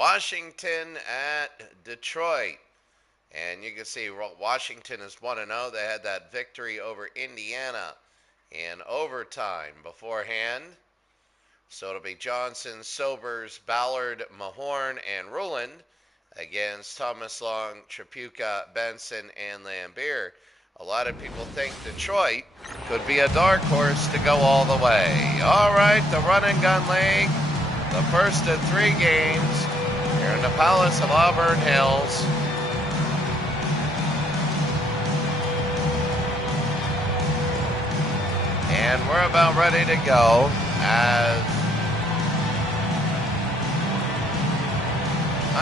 Washington at Detroit. And you can see Washington is 1-0. They had that victory over Indiana in overtime beforehand. So it'll be Johnson, Sobers, Ballard, Mahorn, and Ruland against Thomas Long, Tripucka, Benson, and Lambier. A lot of people think Detroit could be a dark horse to go all the way. All right, the run and gun league, the first of 3 games here in the Palace of Auburn Hills. And we're about ready to go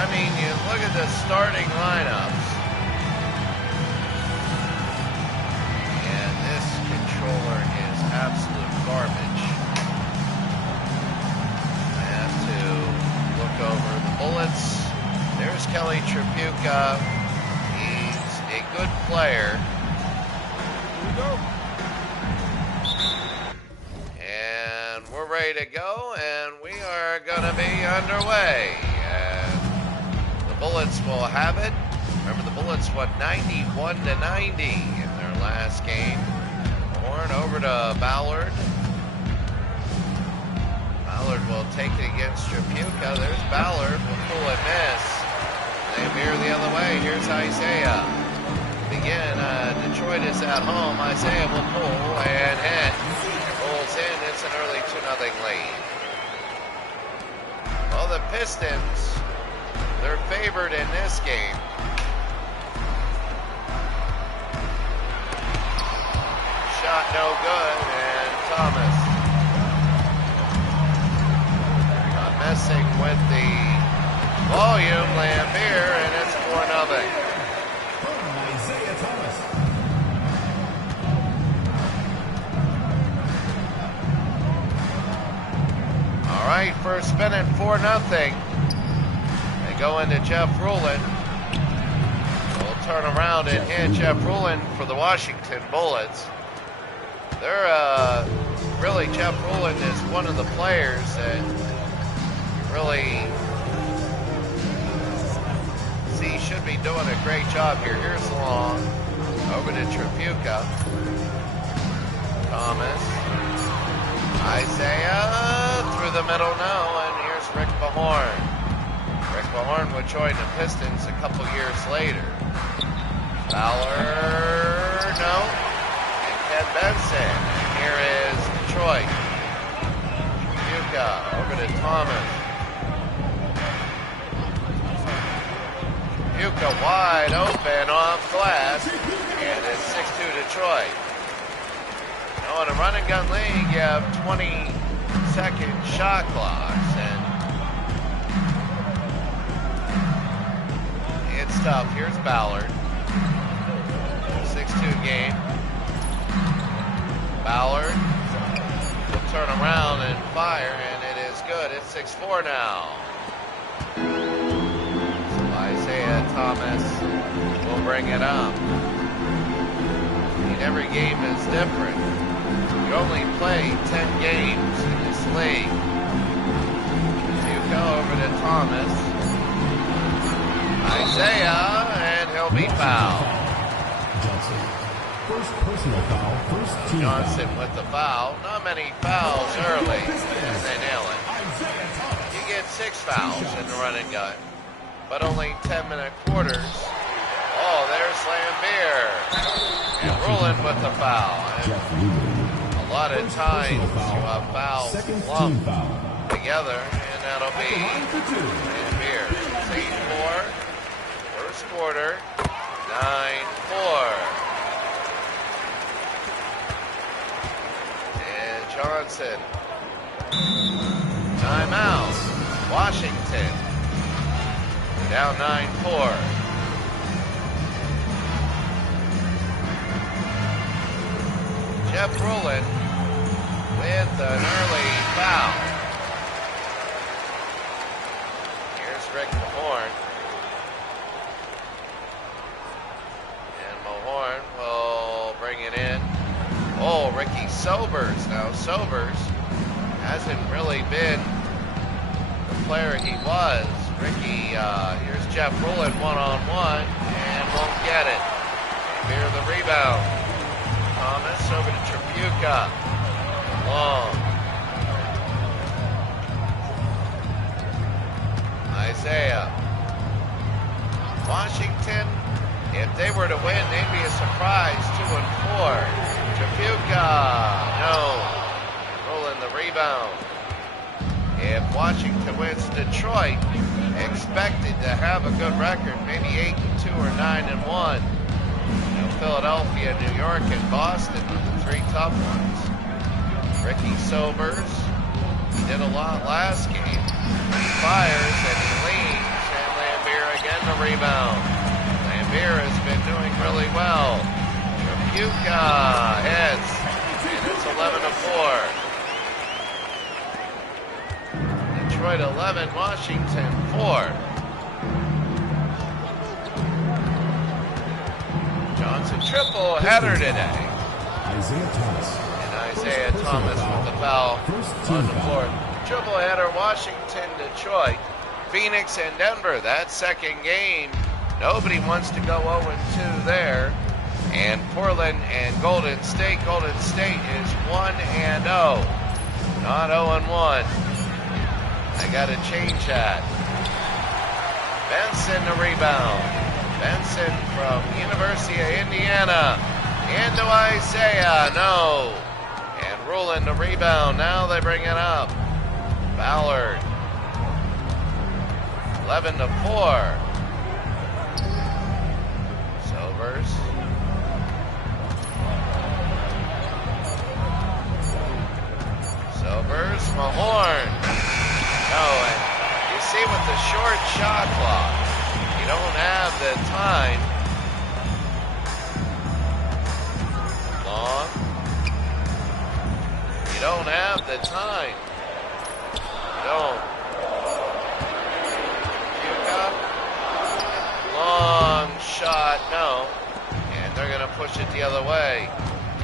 you look at the starting lineups. And this controller is absolute garbage. I have to look over the bullets. There's Kelly Tripucka. He's a good player. Here we go. And we're ready to go, and we are going to be underway. And the Bullets will have it. Remember, the Bullets won 91-90 in their last game. Horn over to Ballard. Ballard will take it against Tripucka. There's Ballard. Will pull and miss. They veer the other way. Here's Isaiah. Again, Detroit is at home. Isaiah will pull and hit. Rolls in. It's an early 2-0 lead. Well, the Pistons, they're favored in this game. Shot no good, and Thomas not messing with the volume. Lambier, and it's 4-0. All right, first spin at 4-0. They go into Jeff Ruland. We'll turn around and hit Jeff Ruland for the Washington Bullets. They're really, Jeff Ruland is one of the players that really should be doing a great job here. Here's Long over to Tripucka. Thomas. Isaiah through the middle now, and here's Rick Mahorn. Rick Mahorn would join the Pistons a couple years later. Ballard, no. And Ken Benson. And here is Detroit. Tripucka over to Thomas. Tripucka wide open off glass, and it's 6-2 Detroit. In a run and gun league, you have 20-second shot clocks, and it's tough. Here's Ballard. 6-2 game. Ballard will turn around and fire, and it is good. It's 6-4 now. So Isaiah Thomas will bring it up. Every game is different. You only play 10 games in this league. You go over to Thomas. Isaiah, and he'll be fouled. Johnson. First personal foul, first team Johnson foul. with the foul. Not many fouls early. They nail it. You get 6 fouls in the run and gun, but only 10-minute quarters. Oh, there's Lambier. And Ruland with the foul. And a lot of times you have fouls lumped together, and that'll be Lambier. 8-4. First quarter. 9-4. And Johnson. Timeout. Washington. Down 9-4. Jeff Ruland with an early foul. Here's Rick Mahorn. And Mahorn will bring it in. Oh, Ricky Sobers. Now, Sobers hasn't really been the player he was Ricky, here's Jeff Rulin one-on-one and won't get it. Here the rebound. Thomas over to Tripucka. Long. Isaiah. Washington, if they were to win, they'd be a surprise. 2-4. Tripucka. No. Rulin the rebound. If Washington wins, Detroit expected to have a good record, maybe 8-2 or 9-1. You know, Philadelphia, New York, and Boston are the three tough ones. Ricky Sobers, he did a lot last game. He fires and he leans, and Lambier again the rebound. Lambier has been doing really well. Tripucka heads, and it's 11-4. Detroit 11, Washington 4. Johnson triple header today. Isaiah Thomas. And Isaiah Thomas with the foul on the floor. Triple header, Washington, Detroit, Phoenix, and Denver. That second game, nobody wants to go 0-2 there. And Portland and Golden State. Golden State is 1-0, not 0-1. I got to change that. Benson the rebound. Benson from University of Indiana. Into Isaiah. No. And Rulin the rebound. Now they bring it up. Ballard. 11-4. Sobers. Sobers. Mahorn. No, and you see with the short shot clock, you don't have the time. Long. You don't have the time. You don't. Puka. Long shot, no. And they're going to push it the other way.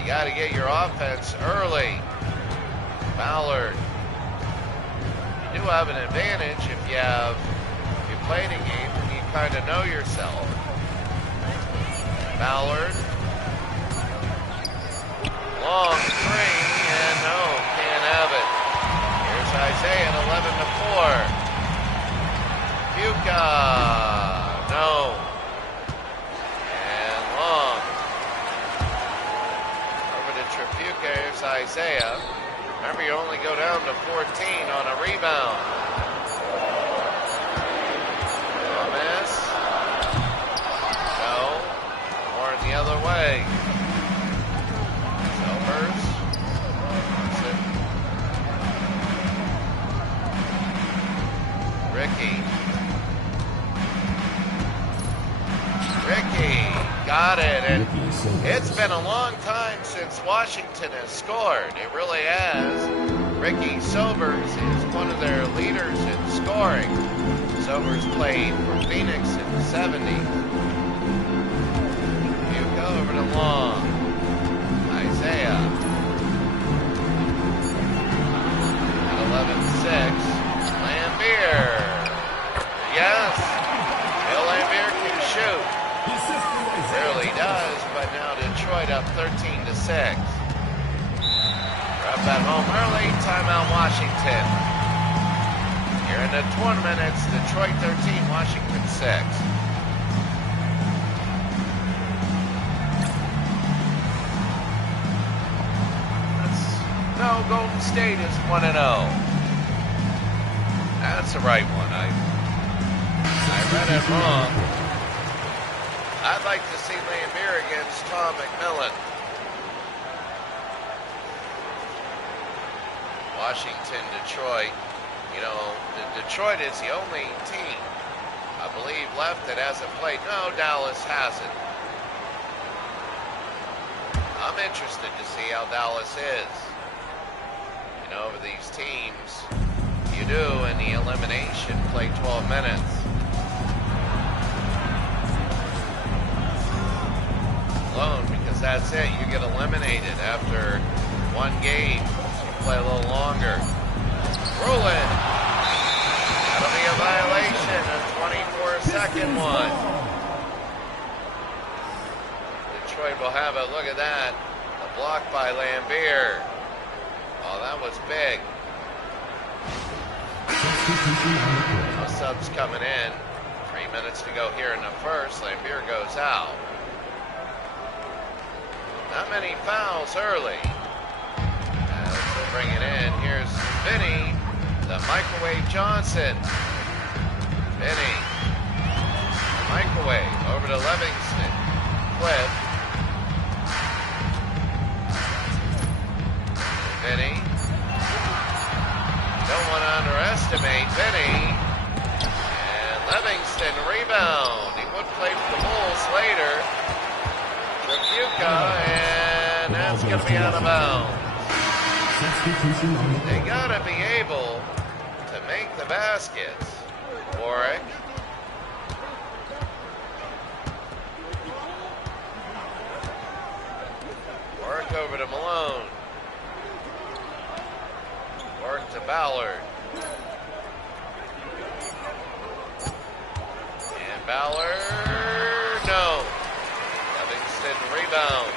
You got to get your offense early. Ballard. You do have an advantage if you played a game and you kind of know yourself. Ballard. Long three, and no, can't have it. Here's Isaiah at 11-4. Puka, no. And Long. Over to Tripucka, here's Isaiah. Remember, you only go down to 14 on a rebound. Thomas. No. More the other way. Sobers. Ricky. Got it. And it's been a long time since Washington has scored. It really has. Ricky Sobers is one of their leaders in scoring. Sobers played for Phoenix in the 70s. You go over to Long. Isaiah. At 11-6. Lambier. Yes. Bill Lambier can shoot. Rarely does, but now Detroit up 13-6. We're up at home early. Timeout Washington. Here in the tournament, it's Detroit 13, Washington 6. No, Golden State is 1-0. That's the right one. I read it wrong. I'd like to see Lambier against Tom McMillan. Washington, Detroit. You know, Detroit is the only team, I believe, left that hasn't played. No, Dallas hasn't. I'm interested to see how Dallas is. You know, over these teams, you do in the elimination play 12 minutes. Alone, because that's it. You get eliminated after one game. You play a little longer. Rulin. That'll be a violation and 1. Detroit will have it. Look at that. A block by Lambier. Oh, that was big. No subs coming in. 3 minutes to go here in the first. Lambier goes out. Not many fouls early. As they bring it in, here's Vinny, the microwave Johnson. Vinny, microwave over to Livingston. Cliff. Vinny. Don't want to underestimate Vinny. And Livingston rebound. He would play for the Bulls later. Trafuca, and that's going to be out of bounds. They got to be able to make the baskets. Warwick. Work over to Malone. Work to Ballard. And Ballard, no. Livingston rebound.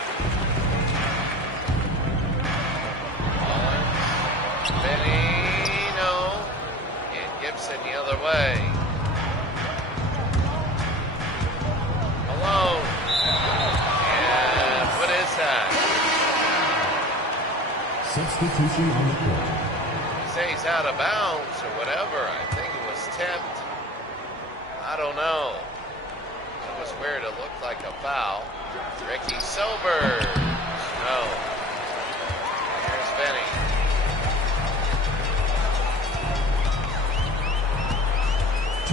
Collins, Benny, no. And Gibson the other way. Malone. And what is that? Substitution on the court. Say he's out of bounds or whatever. I think it was tipped. I don't know. It was weird. It looked like a foul. Ricky Silver. No. Here's Benny.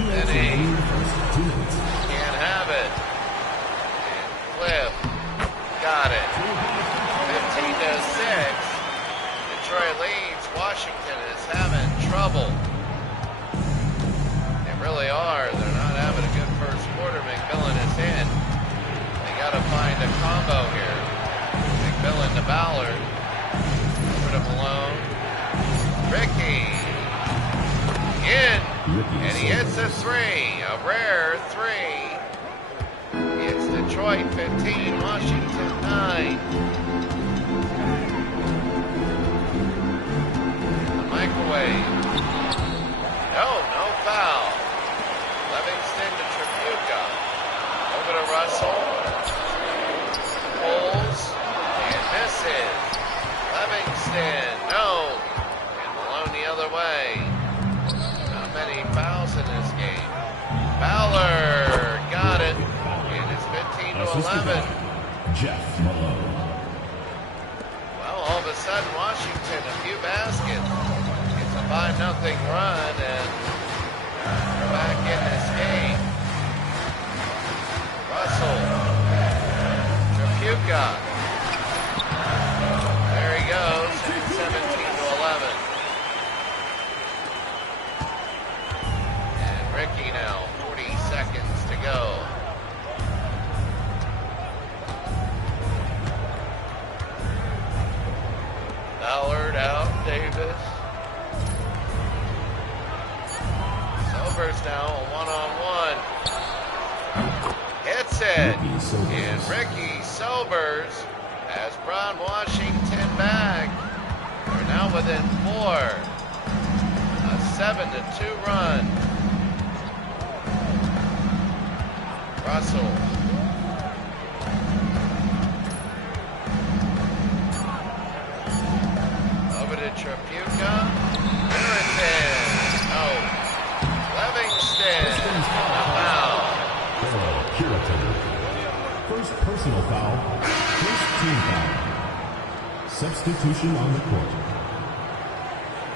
Benny. Can't have it. And Cliff. Got it. 15-6. Detroit leads. Washington is having trouble. They really are. They're not having a good first quarter. McMillan is in. They got to find a combo here. McMillan to Ballard. Over to Malone. Ricky. In. And he hits a three. A rare three. It's Detroit 15, Washington 9. Microwave. No foul. Livingston to Trafuca. Over to Russell. Pulls and misses. Livingston, no. And Malone the other way. Not many fouls in this game. Fowler got it. And it's 15-11. Jeff Malone. Well, all of a sudden, Washington, a few baskets. It's a 5-0 run, and they're back in this game. Russell. Trafuca. There he goes, and it's 17-11. And Ricky now, 40 seconds to go. Ballard out, Davis. Silver's now a one-on-one. Hits it. And Ricky Silvers has brought Washington back. They're now within 4. A 7-2 run. Russell. Over to Trafuca. Harrington. No. Livingston. Foul. First personal foul. First team foul. Substitution on the court.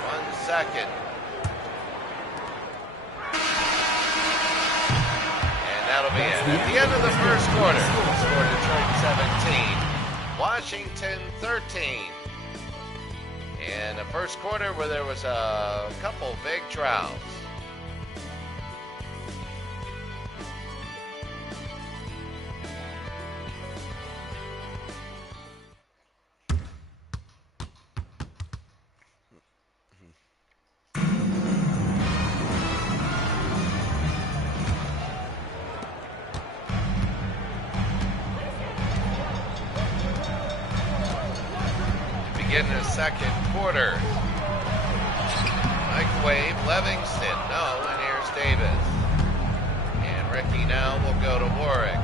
1 second. And that'll be it. At the end of the first quarter, score Detroit 17, Washington 13. And the first quarter where there was a couple big trouts. begin the second quarter. Microwave, Livingston, no, and here's Davis. And Ricky now will go to Warwick.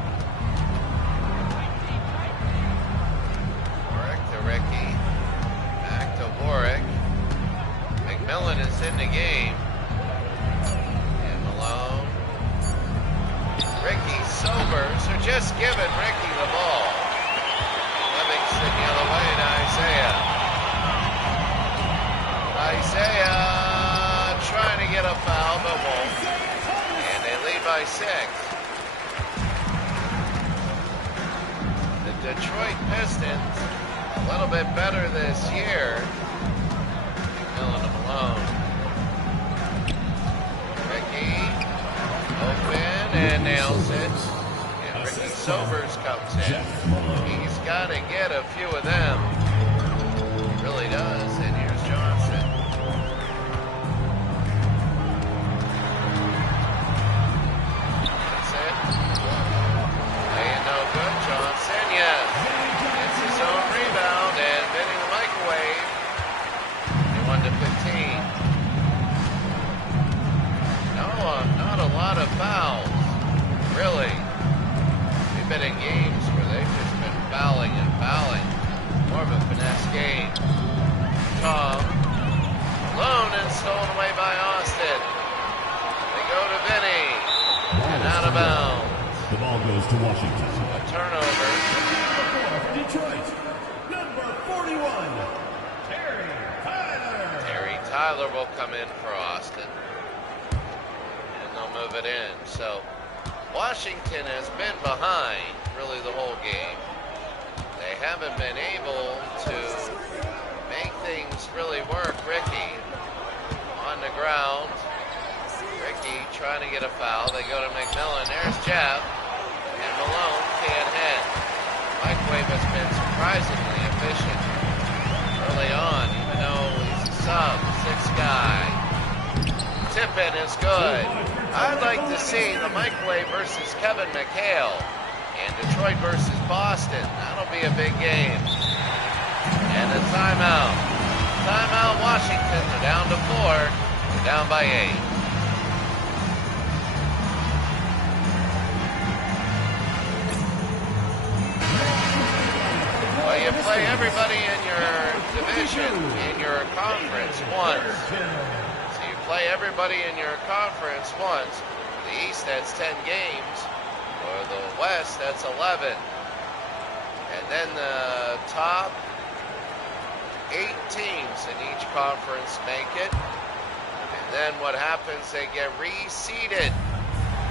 Warwick to Ricky. Back to Warwick. McMillan is in the game. And Malone. Ricky Sobers are just giving Ricky the ball. Livingston the other way to Isaiah. Isaiah trying to get a foul, but won't. And they lead by 6. The Detroit Pistons, a little bit better this year. McMillan to Malone. Ricky, open, and nails it. And Ricky Sobers comes in. He's got to get a few of them. He really does. And here's Johnson. That's it. Playing no good. Johnson, yes. Gets his own rebound and hitting the microwave. 21 to 15. No, not a lot of fouls. Really. We've been in games where they've just been fouling and fouling. More of a finesse game. Tom. Alone and stolen away by Austin. They go to Vinny. And out of bounds. The ball goes to Washington. A turnover. Detroit, number 41, Terry Tyler. Terry Tyler will come in for Austin. And they'll move it in. So Washington has been behind really the whole game. They haven't been able to make things really work. Ricky on the ground. Ricky trying to get a foul. They go to McMillan. There's Jeff. And Malone can't hit. Microwave has been surprisingly efficient early on, even though he's a sub, 6 guy. Tip-in is good. I'd like to see the Microwave versus Kevin McHale and Detroit versus Boston. That'll be a big game. And a timeout. Timeout, Washington. They're down to 4. They're down by 8. Well, you play everybody in your division, in your conference once. So you play everybody in your conference once. The East, that's 10 games. For the West, that's 11. And then the top 8 teams in each conference make it. And then what happens, they get reseeded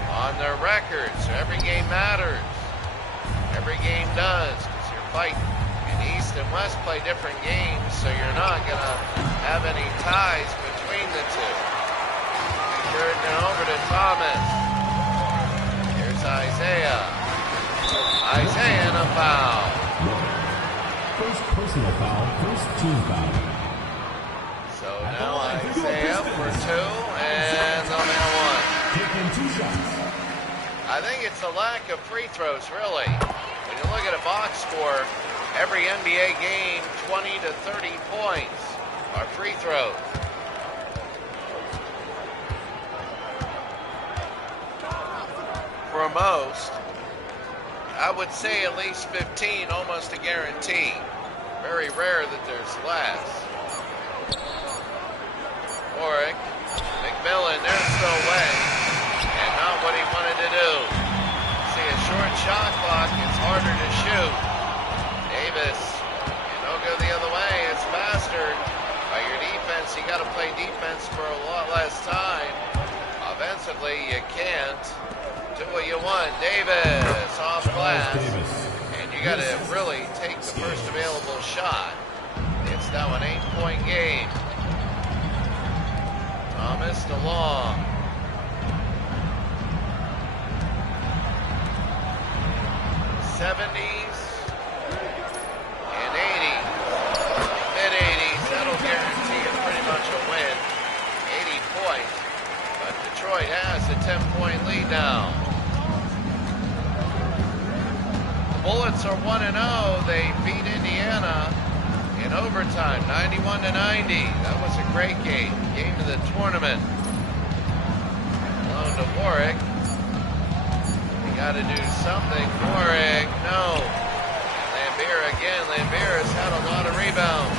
on their record. So every game matters. Every game does, because you're fighting. And East and West play different games, so you're not going to have any ties between the two. Turn it over to Thomas. Here's Isaiah. Isaiah and a foul. First personal foul, first team foul. So now Isaiah for 2, and they'll nail 1. Taking 2 shots. I think it's a lack of free throws, really. When you look at a box score, every NBA game, 20 to 30 points are free throws. For most, I would say at least 15, almost a guarantee. Very rare that there's less. Warwick, McMillan, there's no way. And not what he wanted to do. See, a short shot clock, it's harder to shoot. Davis, you don't go the other way, it's faster. By your defense, you got to play defense for a lot less time. Offensively, you can't do what you want. Davis, off glass. And you got to really take the first available shot. It's now an 8-point game. Thomas DeLong. 70s and 80s. Mid-80s, that'll guarantee you pretty much a win. 80 points. But Detroit has a 10-point lead now. The Bullets are 1-0. They beat Indiana in overtime, 91-90. That was a great game. Game of the tournament. Blown to Warwick. We got to do something. Warwick, no. Lambier again. Lambier has had a lot of rebounds.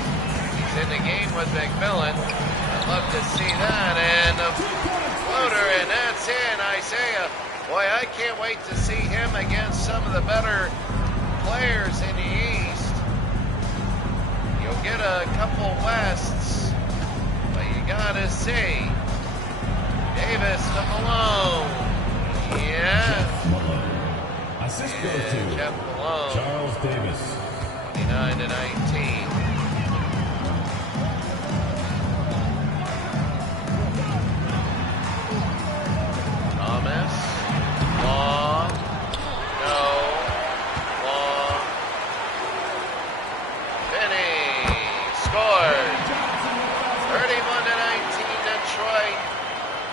He's in the game with McMillan. I'd love to see that. And a floater, and that's in. Isaiah. Boy, I can't wait to see him against some of the better players in the East. You'll get a couple Wests, but you gotta see. Davis to Malone. Yeah. Malone. Assist goes to Jeff Malone. Charles Davis. 29-19. Thomas. Long. No. Long. Finney. Scored. 31-19 Detroit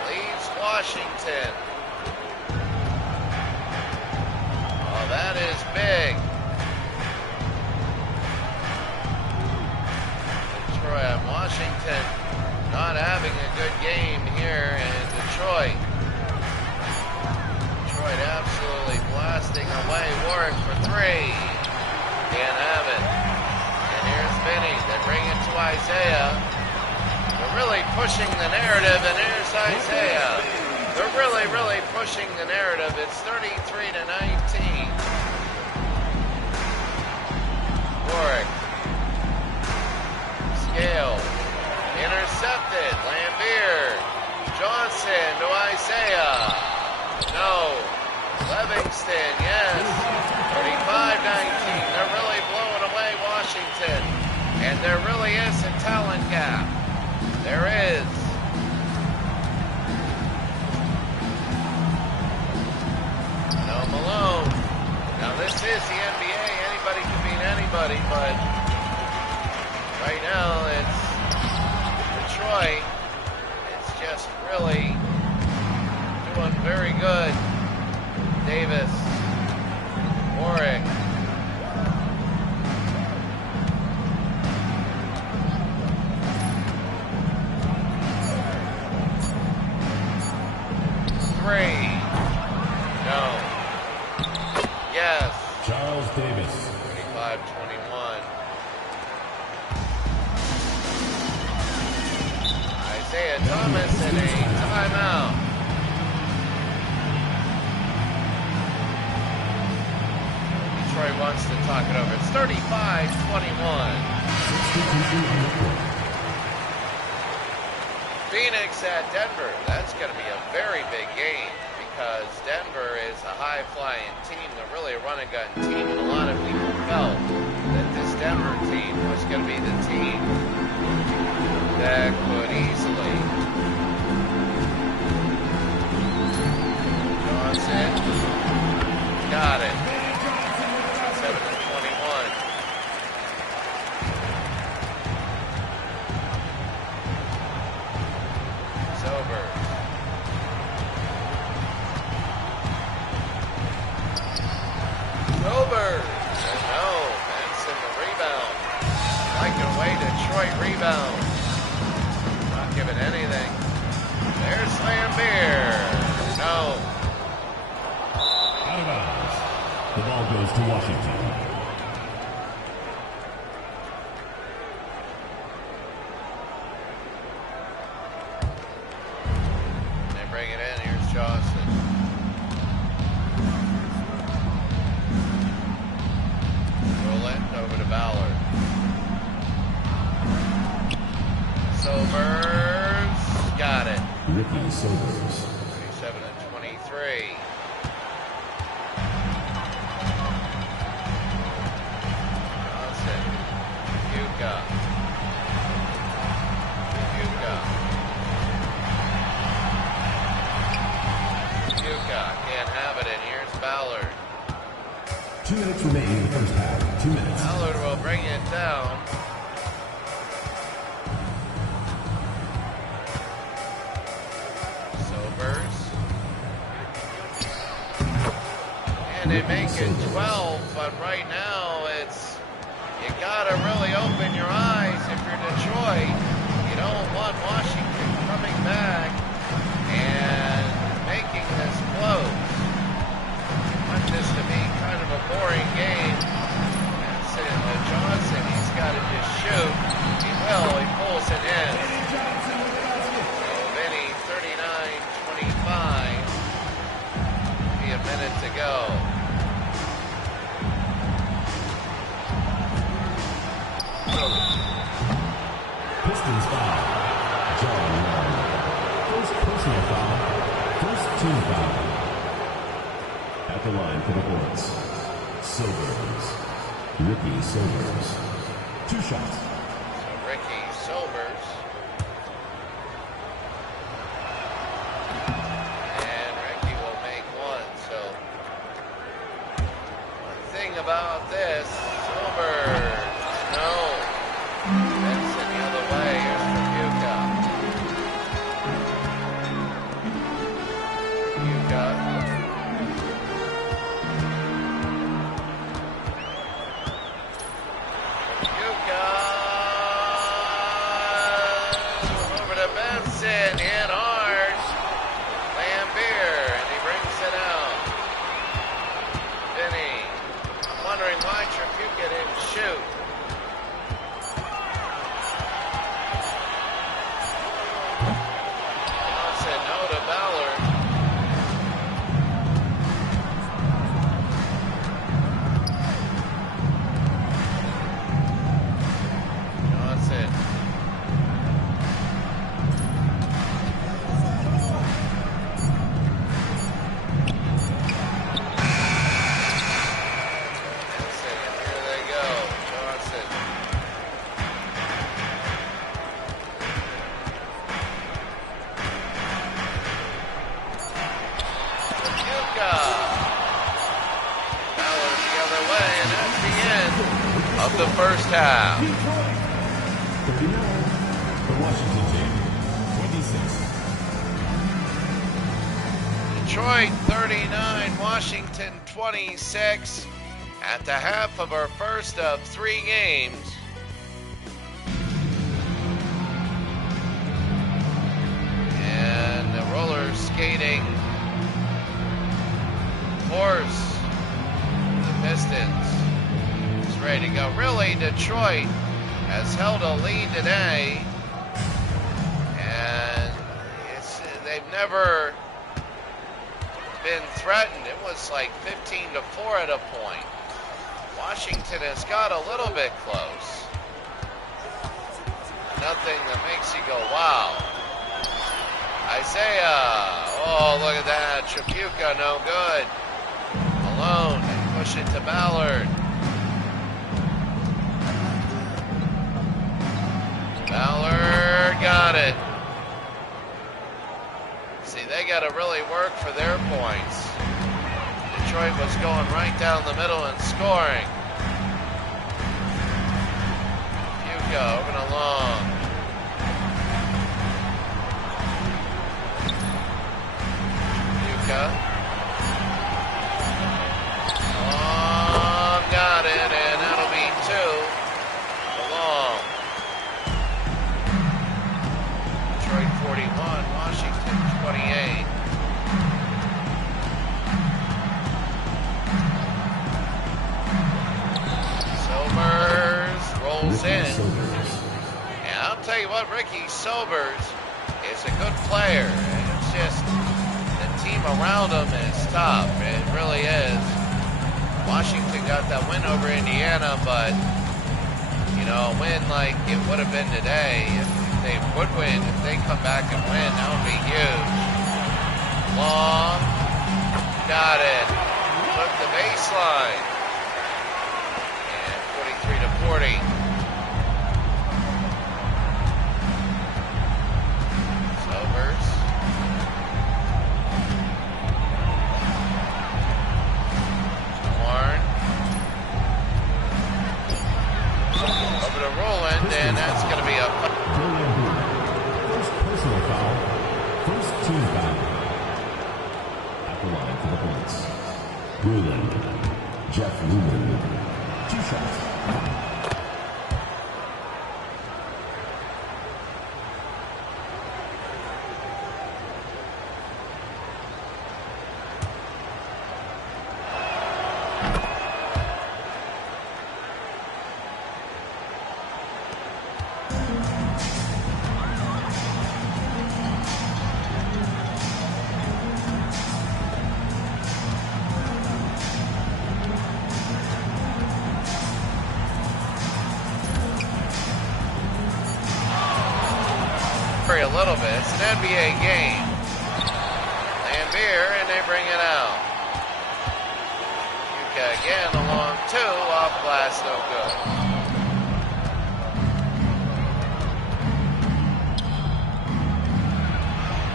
leads Washington. Oh, that is big. Detroit, Washington not having a good game here in Detroit. Detroit absolutely blasting away. Warwick for three. Can't have it. And here's Finney. They bring it to Isaiah. They're really pushing the narrative, and here's Isaiah. They're really, really pushing the narrative. It's 33-19. Warwick. Scale. Intercepted. Lambier. Johnson to Isaiah. No. Livingston, yes. 35-19. They're really blowing away Washington. And there really is a talent gap. There is. No Malone. Now this is the NBA. Anybody can beat anybody, but right now it's Detroit. It's just really doing very good. Davis. Warwick. Three. No. Yes. Charles Davis. 35-21. Isaiah Thomas in a timeout. Detroit wants to talk it over. It's 35-21. Phoenix at Denver. That's going to be a very big game because Denver is a high-flying team, a really run-and-gun team, and a lot of people felt that this Denver team was going to be the team that could easily. Johnson got it. 7-21. Over. Over. No, Benson the rebound. Taking away Detroit rebound. Not giving anything. There's Lambier. No. Out of bounds. The ball goes to Washington. Bring it in. Here's Johnson. Roll it over to Ballard. Sobers. Got it. Ricky Sobers. 37-23. Johnson. Yuka. Can't have it, and here's Ballard. 2 minutes remaining in the first half. 2 minutes. Ballard will bring it down. Sobers. And they make it 12, but right now it's, you gotta really open your eyes. Detroit, you don't want Washington coming back and making this close. I want this to be kind of a boring game. That's it. Johnson, he's got to just shoot. He will. He pulls it in. So Vinny, 39-25. Be a minute to go. Pistons foul. John Long. First personal foul. First team foul. At the line for the Bullets. Silvers. Ricky Silvers. 2 shots. So Ricky Silvers. And Ricky will make one. So one thing about this, Silvers. No. Benson the other way. Here's Trabuca. Trabuca. Over to Benson. Hit hard. Lambier. And he brings it out. Vinny. I'm wondering why Trabuca didn't shoot. Of the first half. 39. The Washington team. 26. Detroit 39, Washington 26. At the half of our first of 3 games. And the roller skating horse, the Pistons, ready to go. Really, Detroit has held a lead today, and they've never been threatened. It was like 15-4 at a point. Washington has got a little bit close. Nothing that makes you go, wow. Isaiah, oh, look at that. Trabuca, no good. Alone, they push it to Ballard. Ballard got it. See, they got to really work for their points. Detroit was going right down the middle and scoring. Puka over and along. Puka. Long got it, and that'll be 2. Long. 41, Washington 28. Silvers rolls in. And I'll tell you what, Ricky Silvers is a good player. And it's just the team around him is tough. It really is. Washington got that win over Indiana, but you know, a win like it would have been today, if they would win, if they come back and win, that would be huge. Long, got it, took the baseline, and 43-40. Silvers. Warren. Over to Roland, and that's going to be a... First personal foul. First team foul. At the line for the Bullets. Roland. Jeff Lumen. 2 shots. little bit. It's an NBA game. Lambier, and they bring it out. Yuka again along 2, off glass, no good.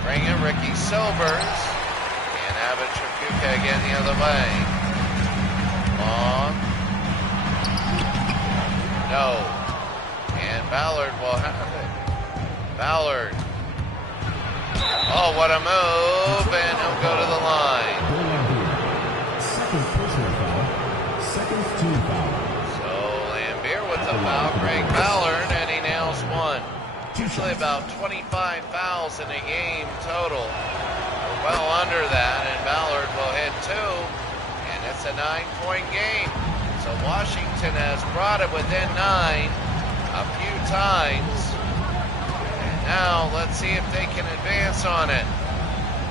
Bring in Ricky Silvers, and Abbott Trapuka again the other way. Long. No. And Ballard will have it. Ballard. Oh, what a move, and he'll go to the line. Second personal foul. Second team foul. So Lambier with the foul, Greg Ballard, and he nails one. Usually about 25 fouls in a game total. We're well under that, and Ballard will hit 2, and it's a 9-point game. So Washington has brought it within 9 a few times. And now let's see if they can advance on it.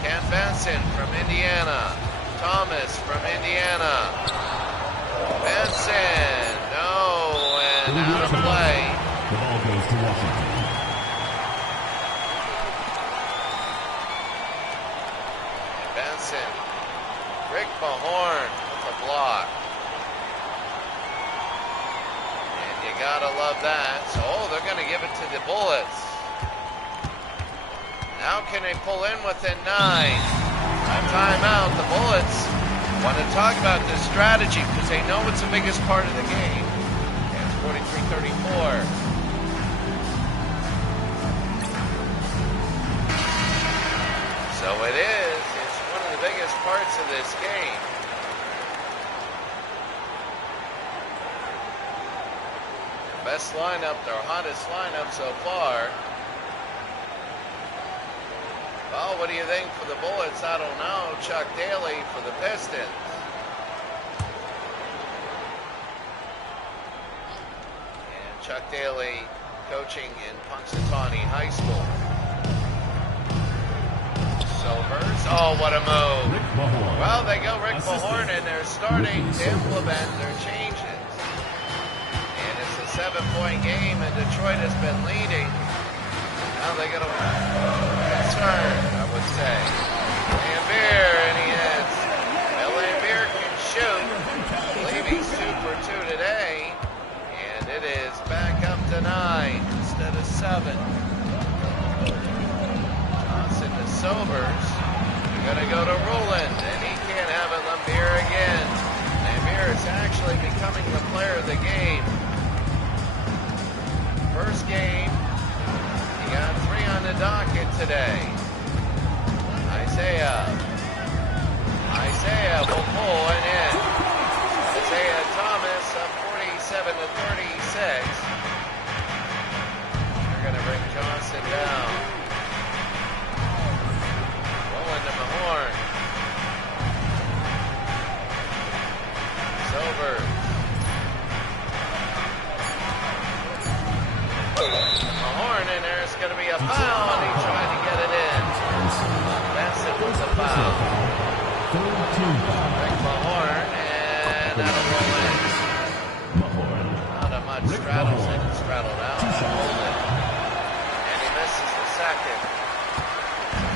Ken Benson from Indiana. Thomas from Indiana. Benson, no, and out of play. The ball goes to Washington. Benson. Rick Mahorn with a block. And you gotta love that. So, they're gonna give it to the Bullets. Now can they pull in within 9? Timeout. The Bullets want to talk about this strategy because they know it's the biggest part of the game. And it's 43-34. So it is. It's one of the biggest parts of this game. Their best lineup, their hottest lineup so far. Well, what do you think for the Bullets? I don't know. Chuck Daly for the Pistons. And Chuck Daly coaching in Punxsutawney High School. Silvers. Oh, what a move. Well, they go Rick Mahorn, and they're starting to implement their changes. And it's a 7-point game, and Detroit has been leading. Now they got a concern, I would say. Lambier, and he hits. Well, Lambier can shoot. I believe he's 2 for 2 today. And it is back up to 9 instead of 7. Johnson to Silvers. They're going to go to Ruland, and he can't have it. Lambier again. Lambier is actually becoming the player of the game. First game. He got 3 on the docket today. Isaiah will pull it in. Isaiah Thomas up 47-36. They're going to bring Johnson down. Rolling to Mahorn. Silvers. Mahorn, and there's going to be a foul, and he tried to get it in. Benson was a foul. Rick Mahorn, and that'll roll in. Not a much straddles it, straddled out. And he misses the second.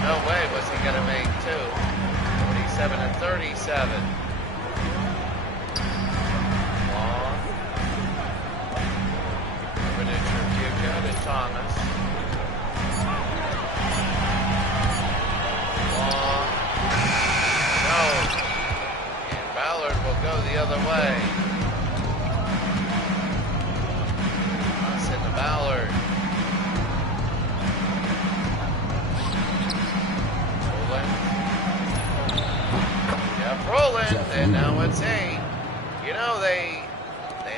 No way was he going to make 2. 47-37. To Thomas. Long. No. And Ballard will go the other way. Johnson to Ballard. Roland. And now it's 8. You know, they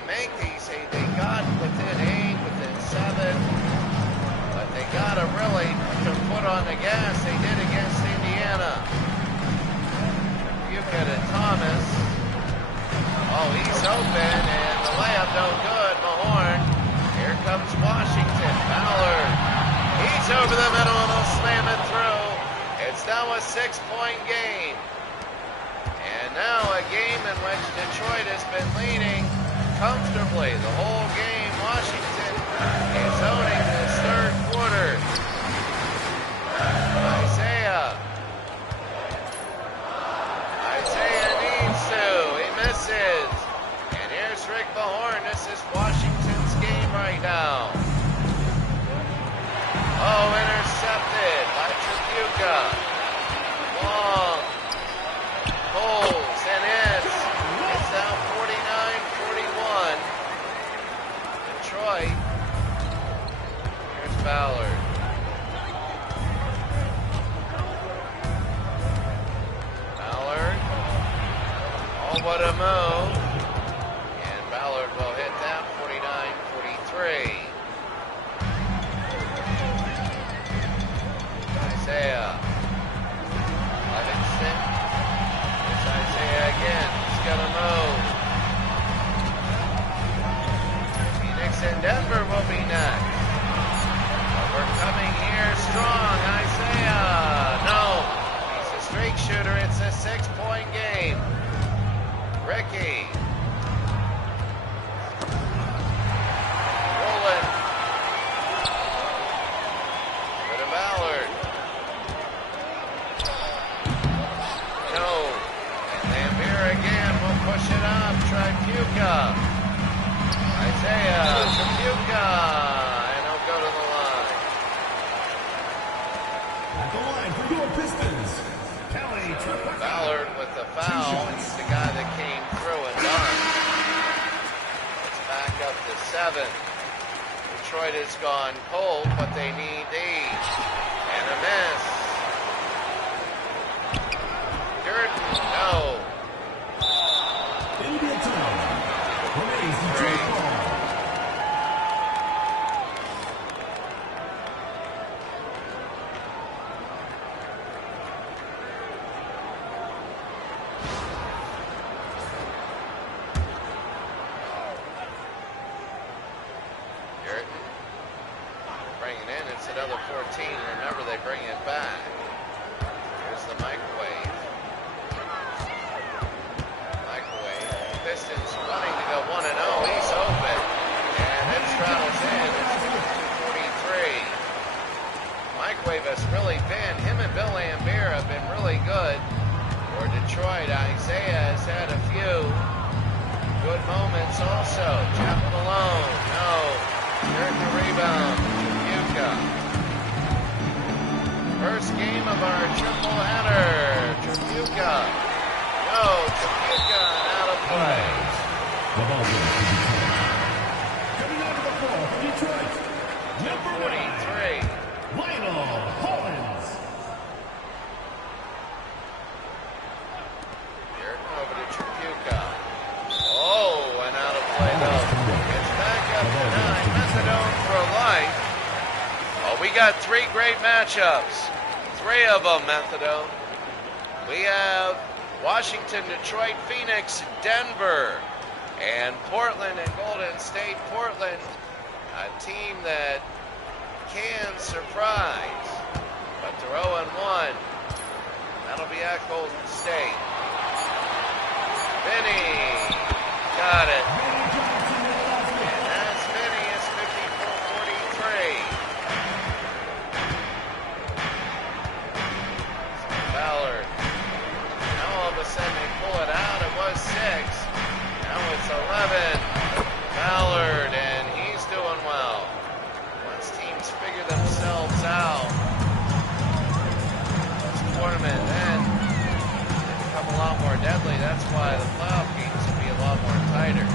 make these, they got within 8, within 7, but they got to really put their foot on the gas. They did against Indiana. You get it, Thomas. Oh, he's open, and the layup no good. Mahorn. Here comes Washington. Ballard. He's over the middle, and he'll slam it through. It's now a 6-point game. And now a game in which Detroit has been leading comfortably the whole game. Washington is owning this third quarter. Oh, what a move. And Ballard will hit that 49-43. Isaiah. Livingston. It's Isaiah again. He's got a move. Phoenix and Denver will be next. But we're coming here strong. Isaiah. No. He's a streak shooter. It's a 6-point game. Ricky. Rolling. Go to Ballard. No. And Lambier again will push it up. Tripucka. Isaiah. Tripucka. And he'll go to the line. At the line for your Pistons, Kelly Tripucka. Ballard with the foul. He's the guy that came through and done. It's back up to 7. Detroit has gone cold, but they need 8. And a miss. Jordan, no. India time. Remains Detroit ball. Bringing in, it's another 14. Remember, they bring it back. Here's the microwave. Pistons running to go 1-0. He's open. And it straddles in. It's 2:43. Microwave has really been, him and Bill Lambier have been really good for Detroit. Isaiah has had a few good moments also. Jeff Malone, no. Here's the rebound. Tripucka. First game of our triple header. Tripucka. No, Tripucka out of play. The ball goes to Detroit. Coming out of the ball for Detroit, number 43. Lionel Hollins. Here over to Tripucka. Oh, and out of play though. It's back up to 9. Methadone for life. Oh, we got 3 great matchups. 3 of them, Methadone. We have Washington, Detroit, Phoenix, Denver, and Portland and Golden State. Portland, a team that can surprise, but they're 0-1. That'll be at Golden State. Vinny, got it. And that's Vinny, it's 54-43. Ballard. Now all of a sudden they pull it out. It was 6. Now it's 11. Ballard, and he's doing well. Once teams figure themselves out, this tournament then they become a lot more deadly. That's why the playoff games will be a lot more tighter.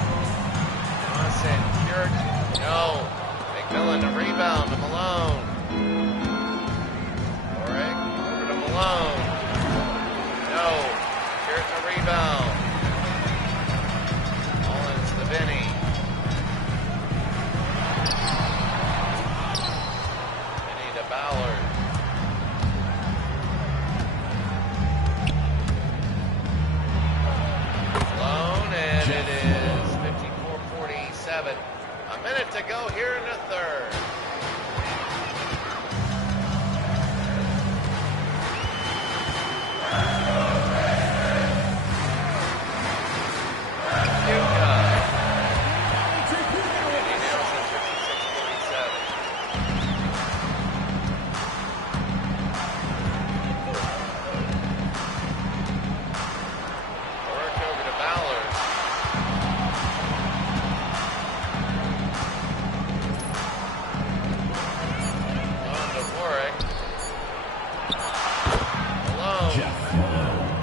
Johnson, Keurig, no. McMillan to rebound to Malone. Oric, over to Malone. No. Here's the rebound. Mullins to Vinny. Vinny to Ballard. Malone, and it is 54-47. A minute to go here in the third.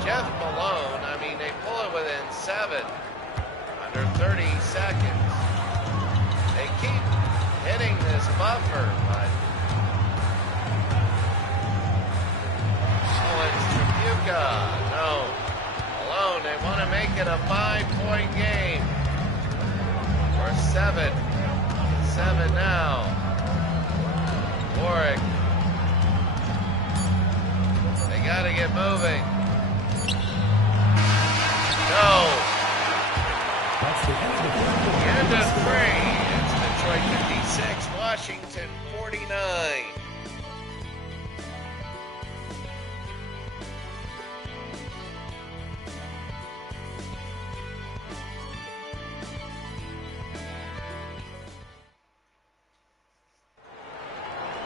Jeff Malone, I mean, they pull it within 7 under 30 seconds. They keep hitting this buffer, but Mullins, Tripucka, no. Malone, they want to make make it a 5-point game. Or 7. 7 now. Warwick. They got to get moving. No. That's the end of the third quarter. End of 3. It's Detroit 56, Washington 49.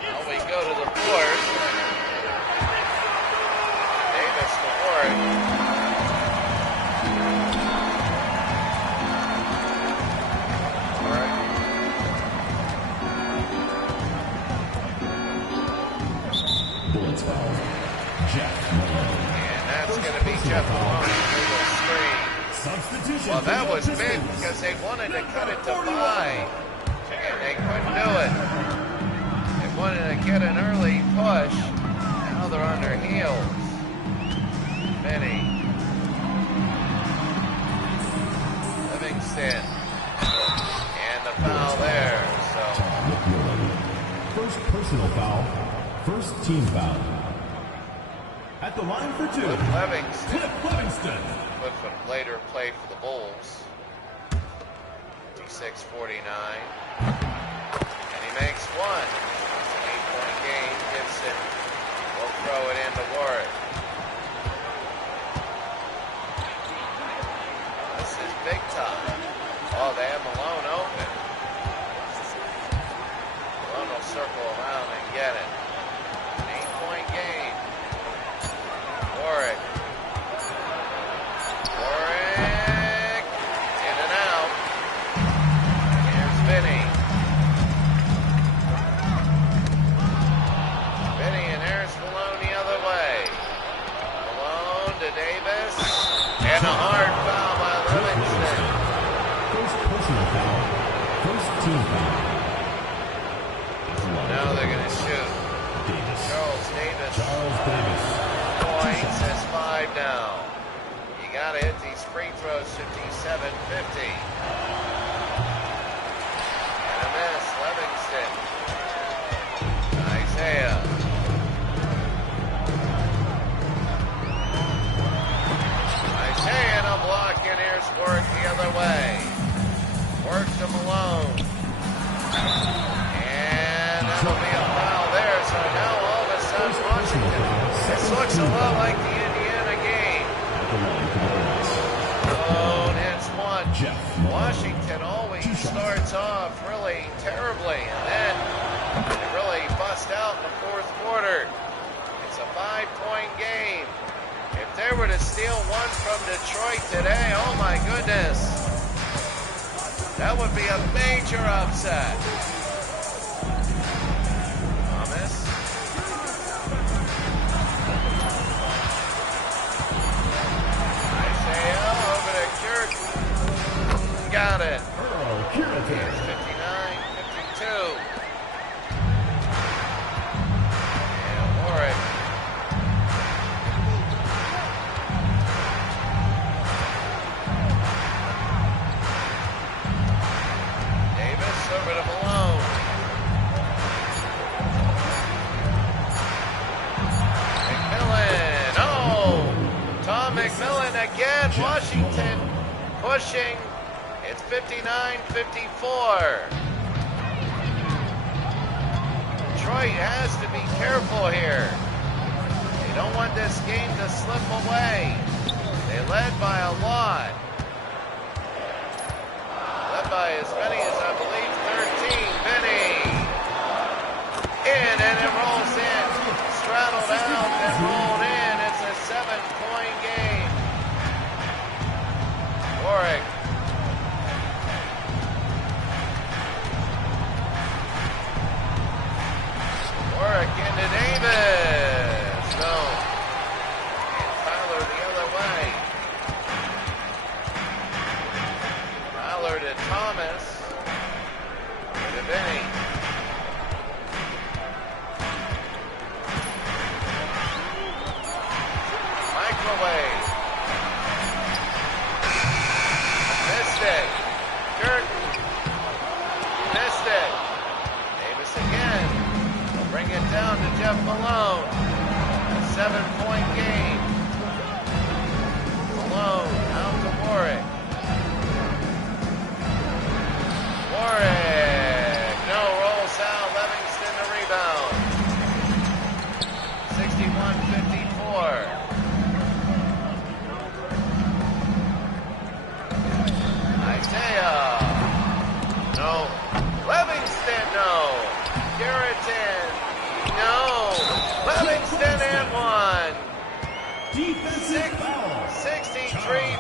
Now we go to the fourth. Davis to Warwick. Bullets foul. Jeff Malone. And that's going to be Jeff Malone for the screen. Substitution. Well, that for was the big Pistons. because they wanted to cut it to 5. And they couldn't do it. They wanted to get an early push. Now they're on their heels. Benny. Livingston. And the foul there. So McMillan. First personal foul. First team foul. At the line for 2. Cliff Livingston. Cliff Livingston. Cliff would later play for the Bulls. 56-49. And he makes one. It's an 8-point game. Gibson will throw it into Warwick. This is big time. Oh, they have Malone open. Malone will circle around and get it. An 8-point game. Warwick. Warwick. In and out. Here's Vinny. Vinny and there's Malone the other way. Malone to Davis. And a hard foul by Livingston. First personal foul. First team foul. At the line Now for the they're going to Bullets. shoot. Davis. Charles Davis. Charles Davis. Points has 5 now. You got to hit these free throws 57-50. And a miss. Livingston. Isaiah. Isaiah and a block, and here's Work the other way. Work to Malone. And that'll be a foul there. So now all of a sudden Washington, this looks a lot like the Indiana game. At the line for the Bullets. Malone hits one. Jeff Malone. Washington always Two shots. starts off really terribly, and then they really bust out in the fourth quarter. It's a 5-point game. If they were to steal one from Detroit today, oh my goodness, that would be a major upset. Thomas. Isaiah over to Kirk. Got it. Earl Kiritan. 59-52. And Warwick. Davis over to Malone. McMillan. Oh! Tom McMillan again. Washington pushing. It's 59-54. Detroit has to be careful here. They don't want this game to slip away. They led by a lot. Led by as many as, I believe, 13. Vinny. In, and it rolls in. Straddled out and rolled in. It's a 7-point game. Warwick. Warwick into Davis. No. And Tyler the other way. Tyler to Thomas.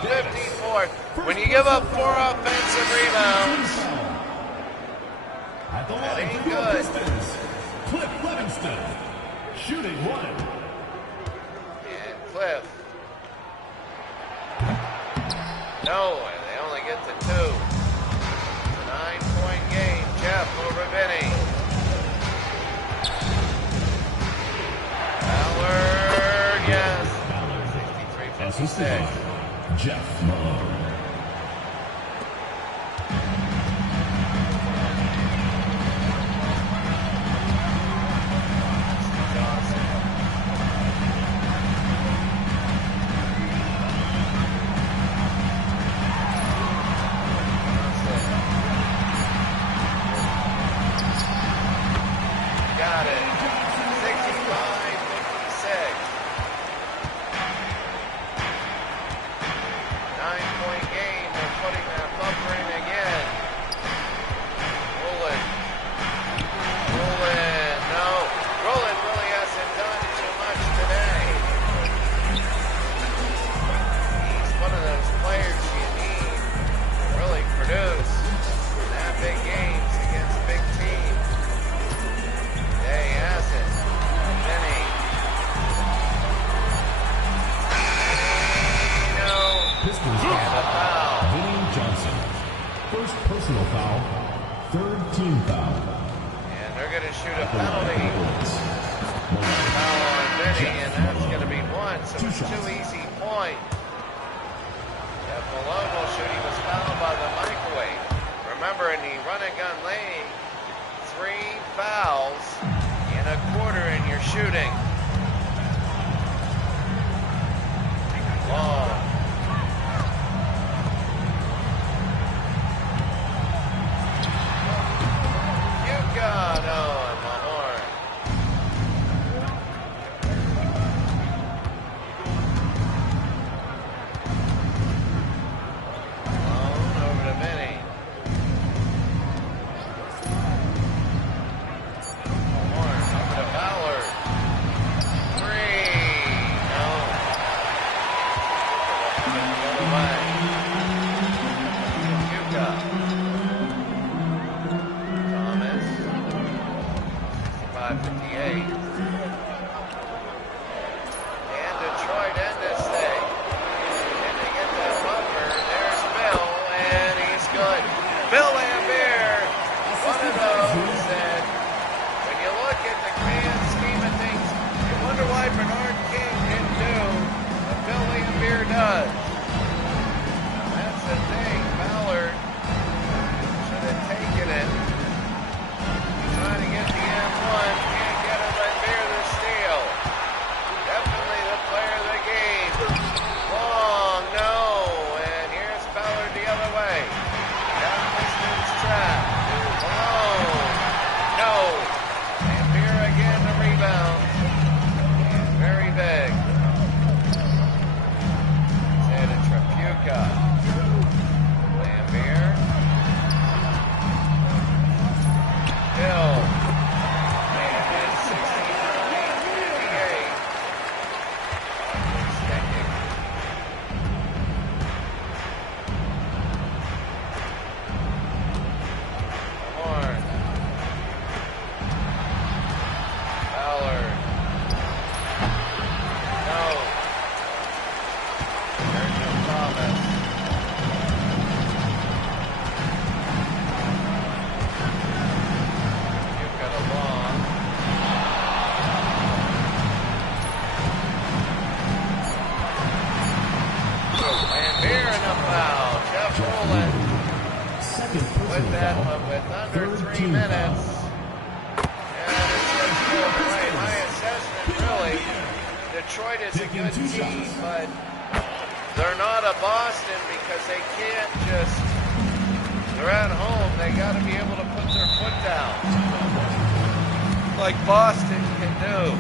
54. When you give up 4 offensive rebounds, At the that line ain't for your good. Pistons, Cliff Livingston, shooting 1. And Cliff. No, and they only get to 2. It's a 9-point game. Jeff over Vinny. Ballard, yes. 63-56. Jeff Malone. Got it. 65-56. 9-point game. They're putting that bumper in again. Rowland. Rowland. No. Rowland really hasn't done too much today. He's one of those players you need to really produce in that big games against big teams. Today he hasn't. Vinny. No. Pistons And a foul. Vinny Johnson. First personal foul, third team foul. And they're going to shoot a At the line for penalty. the Bullets, Malone. Foul on Vinny, and that's going to be 1, so Two it's 2 shots. easy points. Jeff Malone will shoot. He was fouled by the microwave. Remember, in the run-and-gun lane, 3 fouls in a quarter, and you're shooting. Long. You got on the horn. Malone over to Vinny. Horn over to Ballard. 3. No. The other way. Yuka. Thomas. 65-58. And Detroit end this thing. And they get that bumper. There's Bill, and he's good. Bill Lambier, one of those that, when you look at the grand scheme of things, you wonder why Bernard King didn't do what Bill Lambier does. That's the thing. Ballard should have taken it. Trying to get the M1, can't get it. Lambier the steal. Definitely the player of the game. Long, no, and here's Ballard the other way. Down Pistons trap. Malone, no. Lambier again the rebound. And very big. It's to Trapuka. Lambier. Bill. And it's 69-58. Stecking. Horn. Ballard. No. There's no Thomas. You've got a long. Lambier in a foul. Jeff Rowland Second with personal that foul, one with under third 3 team minutes. foul. And it's just good. Right. My assessment, really, Detroit is a good team, but they're not a Boston because they can't just, they're at home. They got to be able to put their foot down like Boston can do.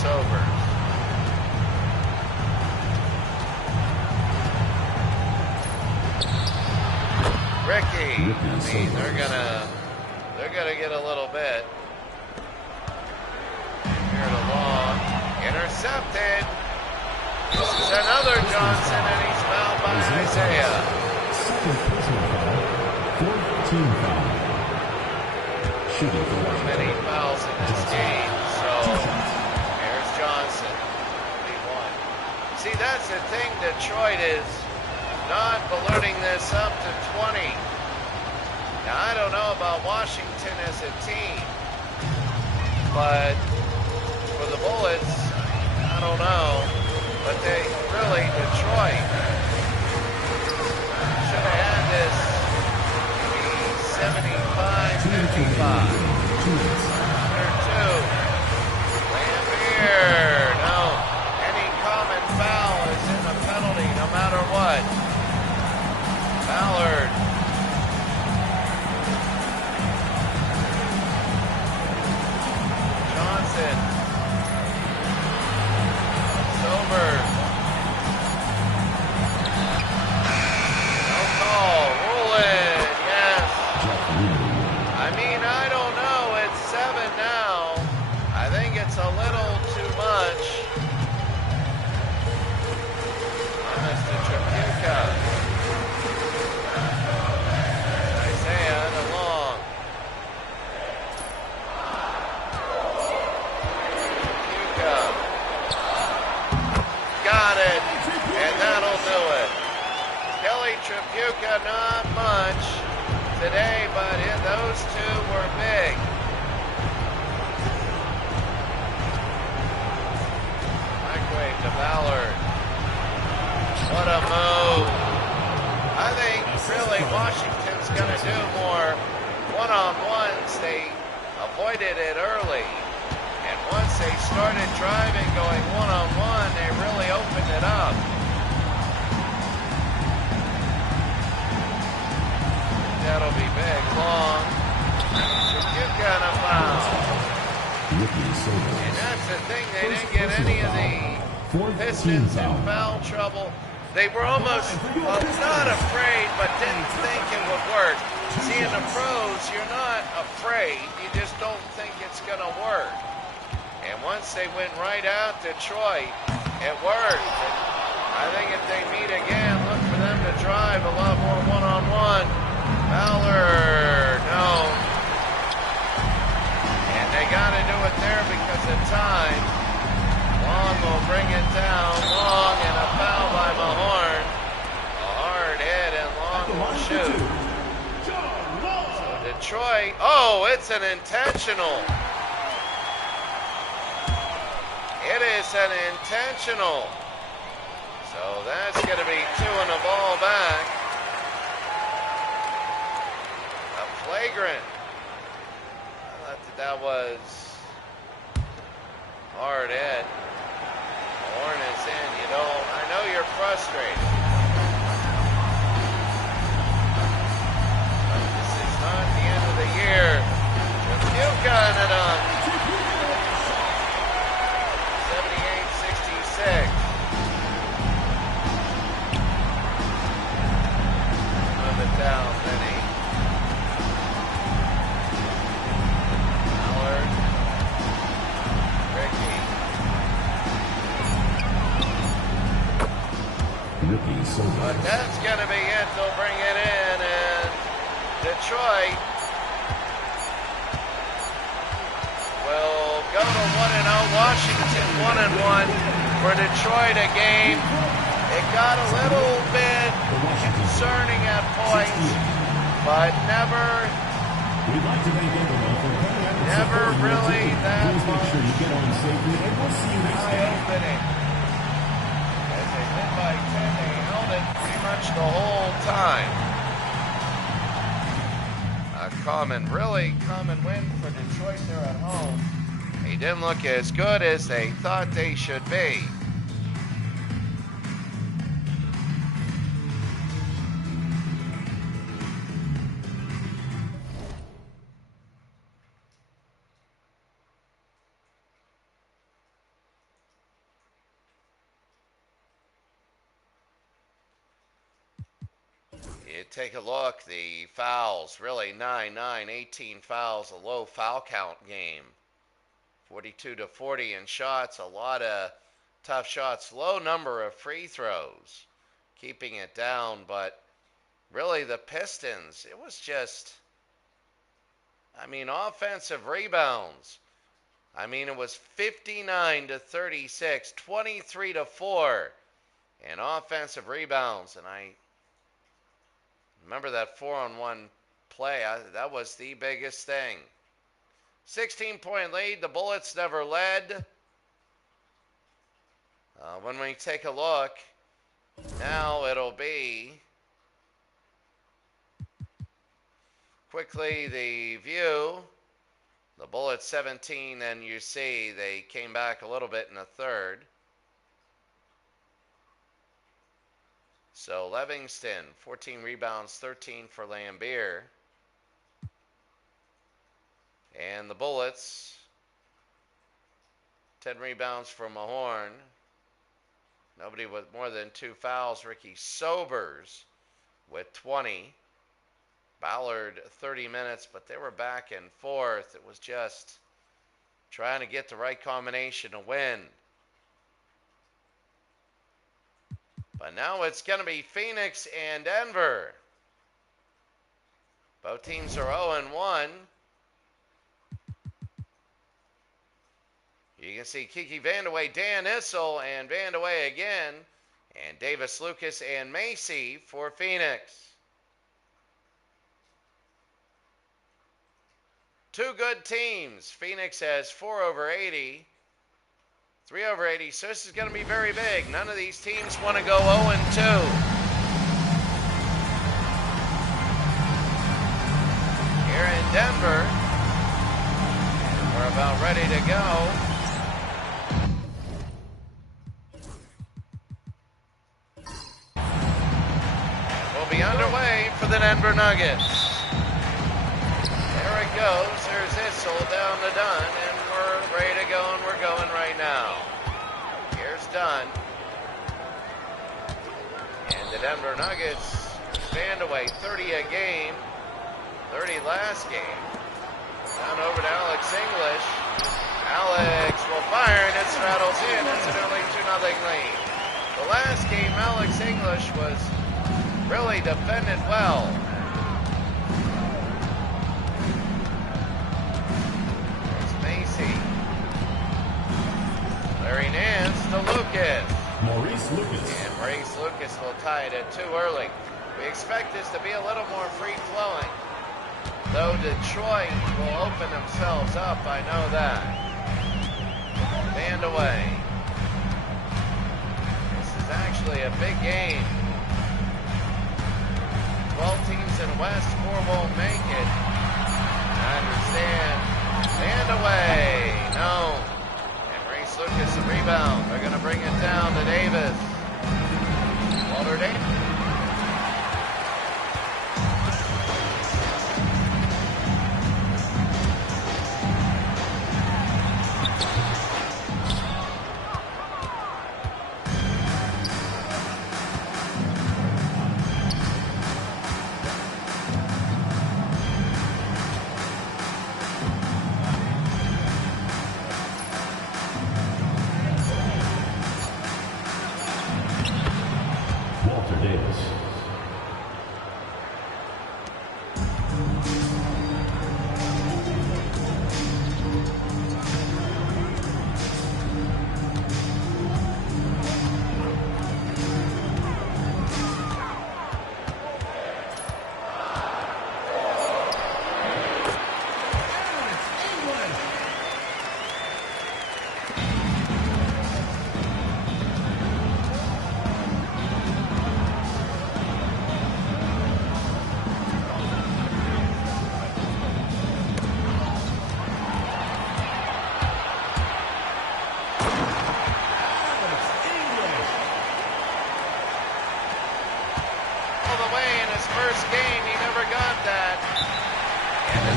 Sobers. Ricky. I mean, they're gonna get a little bit. Here to long. Intercepted. This is another Johnson, and he's fouled by Isaiah. Second personal foul. 14 foul. Shooting for Too many fouls in this game. So there's Johnson. 21. See, that's the thing. Detroit is not balloning this up to 20. Now, I don't know about Washington as a team, but for the Bullets, I don't know. But they really, Detroit should have had this maybe 75-55. There two. Lambier. No. Any common foul is in a penalty no matter what. Ballard. Johnson. Sobers. No call. Rulin. Yes. I mean, I don't know. It's 7 now. I think it's a little too much. Mr. Tripucka. Isaiah the long. Tripucka. Got it. And that'll do it. Kelly Tripucka, not much today, but those two were big. Microwave to Ballard. What a move. I think really Washington's going to do more one-on-ones. They avoided it early. And once they started driving, going one-on-one, they really opened it up. That'll be big. Long. You've got a foul. And that's the thing. They didn't get any of the Pistons in foul trouble. They were almost not afraid, but didn't think it would work. See, in the pros, you're not afraid. You just don't think it's going to work. And once they went right out Detroit, it worked. And I think if they meet again, look for them to drive a lot more one-on-one. Ballard, no. And they got to do it there because of time. Long will bring it down. Long and a foul by Mahorn. A hard hit and Long will shoot. So Detroit, oh, it's an intentional. It is an intentional. So that's going to be 2 and a ball back. A flagrant. I thought that was hard hit. Horn is in. You don't. I know you're frustrated. But this is not the end of the year. You've got it on. 78-66. Move it down, Benny. Ballard. Ricky. But that's going to be it. They'll bring it in, and Detroit will go to 1-0. Washington 1-1. For Detroit, a game. It got a little bit concerning at points, but never really that much eye-opening. As they win by 10, they held it pretty much the whole time. A really common win for Detroit there at home. They didn't look as good as they thought they should be. You take a look, the fouls, really 9, 18 fouls, a low foul count game. 42-40 in shots, a lot of tough shots, low number of free throws, keeping it down, but really the Pistons, it was just, offensive rebounds. It was 59-36, 23-4 in offensive rebounds, and I remember that 4-on-1 play. That was the biggest thing. 16-point lead. The Bullets never led. When we take a look, now it'll be quickly the view. The Bullets 17, and you see they came back a little bit in the third. So Livingston, 14 rebounds, 13 for Lambier. And the Bullets, 10 rebounds for Mahorn. Nobody with more than 2 fouls. Ricky Sobers with 20. Ballard, 30 minutes, but they were back and forth. It was just trying to get the right combination to win. But now it's going to be Phoenix and Denver. Both teams are 0-1. You can see Kiki Vandeweghe, Dan Issel, and Vandeweghe again. And Davis Lucas and Macy for Phoenix. Two good teams. Phoenix has 4 over 80. 3 over 80, so this is going to be very big. None of these teams want to go 0-2. Here in Denver, and we're about ready to go. And we'll be underway for the Denver Nuggets. There it goes. There's Issel down the Dunn, and we're ready to go, and we're going right now. Here's Dunn. And the Denver Nuggets, Vandeweghe, 30 a game, 30 last game. Down over to Alex English. Alex will fire, and it straddles in. It's an early 2-0 lead. The last game, Alex English was really defended well. Larry Nance to Lucas. Maurice Lucas. And Maurice Lucas will tie it at 2 early. We expect this to be a little more free-flowing. Though Detroit will open themselves up, I know that. Vandeweghe. This is actually a big game. 12 teams in the West, 4 won't make it. I understand. Vandeweghe. No. Lucas, a rebound. They're going to bring it down to Davis. Walter Davis.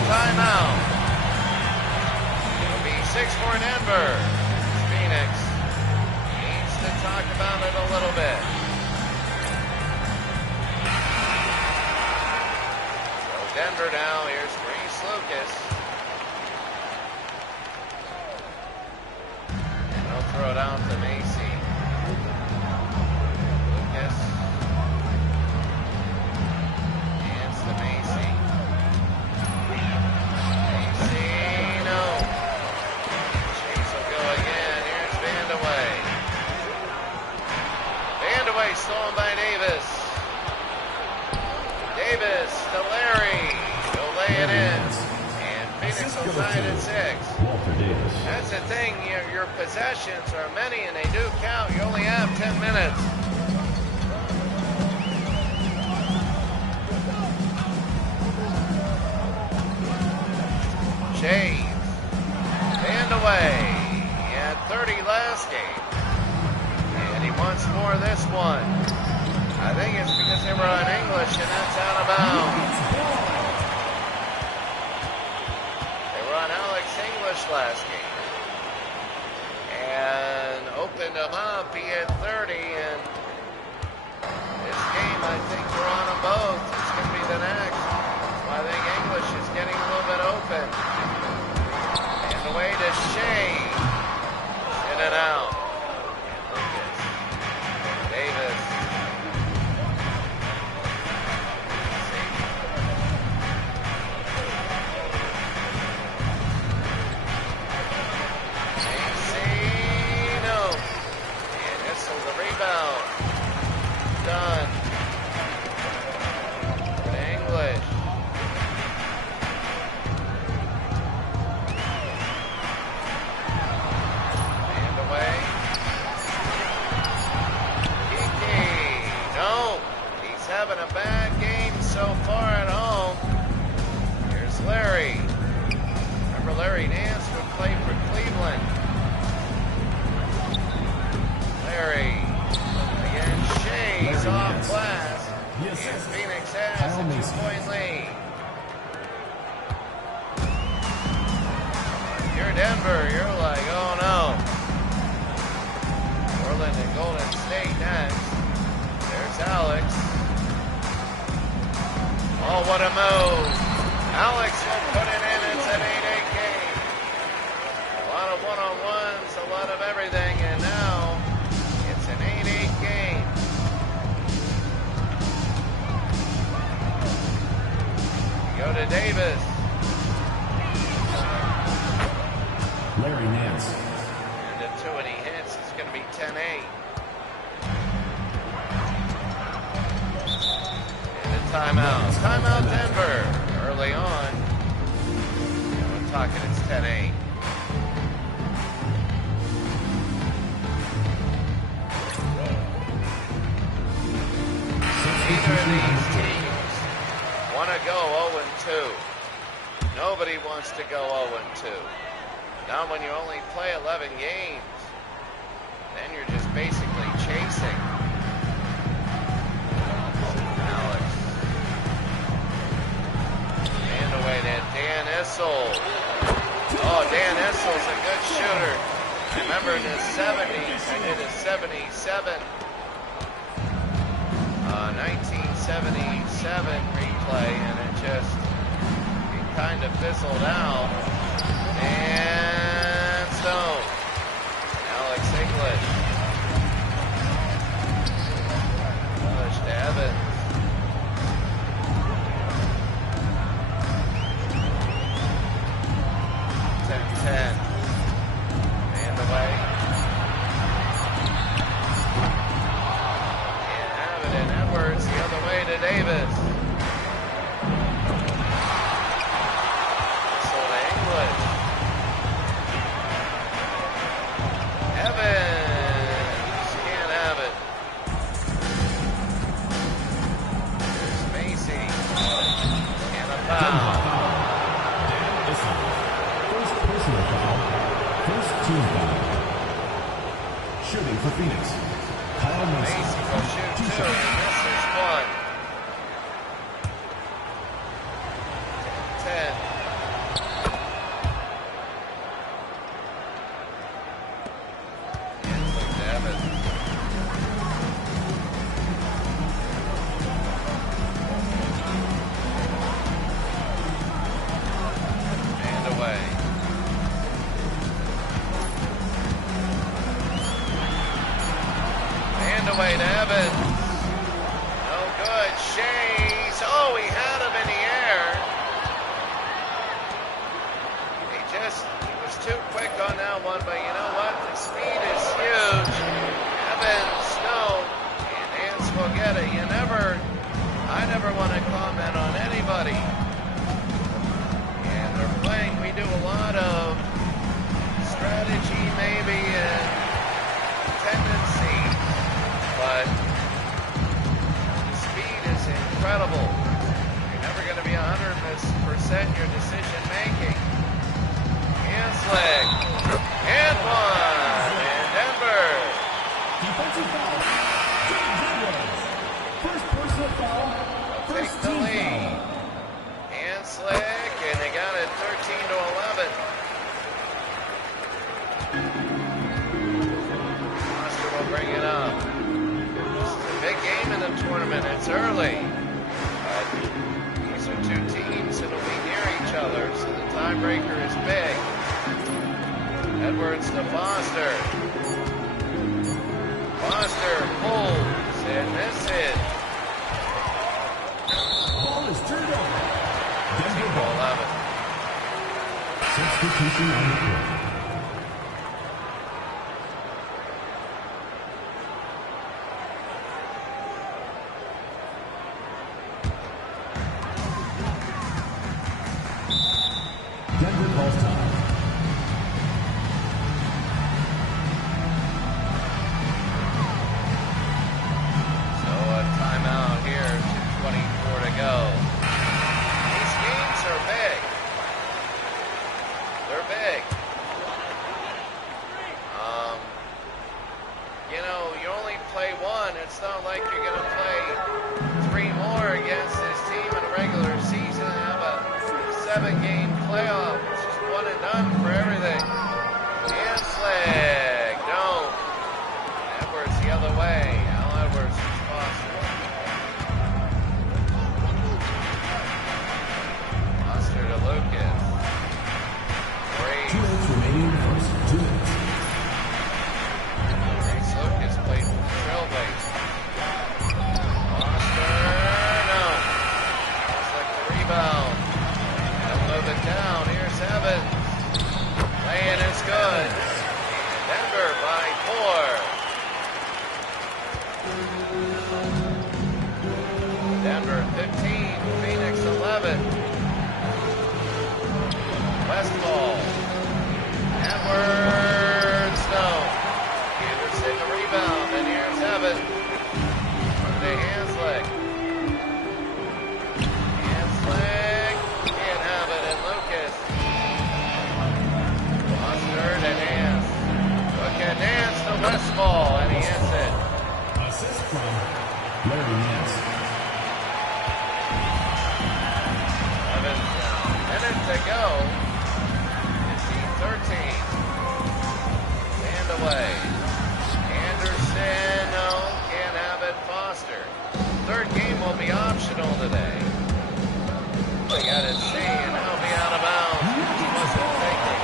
Timeout. It'll be 6-4 Denver. Phoenix needs to talk about it a little bit. Denver now. Here's Reese Lucas. And he'll throw it out to Macy. Lucas. Hands to Macy. Macy, no. Chase will go again. Here's Vandaway. Vandaway stolen by Davis. Davis to Larry. He'll lay it in. And Phoenix will tie it at 6. Walter Davis. That's the thing. Your possessions are many and they do count. You only have 10 minutes. Shades. Vandaway. He had 30 last game. And he wants more this one. I think it's because they were on English and that's out of bounds. They were on Alex English last game. And opened him up. He had 30 and this game I think we're on them both. It's going to be the next. So I think English is getting a little bit open. And the way to Shea. In and out. And Lucas. Davis. Rebound. Done. English. And away. Kiki. No. He's having a bad game so far at home. Here's Larry. Remember Larry Nance would play for Cleveland. Larry. Shays off glass. Yes, And Phoenix has a 2-point lead. If you're Denver, you're like, oh no. Portland and Golden State next. There's Alex. Oh, what a move. Alex will put it in. It's an 8-8 game. A lot of one-on-ones, a lot of everything, and now it's an 8-8 game. Go to Davis. Larry Nance. And the 2 and he hits. It's going to be 10-8. And a timeout. Timeout Denver. Early on. And we're talking it's 10-8. Neither of these teams want to go 0-2. Nobody wants to go 0-2. Not when you only play 11 games. Then you're just basically chasing. Alex. And away to Dan Issel. Oh, Dan Issel's a good shooter. I remember in the 70s, I did a 77. 1977 replay, and it kind of fizzled out. And Stone. Alex English. English to Evans. And away. And Edwards the other way to Davis. So to English. Evans can't have it. There's Macy. And a foul. First personal foul. First team foul. Shooting for Phoenix. Kyle Macy. Macy will shoot 2 and misses 1. 10. Hensley to Evans. away to Evans. No good. Shays. Oh, he had him in the air. He was too quick on that one, but you know what? The speed is huge. Evans, no. And Nance will get it. I never want to comment on anybody. And they're playing, we do a lot of strategy maybe and tendency, but the speed is incredible. You're never going to be 100% your decision making. Hanslick, and one, in Denver. Defensive foul. First personal foul. First Take the team lead. foul. Hanslick, and they got it 13-11. Foster will bring it up. This is a big game in the tournament. It's early. But these are two teams that will be near each other, so the tiebreaker is big. Edwards to Foster. Foster pulls and misses. Ball is turned over. Denver 11. ball. Substitution on the court. Denver calls time. So a timeout here, 2:24 to go. These games are big. They're big. You only play one. It's not like you're going to play 3 more against this team in a regular season and have a 7-game playoff. It's just one and done for everything. Hanslick, no. Edwards the other way. Al Edwards is Foster. Foster to Lucas. 2 minutes remaining in the first. 2 minutes. Grace Lucas played trailblazer. Foster, no. Hanslick the rebound. They'll move it down. Here's Evans. Laying is good. Denver by 4. Denver 15, Phoenix 11. Westball. Edwards, no. Peterson the rebound, and here's Evans. To Hanslick. Hanslick can't have it, and Lucas. Foster to Nance. Look at Nance to Westball, and he hits it. Assist from Larry Nance. Evans down. Minute to go. 15-13. Stand away. Anderson, no, can't have it. Foster. Third game will be optional today. We got to see, and he'll be out of bounds. He wasn't taking.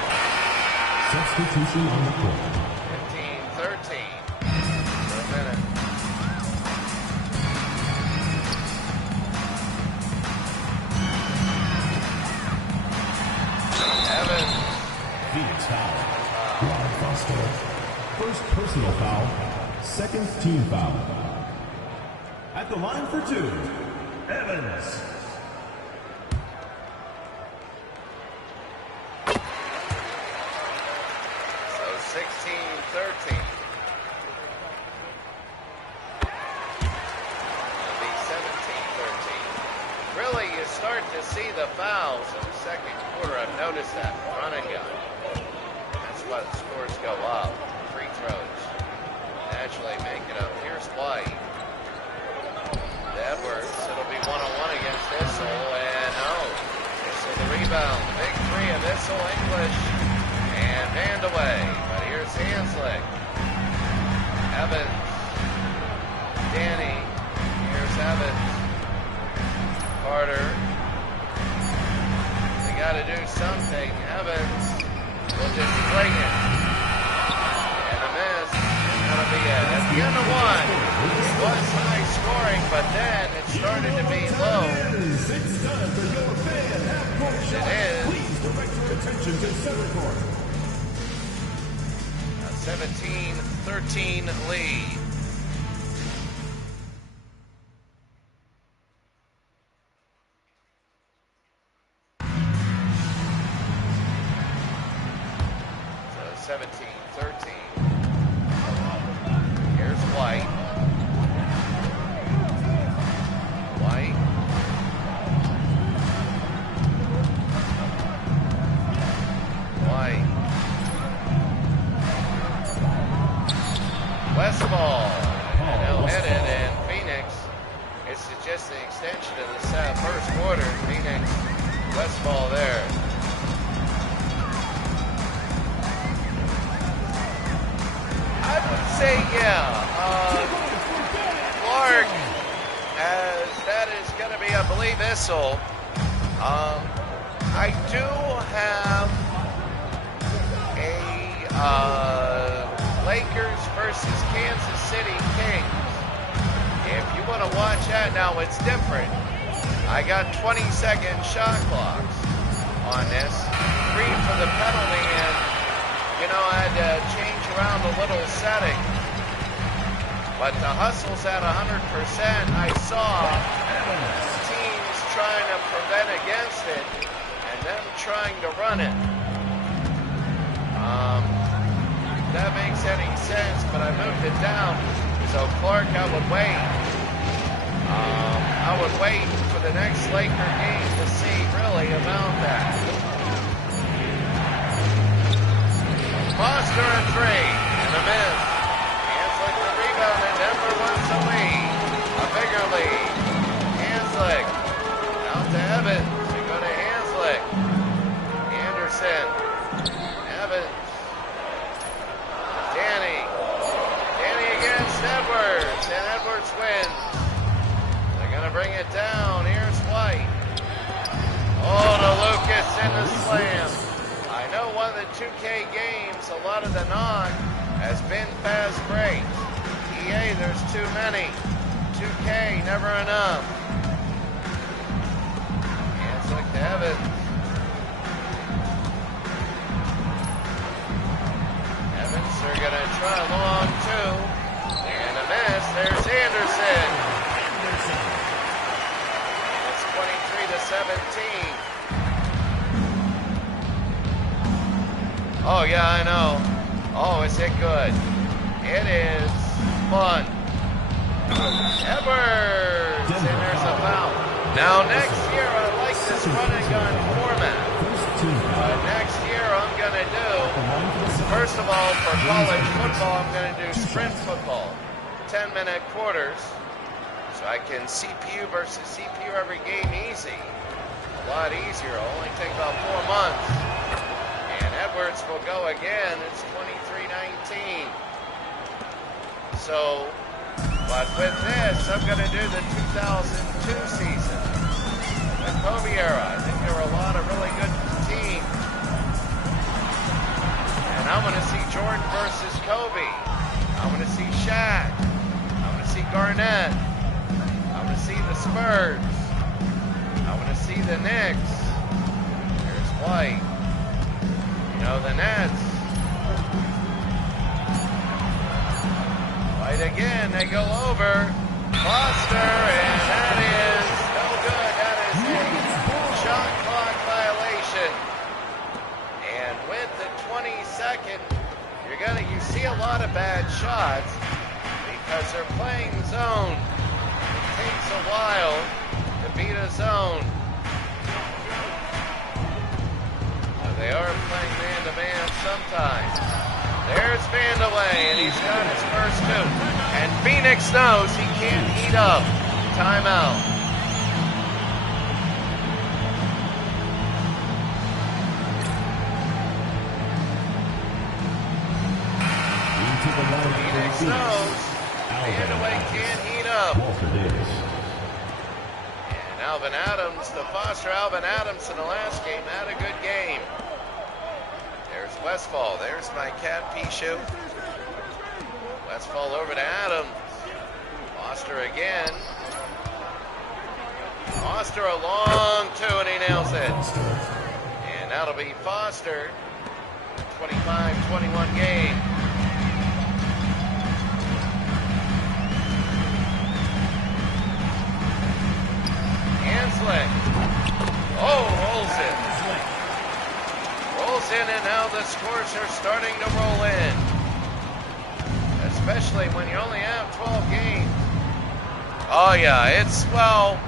Substitution on the court. 15-13. For a minute. Evans. Phoenix foul. Ron Foster. First personal foul. Second team foul. At the line for 2, Evans. So 16-13. It'll be 17-13. Really, you start to see the fouls in the second quarter. I've noticed that run and gun. That's why the scores go up. Free throws naturally make it up. Here's White. Edwards. It'll be one-on-one against Issel, and no. Issel the rebound. The big three of Issel, English, and Vandaway. But here's Hanslick. Evans. Danny. Here's Evans. Carter. They got to do something. Evans will just fling it. And a miss. And that'll be it. That's the end of one. but then it started to be low. It's time for your fan half-court shot. It is. Please direct your attention to center court. A 17-13 lead. So 17-13. Here's White. White. White. Westball. And he'll hit it, and Phoenix, it's just an extension of the first quarter. Phoenix, Westball there. I would say, yeah. Clark, as that is going to be, I believe, Issel. I do have a Lakers versus Kansas City Kings. If you want to watch that, now it's different. I got 20-second shot clocks on this. 3 for the penalty, and I had to change around a little setting. But the hustle's at 100%. I saw teams trying to prevent against it and them trying to run it. If that makes any sense, but I moved it down. So Clark, I would wait. I would wait for the next Laker game to see really about that. Foster a 3 and a miss. Hanslick the rebound, and Denver wants the lead. A bigger lead. Hanslick out to Evans. They go to Hanslick. Anderson. Evans. Danny against Edwards, and Edwards wins. They're going to bring it down. Here's White. Oh, to Lucas in the slam. I know one of the 2K games, a lot of the knock has been fast breaks. EA, there's too many. 2K, never enough. Hanslick to Evans. They're going to try a long 2. And a miss. There's Anderson. It's 23-17. Oh, yeah, I know. Oh, is it good? It is fun. Edwards. And there's a foul. Now, next year, I like this run and gun format. But next year, I'm going to do, first of all, for college football, I'm going to do sprint football, 10-minute quarters, so I can CPU versus CPU every game easy, a lot easier. It'll only take about 4 months, and Edwards will go again. It's 23-19. So, but with this, I'm going to do the 2002 season, the Kobe era. I think there were a lot of really good teams. And I want to see Jordan versus Kobe. I want to see Shaq. I want to see Garnett. I want to see the Spurs. I want to see the Knicks. Here's White. The Nets. White again. They go over. Foster, and that is no good. That is a shot clock violation. And with the 22nd, you see a lot of bad shots because they're playing zone. It takes a while to beat a zone. So they are playing man-to-man sometimes. There's Vandeweghe, and he's got his first 2. And Phoenix knows he can't heat up. Timeout. Phoenix knows Vandeweghe can't heat up. And Alvin Adams, the Foster Alvin Adams in the last game, had a good game. There's Westfall. There's my cat PHO. Westfall over to Adams. Foster again. Foster a long two, and he nails it. And that'll be Foster. 25-21 game. Hanslick. Oh, rolls it. Rolls in, and now the scores are starting to roll in. Especially when you only have 12 games. Oh yeah, it's, well,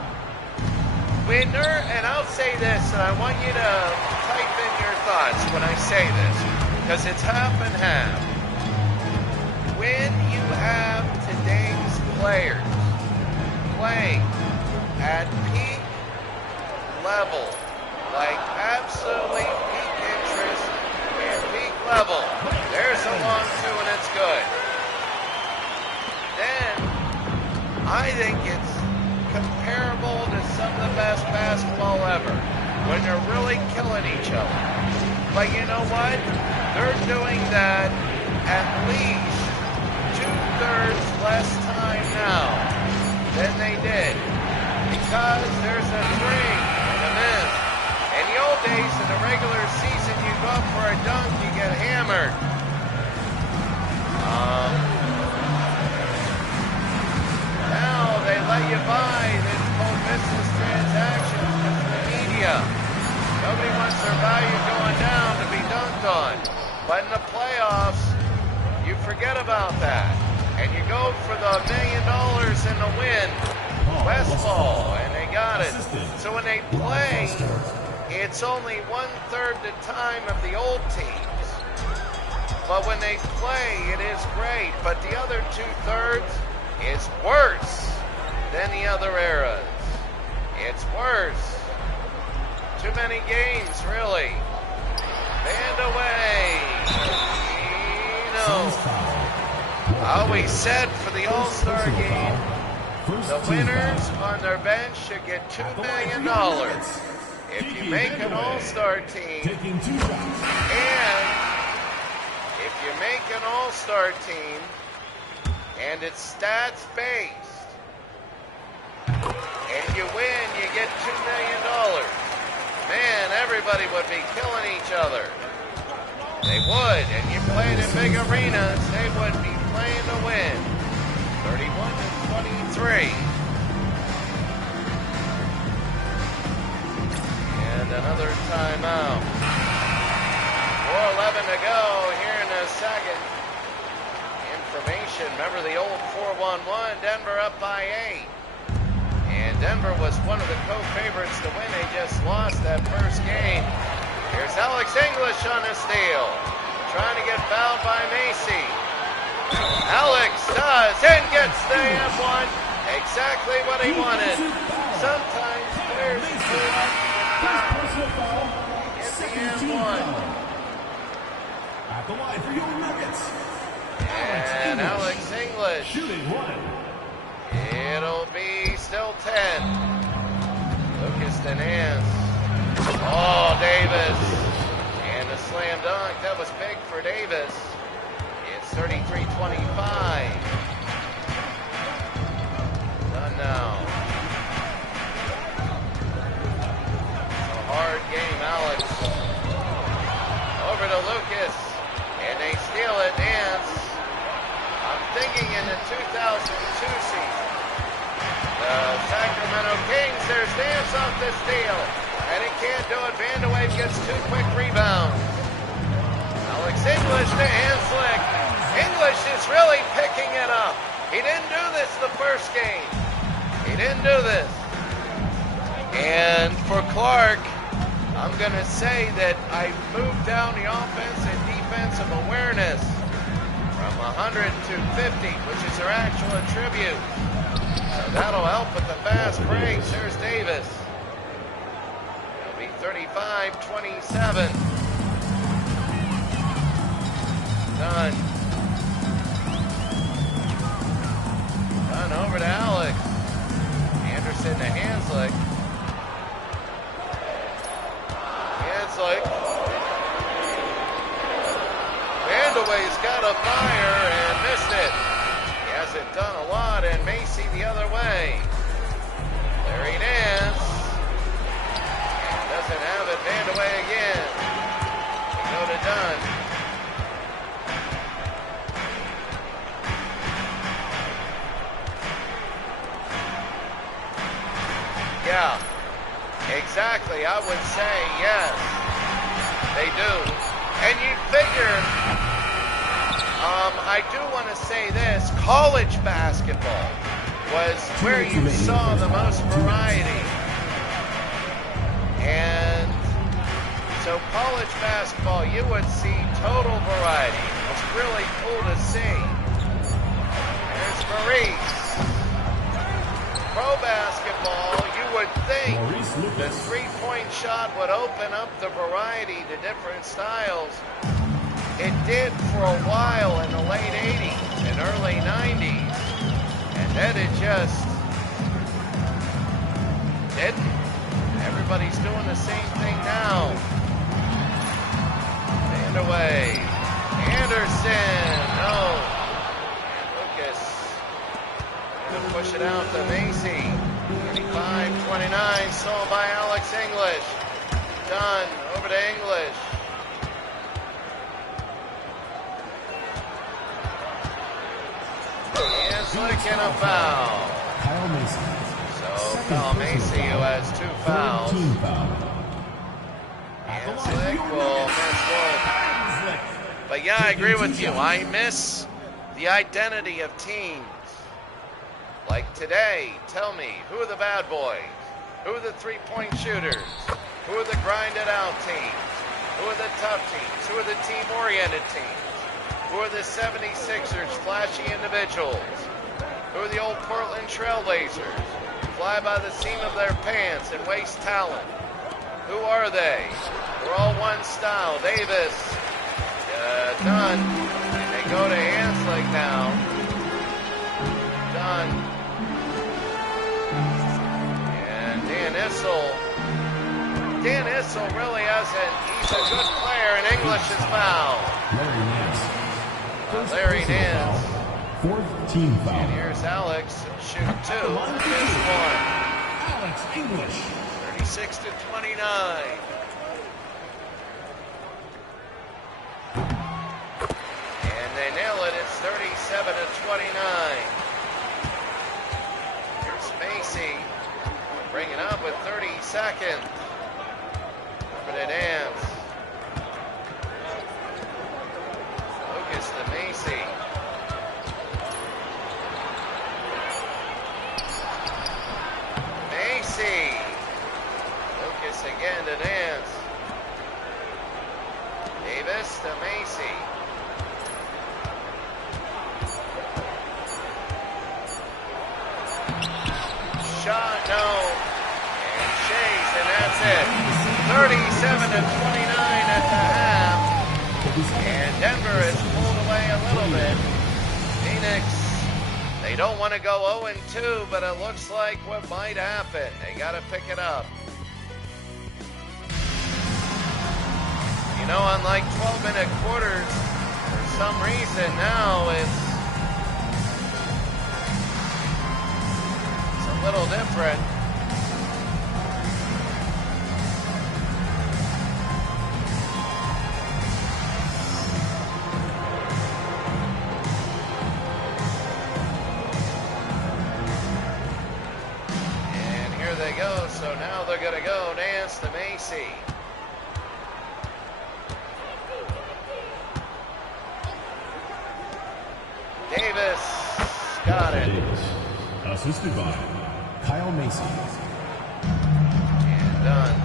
winner, and I'll say this, and I want you to type in your thoughts when I say this, because it's half and half. When you have today's players playing at peak level, like absolutely peak interest and peak level, there's a long two and it's good. Then I think it's comparable to some of the best basketball ever, when they're really killing each other. But you know what? They're doing that at least 2/3 less time now than they did, because there's a swing and a miss. In the old days, in the regular season, you go up for a dunk, you get hammered. Now they let you buy. It's called business transactions with the media. Nobody wants their value going down to be dunked on. But in the playoffs, you forget about that. And you go for the $1 million in the win. Westfall, and they got it. So when they play, it's only 1/3 the time of the old teams. But when they play, it is great. But the other 2/3 is worse than the other eras. It's worse. Too many games, really. Band away. I always said for the All-Star game, the winners on their bench should get $2 million. If you make an All-Star team, and if you make an All-Star team, and it's stats based, and you win, you get $2 million. Man, everybody would be killing each other. They would, and you played in big arenas, they would be playing to win. 31-23. And another timeout. 4:11 to go here in the second. Information, remember the old 4-1-1, Denver up by 8. And Denver was one of the co-favorites to win. They just lost that first game. Here's Alex English on a steal. Trying to get fouled by Macy. Alex does and gets the M1. Exactly what he wanted. Sometimes players get the M1. At the line for your Nuggets. And Alex English. Shooting one. It'll be still 10. Lucas Denance. Oh, Davis. And a slam dunk. That was big for Davis. It's 33-25. Done now. It's a hard game, Alex. Over to Lucas. And they steal it, Dance. I'm thinking in the 2002 season. The Sacramento Kings, there's Dance off the steal. And he can't do it. Vandeweghe gets 2 quick rebounds. Alex English to Hanslick. English is really picking it up. He didn't do this the first game. He didn't do this. And for Clark, I'm going to say that I moved down the offense and defensive awareness from 100 to 50, which is their actual attribute. So that'll help with the fast breaks. There's Davis. It'll be 35-27. Done. Done over to Alex. Anderson to Hanslick. Hanslick. Vandeweghe's got a fire and missed it. He hasn't done a lot, and Macy the other way. Larry Nance. Vandaway again. They go to Dunn. Yeah, exactly. I would say yes. They do. And you'd figure, I do want to say this, college basketball was where you saw the most variety. And so college basketball, you would see total variety. It's really cool to see. There's Maurice. Pro basketball, you would think the three-point shot would open up the variety to different styles. It did for a while in the late 80s and early 90s. And then it just didn't. Everybody's doing the same thing now. Vandaway. Anderson. No. Lucas. Gonna push it out to Macy. 25-29. Stolen by Alex English. Dunn. Over to English. Slick and a foul. Kyle Macy. So Kyle Macy, who has 2 fouls. And Slick will miss one. But yeah, I agree with you. I miss the identity of teams. Like today, tell me, who are the bad boys? Who are the three-point shooters? Who are the grinded-out teams? Who are the tough teams? Who are the team-oriented teams? Who are the 76ers, flashy individuals? Who are the old Portland Trailblazers? Fly by the seam of their pants and waste talent. Who are they? We're all one style. Davis. Dunn. And they go to Hanslick now. Dunn. And Dan Issel. Dan Issel really hasn't. He's a good player, and English is fouled. Larry Nance. 4th team foul. And here's Alex. Shoot 2. Miss 1. Alex English. 36-29. And they nail it. It's 37-29. Here's Macy. Bringing up with 30 seconds. Over to Dance. Lucas to Macy. Macy. Lucas again to Dance. Davis to Macy. Shot, no. And Shays, and that's it. 37-29 at the half. And Denver is pulled away a little bit. Phoenix, they don't want to go 0-2, but it looks like what might happen. They got to pick it up. You know, unlike 12-minute quarters, for some reason now it's a little different. And here they go. So now they're going to go Dance to Macy. Davis got it. Davis. Assisted by Kyle Macy. And done.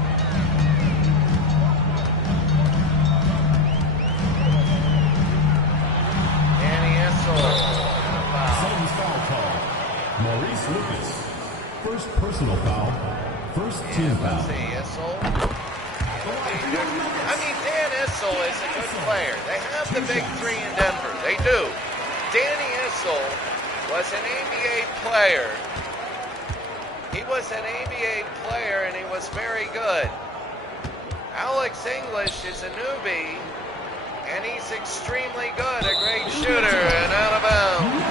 Danny Issel. Sudden foul call. Maurice Lucas. First personal foul. First team And foul. let's see, Issel. I mean, Dan Issel is a good player. They have the big three in Denver. They do. Danny Issel was an ABA player. He was an ABA player, and he was very good. Alex English is a newbie, and he's extremely good, a great shooter, and out of bounds.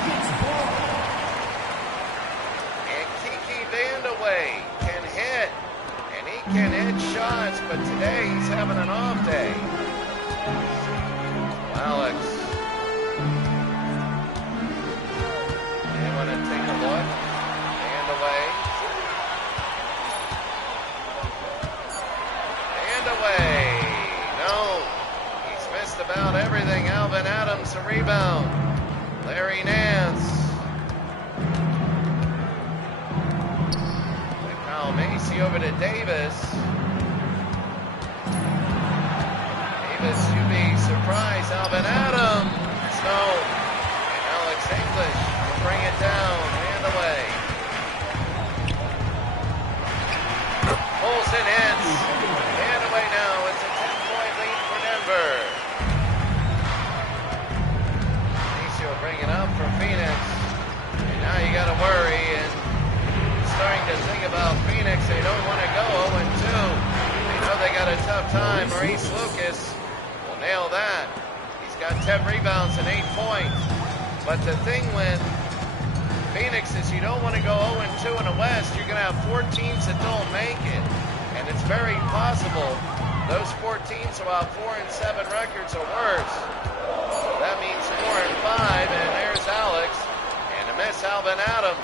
And Kiki Vandaway can hit, and he can hit shots, but today he's having an off day. Alex. You want to take a look? Hand away. Hand away. No. He's missed about everything. Alvin Adams, a rebound. Larry Nance. Kyle Macy over to Davis. Davis, you'd be surprised. Alvin Adams. No. And Alex English will bring it down. Hand away. Pulls and hits. Hand away now. It's a 10-point lead for Denver. Macy will bring it up for Phoenix. And now you got to worry. And starting to think about Phoenix. They don't want to go 0-2. They know they got a tough time. Maurice Lucas will nail that. He's got 10 rebounds and 8 points. But the thing with Phoenix is you don't want to go 0-2 in the West. You're going to have 4 teams that don't make it. And it's very possible those 4 teams will have 4 and 7 records or worse. So that means 4 and 5. And there's Alex. And to miss Alvin Adams.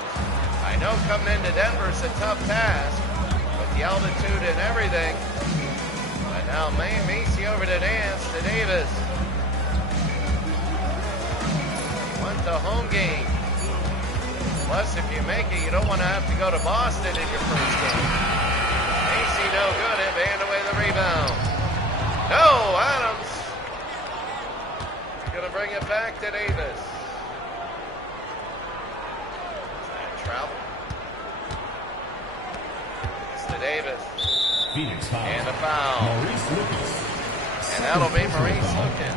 I know coming into Denver is a tough task with the altitude and everything. But now Macy over to Nance to Davis. You want the home game. Plus, if you make it, you don't want to have to go to Boston in your first game. Macy no good and hand away the rebound. No, Adams. Going to bring it back to Davis. Travel. It's to Davis. Phoenix foul. And a foul. Maurice Lucas. And that'll be Maurice Lucas.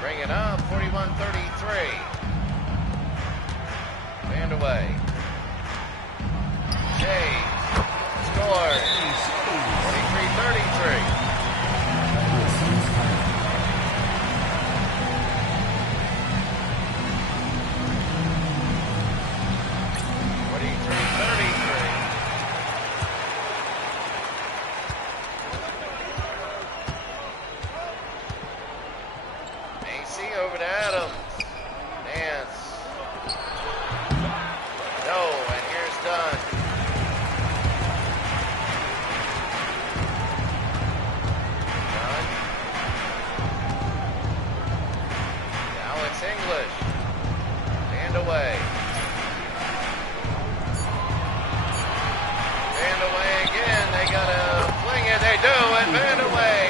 Bring it up, 41-33. Hand away. Jays scores. 43-33. Over to Adams. Nance. No, and here's Dunn. Dunn. Alex English. Hand away. Hand away again. They gotta fling it. They do, and Van away.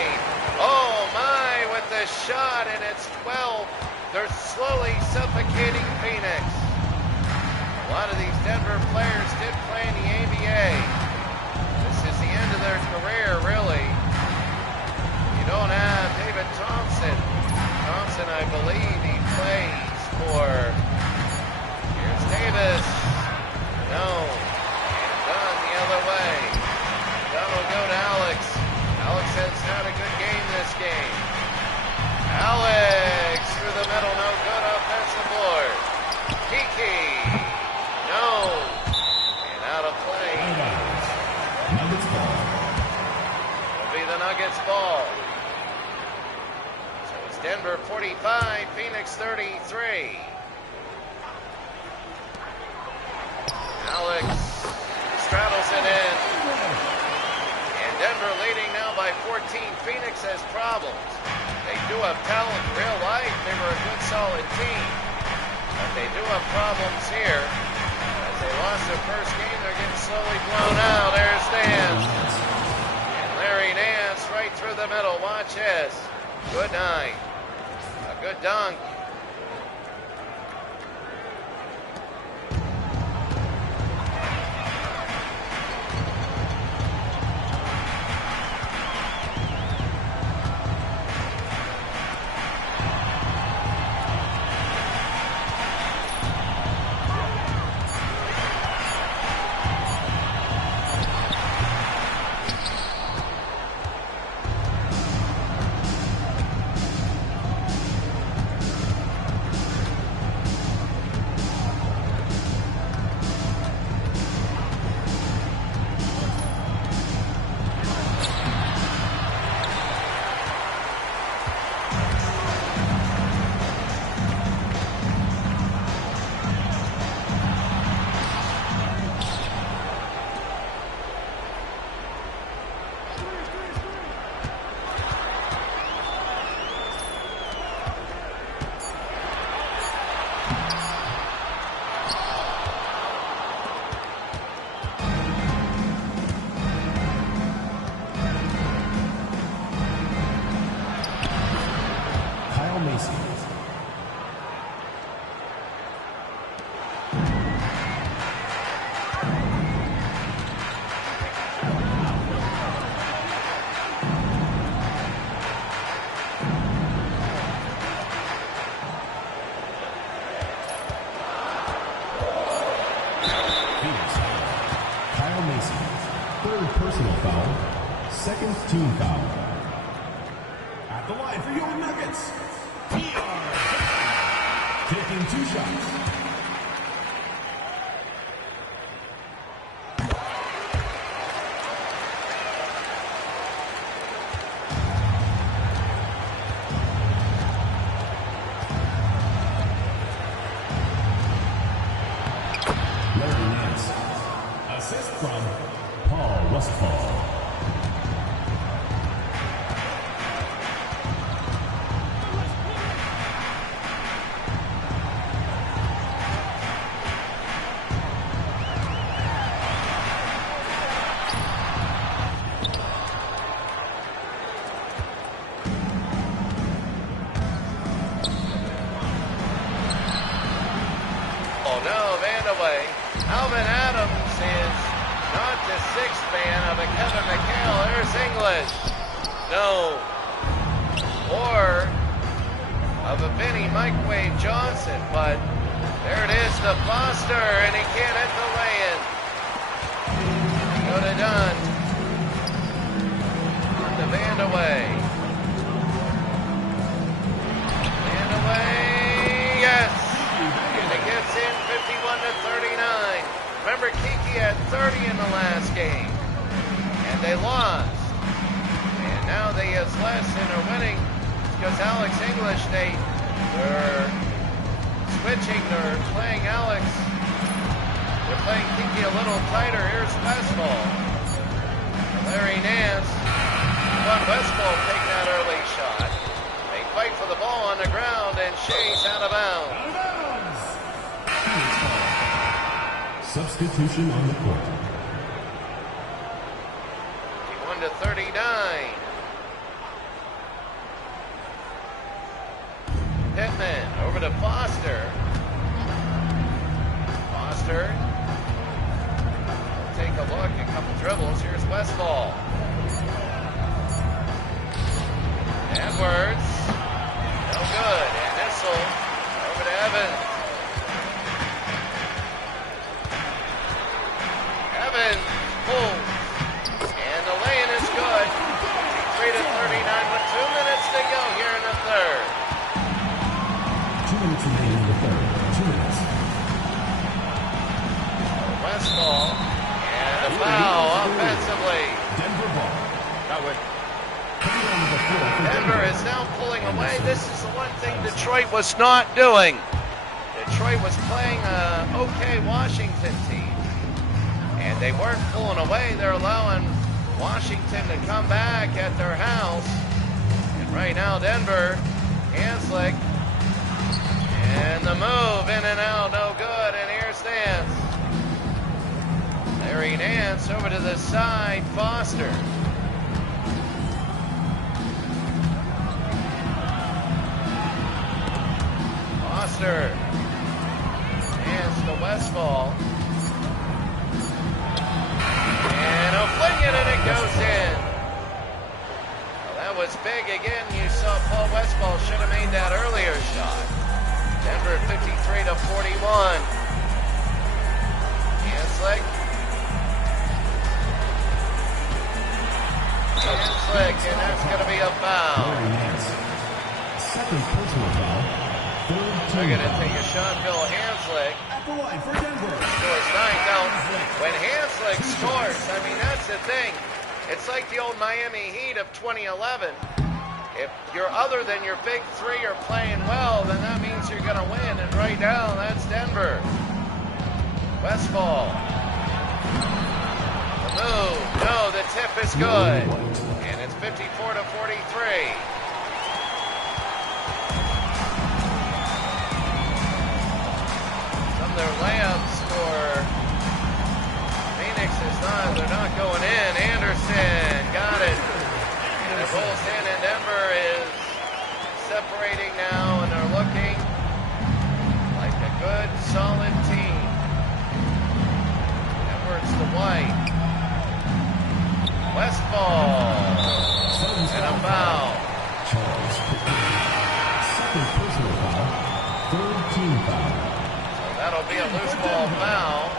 Oh my, with the shot, and it's 12. They're slowly suffocating Phoenix. A lot of these Denver players did play in the ABA. This is the end of their career, really. You don't have David Thompson. Thompson, I believe, he plays for... Here's Davis. No. And Dunn the other way. Dunn will go to Alex. Alex has had a good game this game. Alex through the middle, no good offensive board. Kiki, no. And out of play. Nuggets ball. It'll be the Nuggets ball. So it's Denver 45, Phoenix 33. Alex straddles it in. And Denver leading now by 14. Phoenix has problems. They do have talent in real life. They were a good, solid team. But they do have problems here. As they lost their first game, they're getting slowly blown out. There's Nance. And Larry Nance right through the middle. Watch this. Good night. A good dunk. Third personal foul. Second team foul. At the line for your Nuggets, taking 2 shots. Assist from Paul Westphal. Oh no, man away. Alvin Adams is not the 6th man of a Kevin McHale. There's English. No. Or of a Benny Microwave Johnson. But there it is to Foster, and he can't hit the lay-in. Go to Dunn. On to Vandaway. Vandaway, yes. And it gets in 51 to 39. Remember, Kiki had 30 in the last game, and they lost. And now they has less, and are winning because Alex English, they're switching. They're playing Alex. They're playing Kiki a little tighter. Here's Westphal. Larry Nance. Westphal take that early shot. They fight for the ball on the ground, and Shea's out of bounds. Substitution on the court. 51 to 39. Pittman over to Foster. Foster. We'll take a look, a couple dribbles. Here's Westphal. Edwards. No good. And Nissel over to Evans. Evans pulls. And the lay-in is good. 53 to 39 with 2 minutes to go here in the third. 2 minutes remaining in the third. 2 minutes. Westphal. And a foul offensively. Denver ball. That would. Denver is now pulling away. This is the one thing Detroit was not doing. Detroit was playing an okay Washington team. And they weren't pulling away. They're allowing Washington to come back at their house. And right now, Denver, Hanslick. And the move in and out, no good. And here's Nance. Larry Nance over to the side, Foster. Foster. Nance to Westphal. And a fling it, and it goes in. Well, that was big again. You saw Paul Westphal should have made that earlier shot. Denver 53 to 41. Hanslick. Hanslick, and that's going to be a foul. Second personal foul. Third They're team going to foul. take a shot, Bill Hanslick. At the line for Denver. Scores 9. Now, when Hanslick scores, I mean, that's the thing. It's like the old Miami Heat of 2011. If you're other than your big three are playing well, then that means you're going to win. And right now, that's Denver. Westphal. The move. No, the tip is good. And it's 54 to 43. Some of their layups for Phoenix they're not going in. Anderson got it. And it rolls in, and Denver is separating now, and they're looking like a good, solid team. Edwards to White. Westphal. And a foul. Second personal foul. Third team foul. So that'll be a loose ball foul.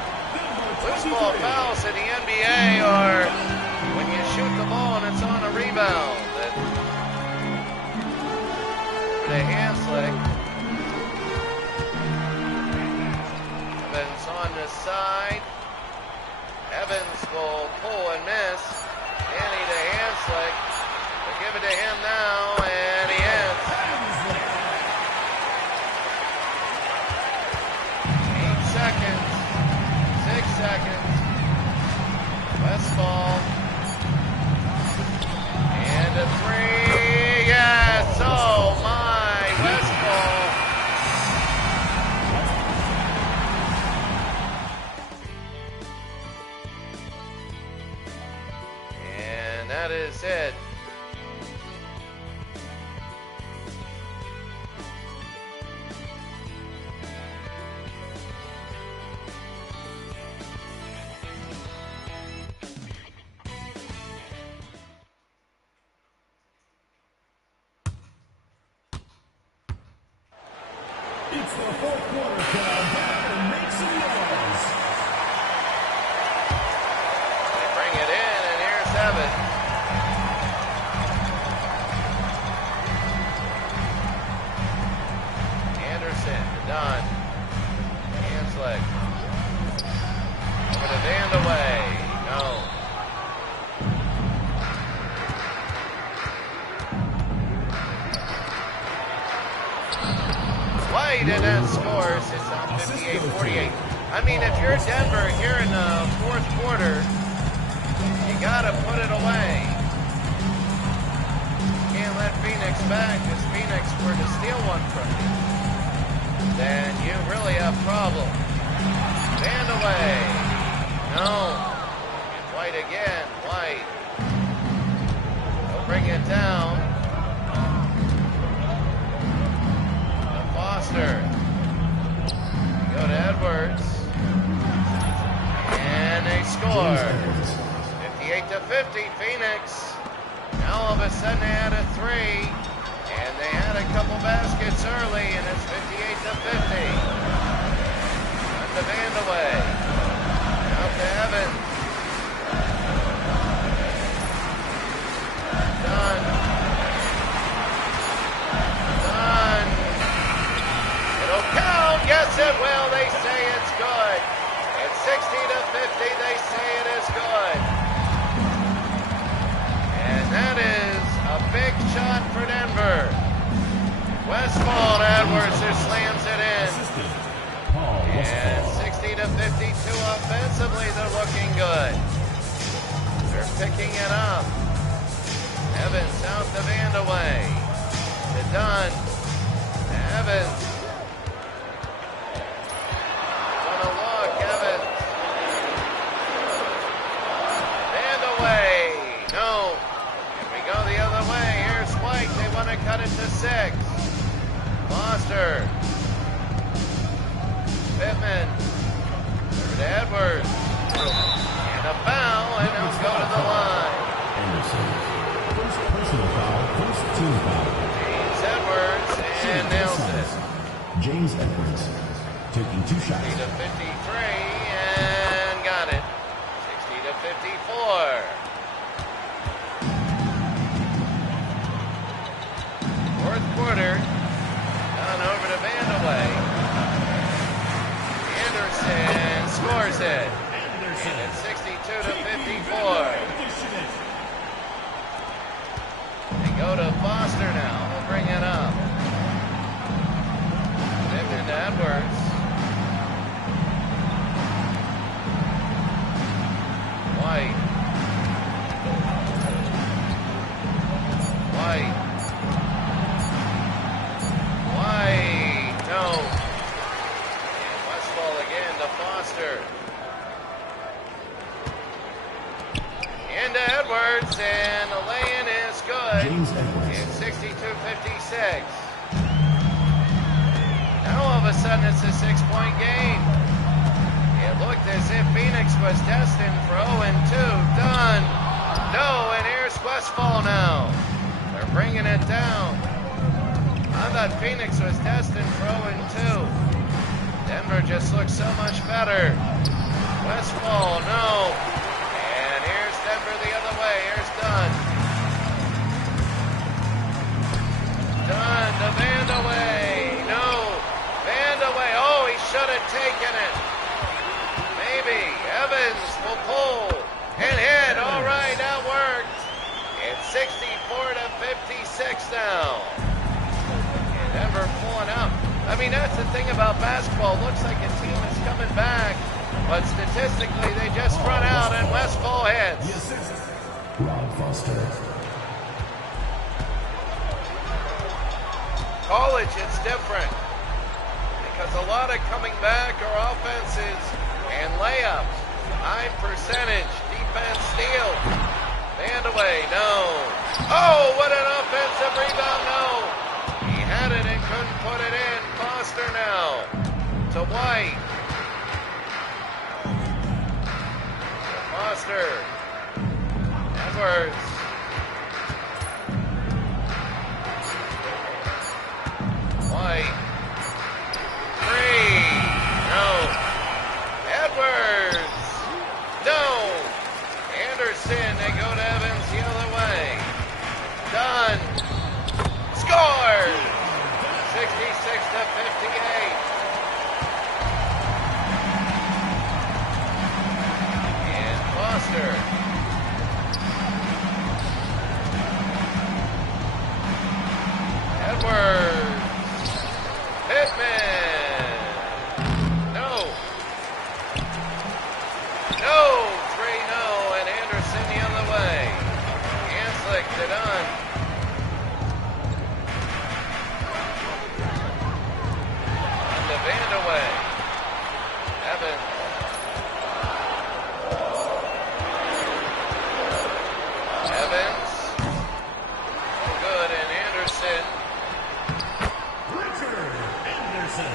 Loose ball fouls in the NBA are rebound. And the hand slick. Evans on the side. Evans will pull and miss. Danny the hand slick. They give it to him now, and he hits. 8 seconds. 6 seconds. Westfall. And a three. Yes! Oh my! Westfall. And that is it. It's the fourth quarter countdown and make some noise. They bring it in, and here's Evans. Anderson, done. Hanslick. Over to Vandaway. No. White, and that scores. It's on 58-48. I mean, if you're Denver here in the fourth quarter, you got to put it away. You can't let Phoenix back. If Phoenix were to steal one from you, then you really have problems. Vandaway. No. And White again. White. They'll bring it down. Foster. Go to Edwards. And they score. 58-50, Phoenix. Now all of a sudden they had a three. And they had a couple baskets early, and it's 58-50. On to Vandaway. Out to Evans. Done. It'll count. Yes, it will. They say it's good. It's 60-50. They say it is good. And that is a big shot for Denver. Westfall to Edwards who slams it in. And 60-52 offensively. They're looking good. They're picking it up. Evans out to Vandaway. To Dunn. To Evans. Gonna look. Evans. Vandaway. No. And we go the other way. Here's White. They want to cut it to 6. Foster. Pittman. Over to Edwards. And a foul. And they'll go to the line. Anderson. First personal foul, first team foul. James Edwards and Nelson. James Edwards taking 2 shots. 60-53 and got it. 60-54. Fourth quarter. Done over to Vandaway. Anderson scores it. And it's 62-54. Go to Foster now. We'll bring it up. Pittman to Edwards. White. White. White. No. And Westfall again to Foster. Into Edwards, and the lay-in is good. James Edwards. It's 62-56. Now all of a sudden it's a 6-point game. It looked as if Phoenix was destined for 0-2. Done. No, and here's Westfall now. They're bringing it down. I thought Phoenix was destined for 0-2. Denver just looks so much better. Westfall, no. And here's Denver the other way. Here's Dunn. now. And Denver pulling up. I mean, that's the thing about basketball. Looks like a team is coming back, but statistically they just run out and Westfall hits. Rod Foster. College, it's different because a lot of coming back are offenses and layups. High percentage, defense steal. Band away, no. Oh, what an offensive rebound, no. He had it and couldn't put it in. Foster now to White. Foster. Edwards. White. Three. No. Edwards. No. Anderson. They go to Evans the other way. Done. Scores. 66 to 58. And Foster. Edwards. Pittman. No. No. 3 no. And Anderson the other way. Hanslick to Dunn. Vandaway. Evans. Evans. Oh, good. And Anderson. Richard Anderson.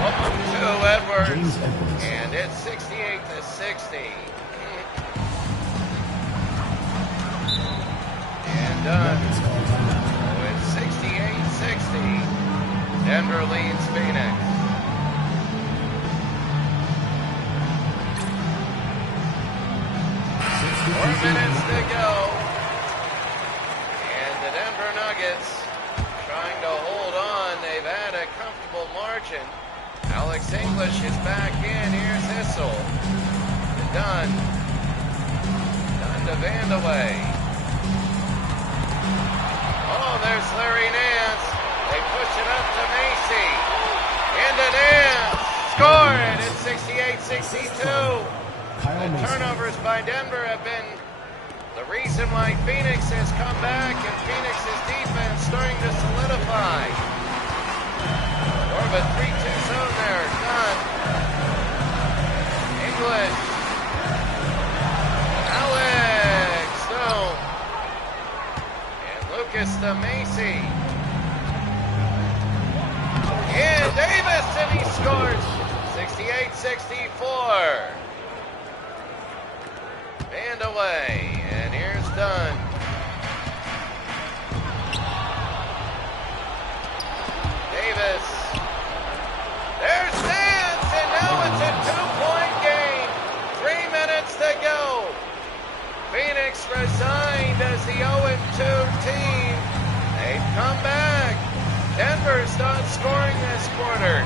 Welcome to Edwards. And it's 68 to 60. And done. So it's 68-60. Denver leads Phoenix. Four minutes to go. And the Denver Nuggets trying to hold on. They've had a comfortable margin. Alex English is back in. Here's Hissel. To Dunn. Dunn to Vandaway. Oh, there's Larry Nance. They push it up to Macy. Into Nance. Scored. It's 68-62. The turnovers by Denver have been the reason why Phoenix has come back, and Phoenix's defense starting to solidify. More of a 3-2 zone there. Done. English. Alex. No. And Lucas to Macy. And Davis, and he scores. 68-64. And away. And here's Dunn. Davis. There's Nance, and now it's a 2-point game. 3 minutes to go. Phoenix resigned as the 0-2 team. They've come back. Denver's not scoring this quarter.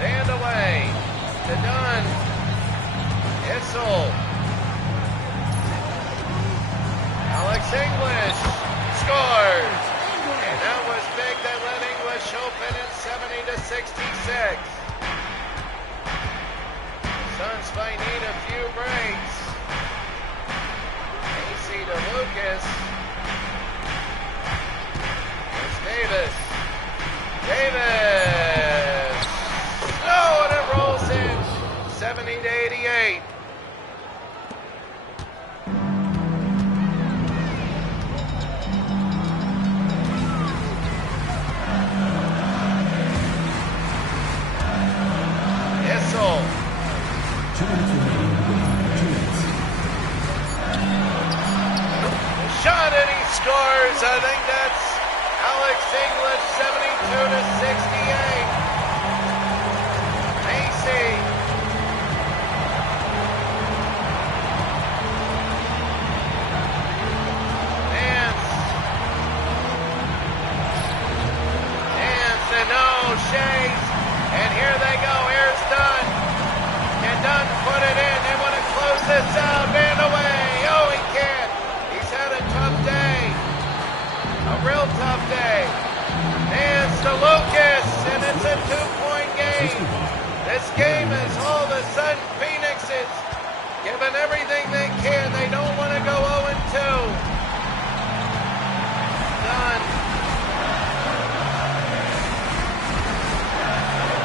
Band away to Dunn. Hissel. Alex English scores. And that was big. They let English open at 70-66. Suns might need a few breaks. Macy to Lucas. There's Davis. Davis! No, and it rolls in. 70-88. Hissel. Shot, and he scores. I think that's Alex English, 72-68. Macy. Nance. tough day. Hands to Lucas, and it's a 2-point game. This game is all of a sudden Phoenix is giving everything they can. They don't want to go 0-2. Done.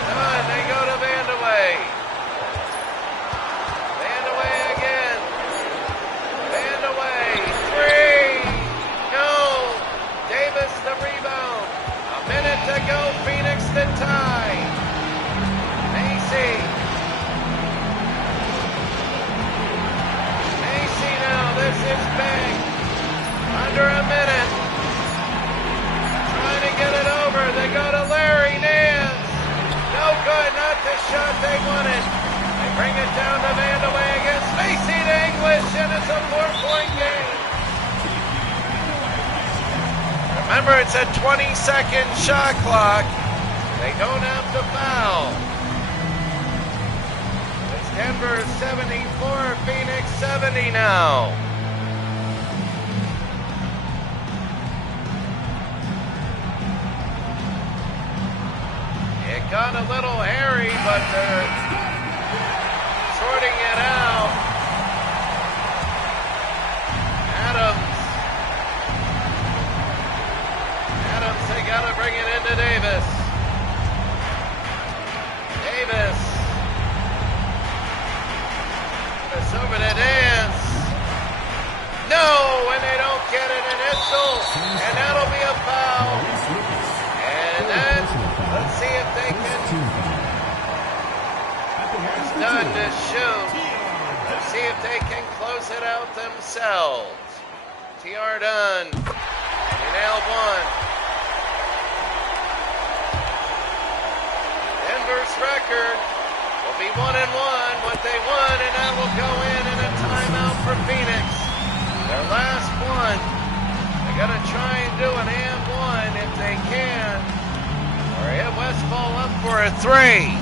Done. They go to Vandeweghe. Vandeweghe again. Vandeweghe. 3. No. Davis the rebound. A minute to go. Phoenix the tie. Macy. Macy now. This is big. Under a minute. Trying to get it over. They go to Larry Nance. No good. Not the shot they wanted. They bring it down to Vandeweghe against Macy to English, and it's a 4-point game. Remember, it's a 20-second shot clock. They don't have to foul. It's Denver 74, Phoenix 70 now. It got a little hairy, but they're sorting it out. Adams, they got to bring it into Davis. Davis over to Dance. No, and they don't get it, and and that'll be a foul. And then, let's see if they can. Here's Dunn to shoot. Let's see if they can close it out themselves. T.R. Dunn. He nailed one. Denver's record will be 1-1, what they won, and that will go in a timeout for Phoenix. Their last one. They're going to try and do an and one if they can, or hit Westfall up for a 3.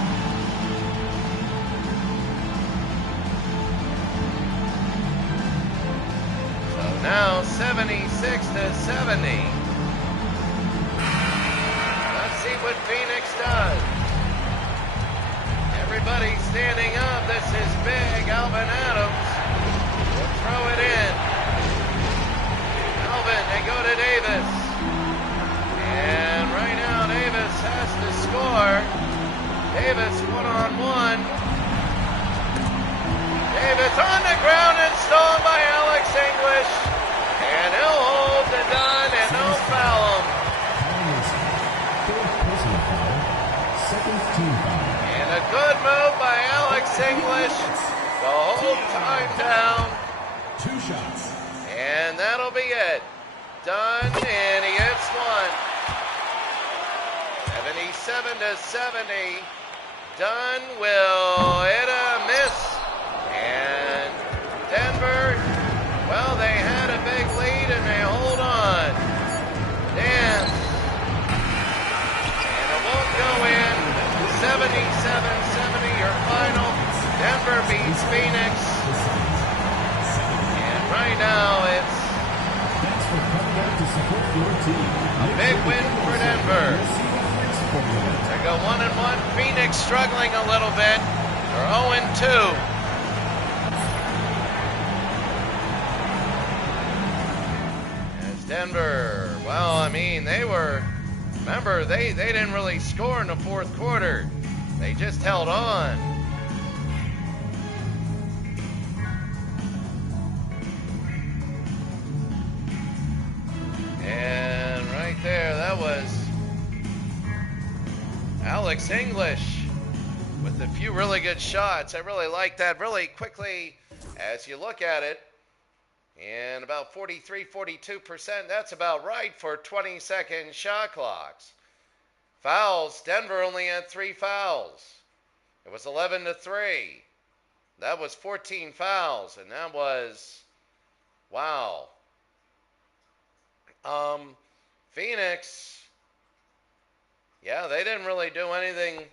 So now 76-70. Let's see what Phoenix does. Everybody standing up. This is big. Alvin Adams will throw it in. Alvin, they go to Davis. And right now Davis has to score. Davis one-on-one. Davis on the ground and stolen by Alex English. And he'll hold the Dunn and no foul him. Second team foul. A good move by Alex English to hold time down. 2 shots. And that'll be it. Done, and he hits one. 77-70. Dunn will hit a miss. And Denver, well, they had a big lead and they hold on. Dance. And it won't go in. 77-70, your final. Denver beats Phoenix. And right now it's a big win for Denver. They go 1-1. Phoenix struggling a little bit. They're 0-2. As Denver, well, I mean, remember, they didn't really score in the fourth quarter. They just held on. And right there, that was Alex English with a few really good shots. I really like that. Really quickly, as you look at it, and about 43-42%, that's about right for 20-second shot clocks. Fouls, Denver only had 3 fouls. It was 11-3. That was 14 fouls, and that was, wow. Phoenix, yeah, they didn't really do anything.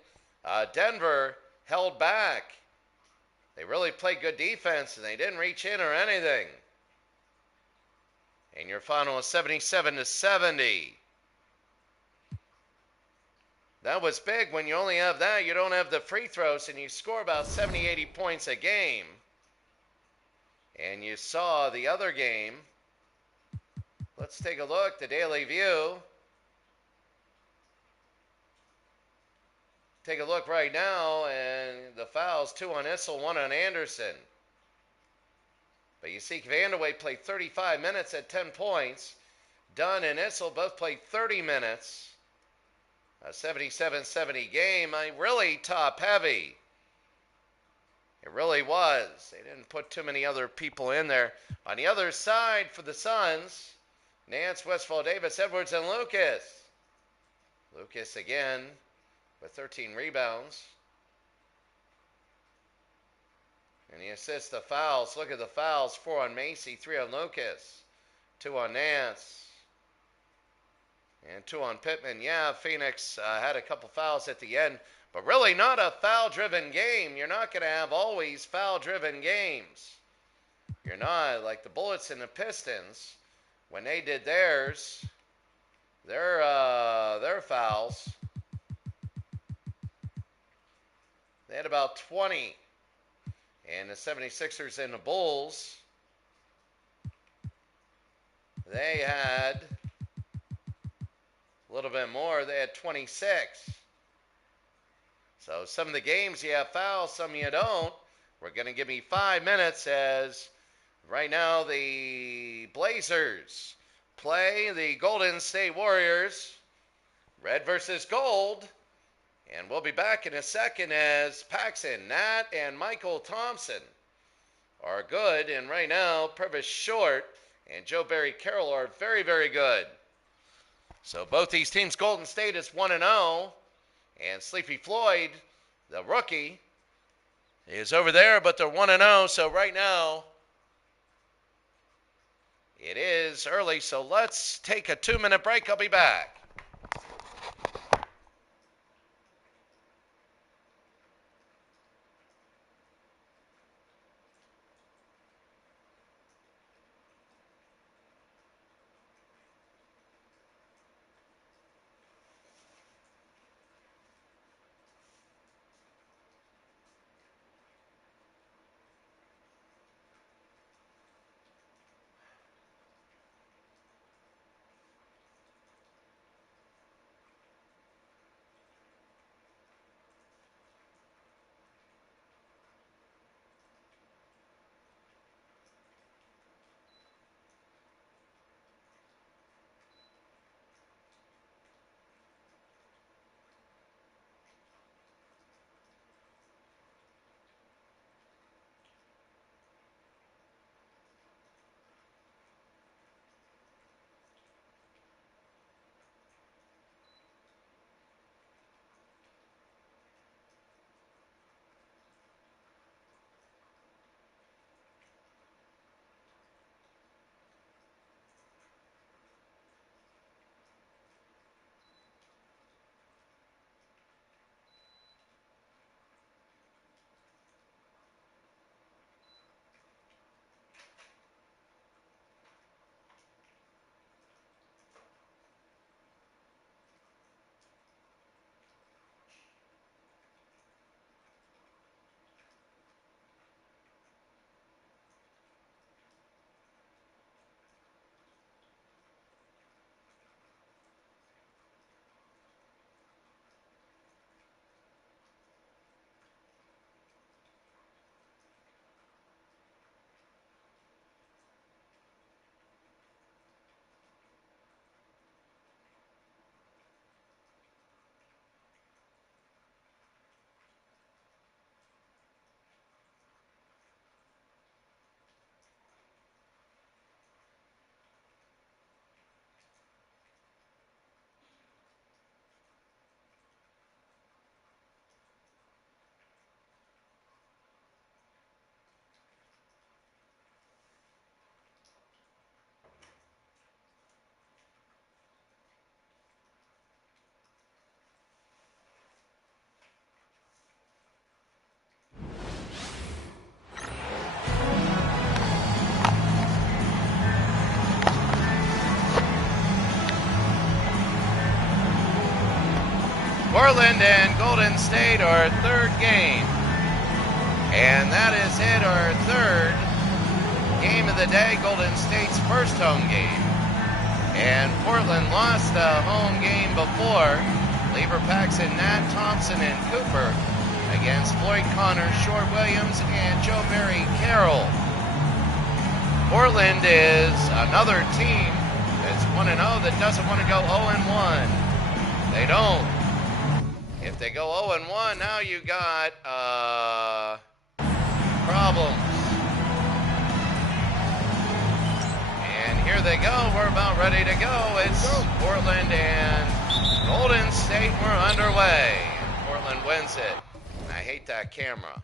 Denver held back. They really played good defense, and they didn't reach in or anything. And your final is 77-70. That was big. When you only have that, you don't have the free throws, and you score about 70, 80 points a game. And you saw the other game. Let's take a look. The Daily View. Take a look right now, and the fouls, 2 on Issel, 1 on Anderson. But you see, Vandeweghe played 35 minutes at 10 points. Dunn and Issel both played 30 minutes. A 77-70 game. Really top heavy. It really was. They didn't put too many other people in there. On the other side for the Suns, Nance, Westfall, Davis, Edwards, and Lucas. Lucas again with 13 rebounds. And he assists the fouls. Look at the fouls. 4 on Macy, 3 on Lucas, 2 on Nance, and 2 on Pittman. Yeah, Phoenix had a couple fouls at the end, but really not a foul-driven game. You're not going to have always foul-driven games. You're not. Like the Bullets and the Pistons, when they did theirs, their fouls, they had about 20. And the 76ers and the Bulls, they had a little bit more. They had 26. So some of the games you have fouls, some you don't. We're going to give me 5 minutes as right now the Blazers play the Golden State Warriors. Red versus gold. And we'll be back in a second as Paxson, Nat, and Michael Thompson are good. And right now, Purvis Short and Joe Barry Carroll are very, very good. So both these teams, Golden State is 1-0. And Sleepy Floyd, the rookie, is over there, but they're 1-0. So right now, it is early. So let's take a 2-minute break. I'll be back. Portland and Golden State, our third game. And that is it, our third game of the day, Golden State's first home game. And Portland lost the home game before. Lever Paxson, Nat Thompson, and Cooper against Floyd Connor, Short Williams, and Joe Barry Carroll. Portland is another team that's 1-0 that doesn't want to go 0-1. They don't. If they go 0-1, now you got problems. And here they go. We're about ready to go. It's Portland and Golden State. We're underway. And Portland wins it. And I hate that camera.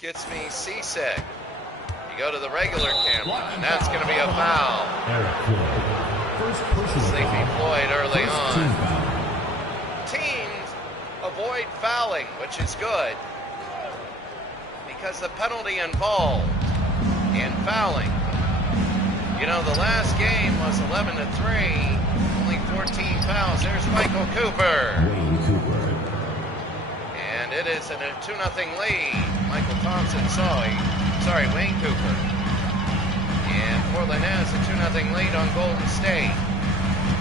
Gets me seasick. You go to the regular camera, and that's going to be a foul. Sleepy Floyd early on. Teams avoid fouling, which is good, because the penalty involved in fouling. You know, the last game was 11-3, only 14 fouls. There's Michael Cooper. And it is a 2-0 lead. Michael Thompson Wayne Cooper. And Portland has a 2-0 lead on Golden State.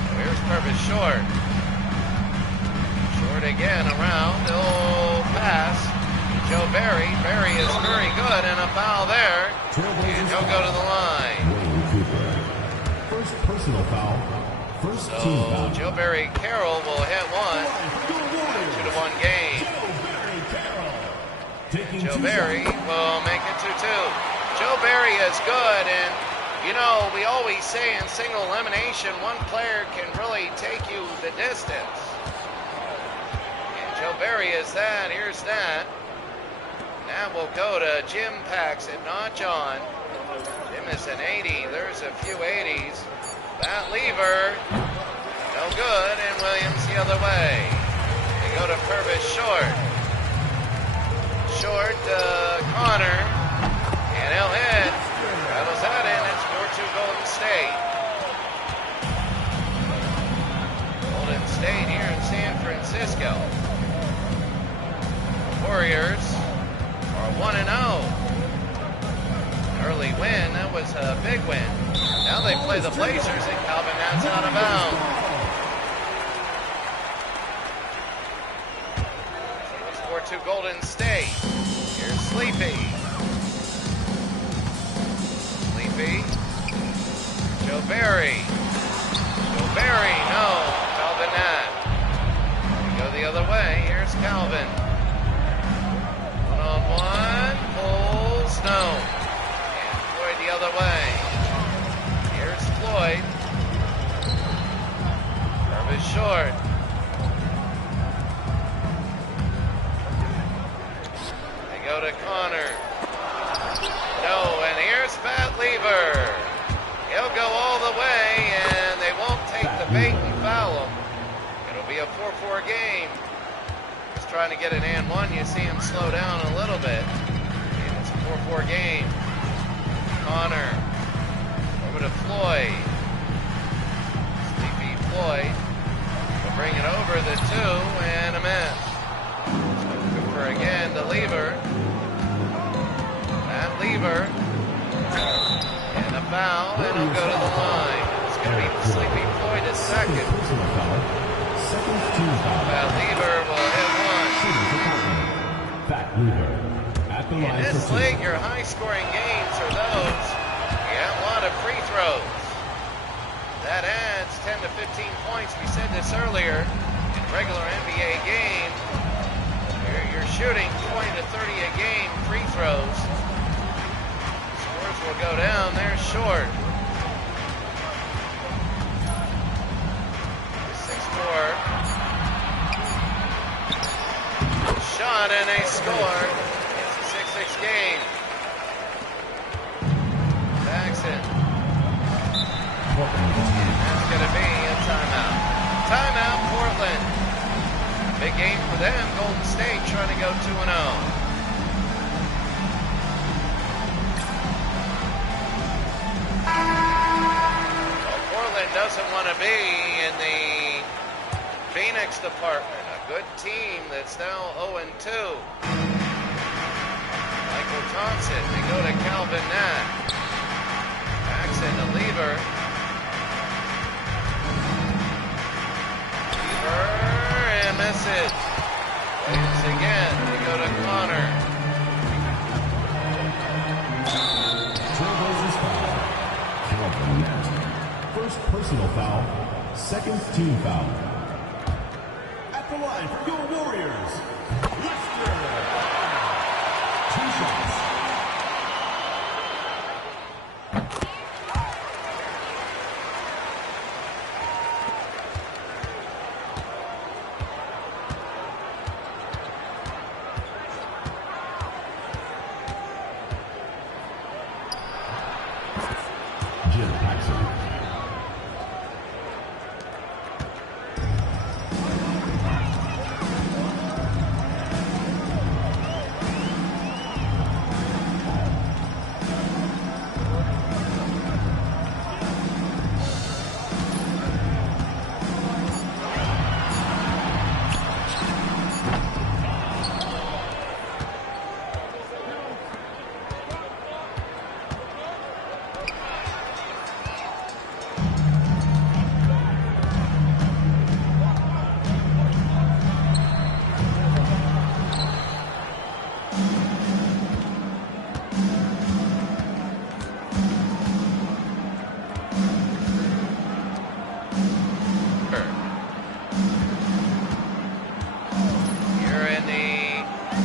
So here's Purvis Short. Short again around. Oh, pass. Joe Barry. Barry is very good, and a foul there. And he'll go to the line. First personal foul. First team foul. Joe Barry Carroll will hit one. 2-1 game. Joe Barry will make it 2-2. Joe Barry is good, and you know, we always say in single elimination, one player can really take you the distance. And Joe Barry is that. Here's that. Now we'll go to Jim Paxson, not John. Jim is an 80. There's a few 80s. That lever, no good, and Williams the other way. They go to Purvis Short. Short, Connor, and he'll hit. Rattles that in. It's 4-2 Golden State. Golden State here in San Francisco. Warriors are 1-0. Early win. That was a big win. Now they play the Blazers, and Calvin Nat's out of bounds. It's 4-2 Golden State. Here's Sleepy. Joe Barry. Joe Barry, no. Calvin Nat. We go the other way. Here's Calvin. One-on-one. Pulls, no. And Floyd the other way. Here's Floyd. Purvis Short. They go to Connor. No, and here's Pat Lever. He'll go all the way, and they won't take the bait and foul him. It'll be a 4-4 game. He's trying to get an and one. You see him slow down a little bit. And it's a 4-4 game. Connor. Over to Floyd. Sleepy Floyd. Will bring it over the 2, and a miss. So Cooper again to Lever. That Lever. And a foul, and he'll go to the line. It's going to be Sleepy Floyd at second. Pat Lever will hit one. In this league, your high-scoring games are those. You have a lot of free throws. That adds 10 to 15 points. We said this earlier. In regular NBA game, you're shooting 20 to 30 a game free throws. Will go down. They're short. 6-4. Shot, and they score. It's a 6-6 game. Paxson. That's going to be a timeout. Timeout, Portland. Big game for them. Golden State trying to go 2-0. Doesn't want to be in the Phoenix department. good team that's now 0-2. Michael Thompson, they go to Calvin Nat. Paxson to Lever. Lever and misses. Williams again, they go to Connor. Trailblazers foul. Calvin Nat. First personal foul. Second team foul. At the line for your Warriors, Lester. 2 shots. Jim Paxson.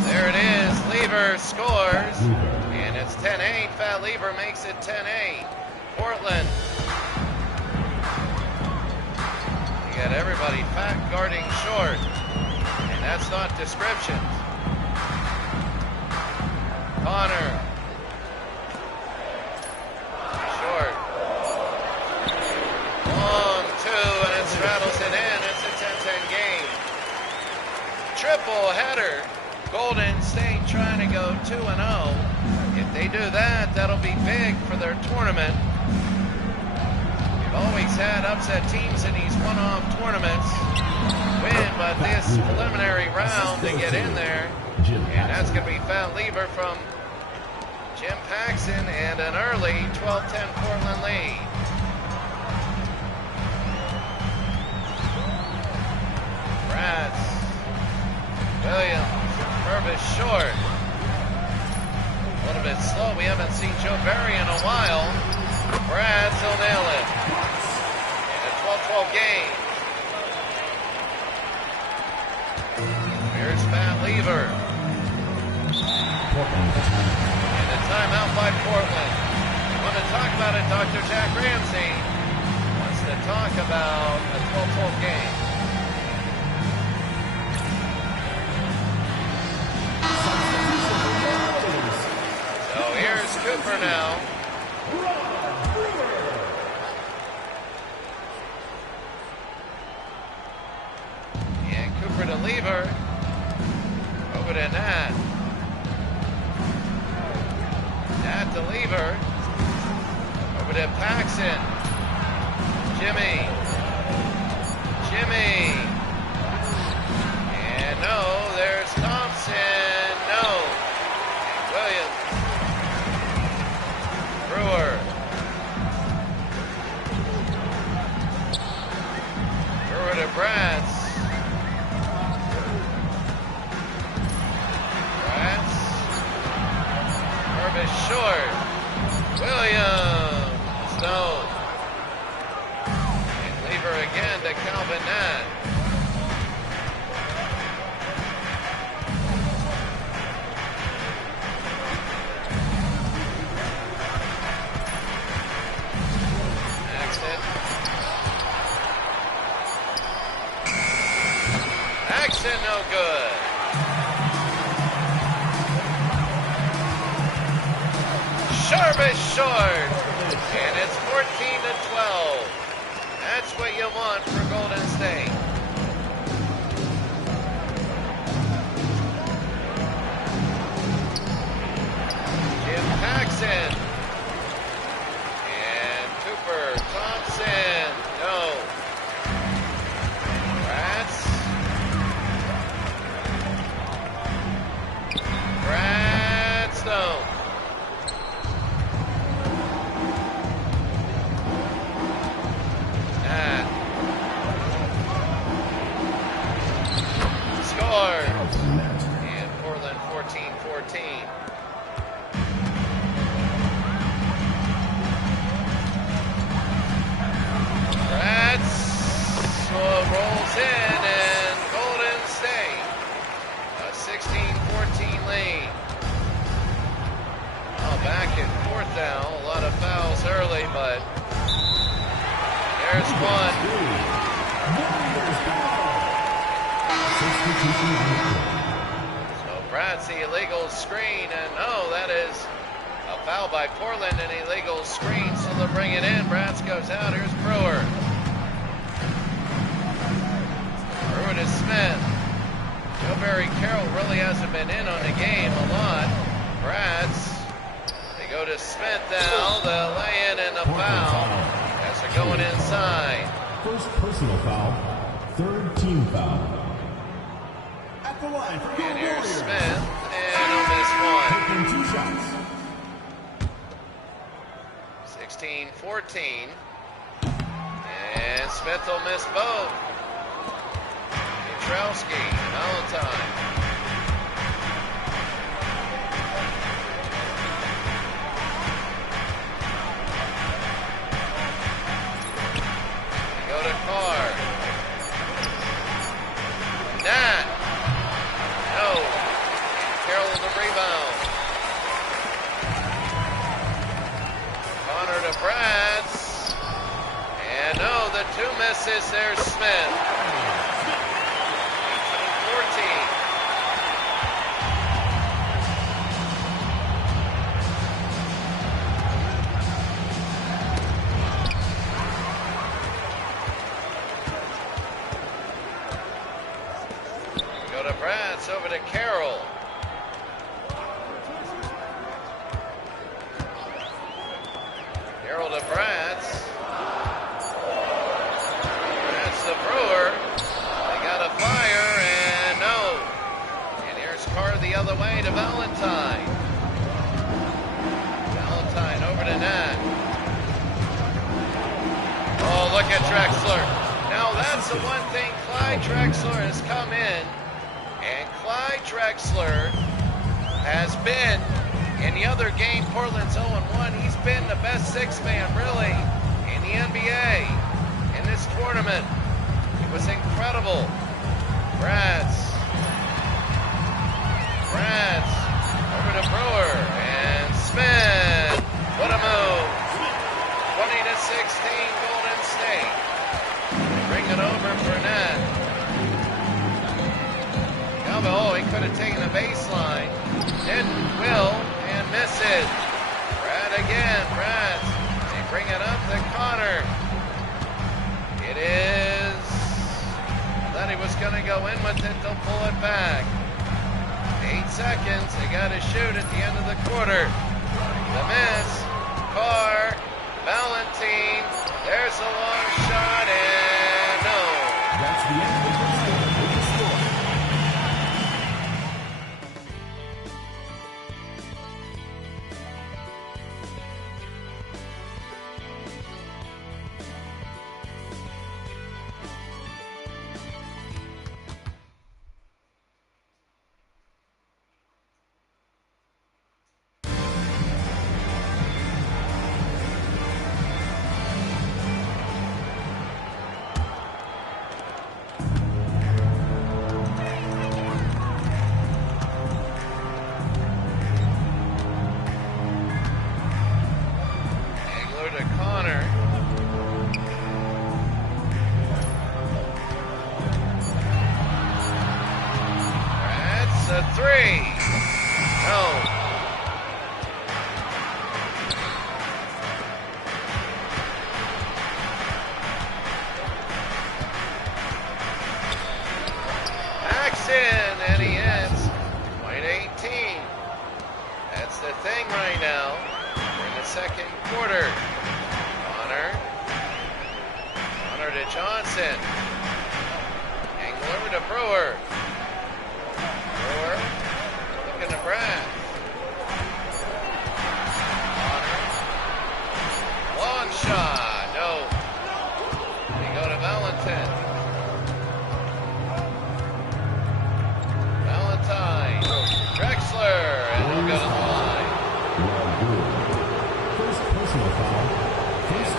There it is. Lever scores. And it's 10-8. Fat Lever makes it 10-8. Portland. You got everybody fat guarding short. And that's not descriptions. Connor. Short. Long two, and it straddles it in. It's a 10-10 game. Triple header. Golden State trying to go 2-0. If they do that, that'll be big for their tournament. We've always had upset teams in these one-off tournaments win, but this preliminary round to get in there, and that's going to be Fat Lever from Jim Paxson and an early 12-10 Portland lead. Bratz, Williams, Purvis short. A little bit slow. We haven't seen Joe Barry in a while. Bratz will nail it. In a 12-12 game. Here's Fat Lever. And a timeout by Portland. You want to talk about it, Dr. Jack Ramsey wants to talk about a 12-12 game. So here's Cooper now. And Cooper to Lever. Over to Nat. Nat to Lever. Over to Paxson. Jimmy. And no, there's Thompson. No. Williams. Brewer. Brewer to Bratz. Purvis short. Williams. No. And Lever again to Calvin Nat. Paxson no good. Sharp is short. And it's 14-12. That's what you want for Golden State. Jim Paxson. And Cooper Thompson. No. Bratz. there's one. So Brad's the illegal screen, and no, that is a foul by Portland, an illegal screen, so they'll bring it in. Bratz goes out. Here's Brewer. Brewer to Smith. Joe Barry Carroll really hasn't been in on the game a lot. Bratz. They go to Smith now. The lay-in and the foul as they're going inside. First personal foul, third team foul. At the line for And your here's Warriors. Smith, and he'll miss one. Taking 2 shots. 16-14. And Smith will miss both. Petrowski, Valentine. They go to Carr. Nat. No. Carroll with the rebound. Connor to Bratz. And no, the 2 misses. There's Smith. 18-14. Go to Bratz, over to Carroll. Carroll to Bratz. Bratz to Brewer. They got a fire, and no. And here's Carr the other way to Valentine. Valentine over to Nat. Oh, look at Drexler. Now that's the one thing. Clyde Drexler has come in, and Clyde Drexler has been, in the other game, Portland's 0-1, he's been the best 6-man, really, in the NBA, in this tournament. It was incredible. Bratz, over to Brewer, and Smith. What a move. 20-16, Golden State. They bring it over for Nat. Oh, he could have taken the baseline. Didn't, will, and misses. Brad again, Brad. They bring it up to Connor. It is, thought he was going to go in with it, they'll pull it back. 8 seconds, they got to shoot at the end of the quarter. The miss, Carr, Valentine, there's a long shot, and no. That's the end of the first quarter. With the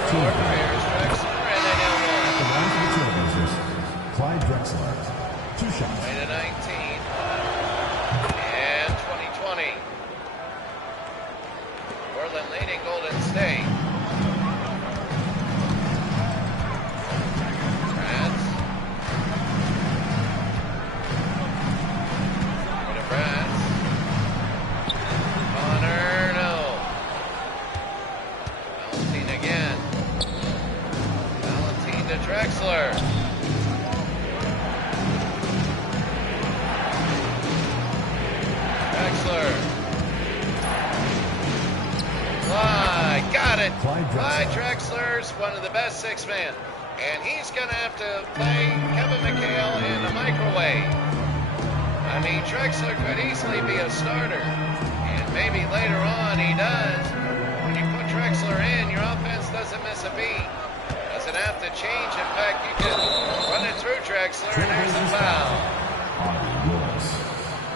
score. Clyde Drexler, 2 shots. 19 and 20-20. to Drexler. Drexler. Clyde, got it. Clyde Drexler's one of the best six-men. And he's going to have to play Kevin McHale in the microwave. I mean, Drexler could easily be a starter. And maybe later on he does. When you put Drexler in, your offense doesn't miss a beat. Doesn't have to change. In fact, you can run it through Drexler, and there's a foul.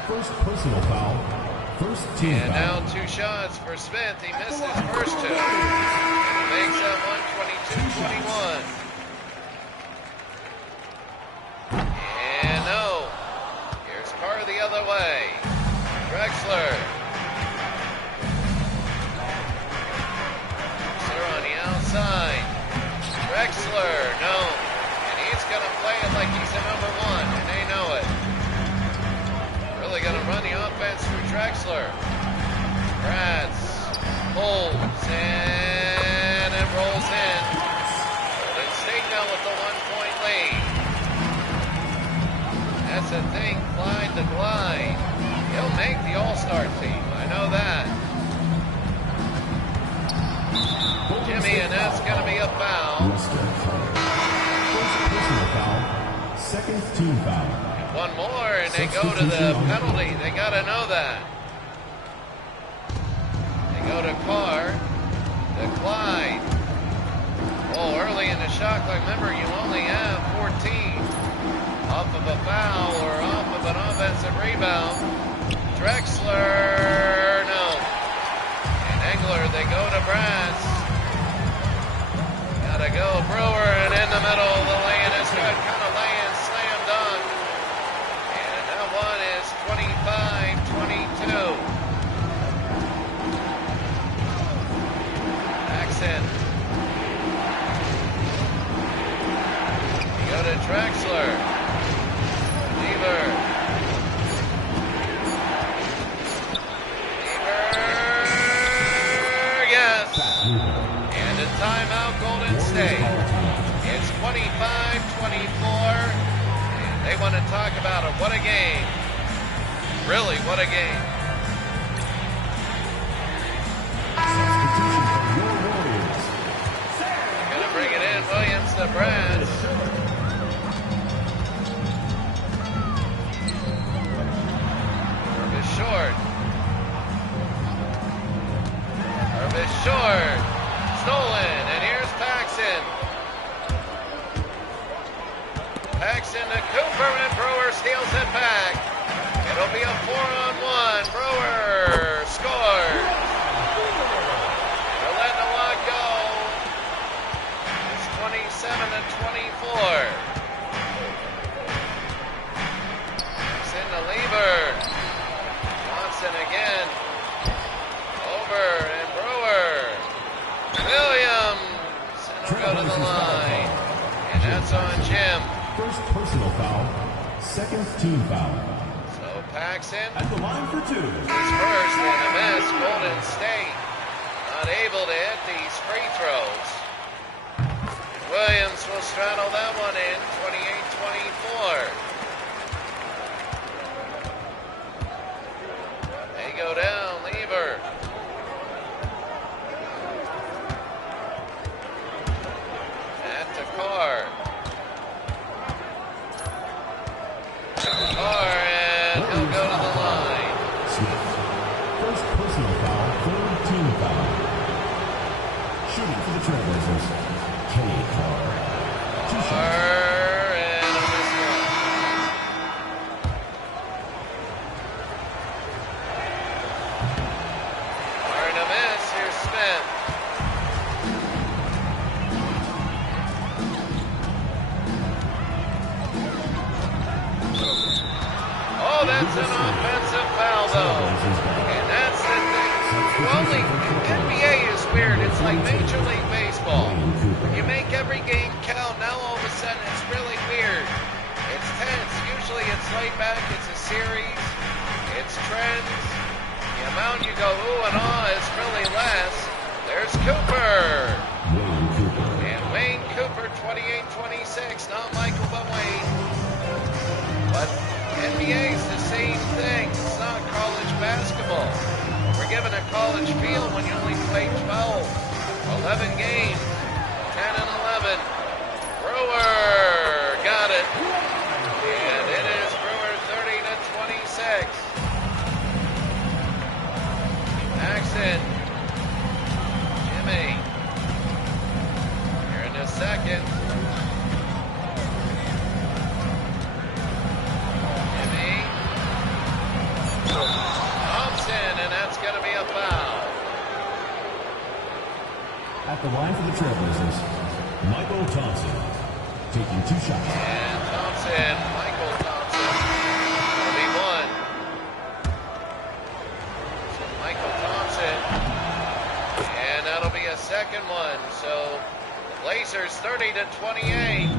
First personal foul. First team and foul. now 2 shots for Smith. He missed his first 2. And he makes that 122-21. And no. Here's Carr the other way. Drexler. Drexler on the outside. Drexler, no. And he's going to play it like he's a number 1, and they know it. Really going to run the offense through Drexler. Bratz pulls, and it rolls in. Golden State now with the 1-point lead. That's the thing, Clyde the Glide. He'll make the All-Star team, I know that. Jimmy, and that's going to be a foul. First personal foul. Second team foul. One more, and they go to the penalty. They got to know that. They go to Carr, to Clyde. Oh, early in the shot clock. Remember, you only have 14 off of a foul or off of an offensive rebound. Drexler, no. And Engler, they go to Bratz. Got to go Brewer, and in the middle, the lay-in is good. Kind of lay-in, slam dunk. And that one is 25-22. Paxson. You go to Drexler. Lever. Yes. And a timeout, Golden State. It's 25-24. They want to talk about it. What a game. Really, what a game. Going to bring it in. Williams to Bratz. Irvis short. Irvis short. Stolen. And here's Paxson. Paxson to Cooper, and Brewer steals it back. It'll be a 4-on-1. Brewer scores. They're letting the walk go. It's 27-24. Paxson to Lieber. Johnson again. Over, and Brewer. Williams. And he'll go to the line. And that's on Jim. First personal foul. Second team foul. So Paxson At the line for 2. is first in a miss. Golden State not able to hit these free throws. Williams will straddle that one in, 28-24. They go down, Lever. At the Carr. Carr, and he'll go to the line. Smith. First personal foul. Third team foul. Shooting for the Trailblazers. Kenny Carr. 2 shots. Carr, and a miss one. Carr and a miss. Here's Smith. Oh, that's an offensive foul, though. And that's the thing. You only, NBA is weird. It's like Major League Baseball. When you make every game count, now all of a sudden it's really weird. It's tense. Usually it's laid back. It's a series. It's trends. The amount you go ooh and ah is really less. There's Cooper. And Wayne Cooper 28-26. Not Michael, but Wayne. But NBA's the same thing. It's not college basketball. We're given a college feel when you only play 12. 11 games. 10 and 11. Brewer got it. And it is Brewer 30-26. Jackson. Jimmy. Here in a second. Jimmy. Thompson, and that's going to be a foul. At the line for the Trailblazers, Michael Thompson, taking 2 shots. And Thompson, Michael Thompson, that'll be 1. So Michael Thompson, and that'll be a second one. So the Blazers 30-28.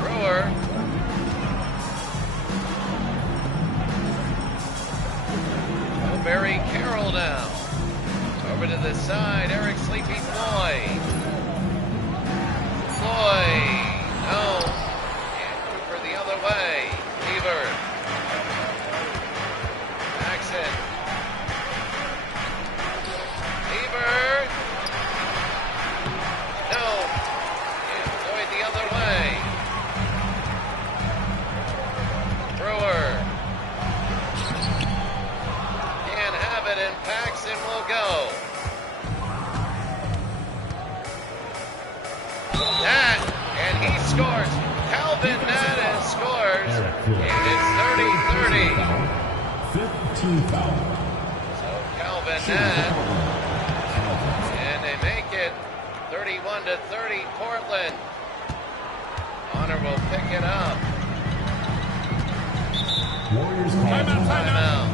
Brewer. Barry Carroll now. Over to the side, Eric Sleepy Floyd. Floyd, no. And Cooper the other way. Beaver. Jackson. Beaver. No. And Floyd the other way. Brewer. Can't have it, and Paxson will go. Nat, and he scores. Calvin Nat scores. And it's 30-30. 15 foul. So Calvin Nat. And they make it 31-30 Portland. Honor will pick it up. Warriors call Timeout.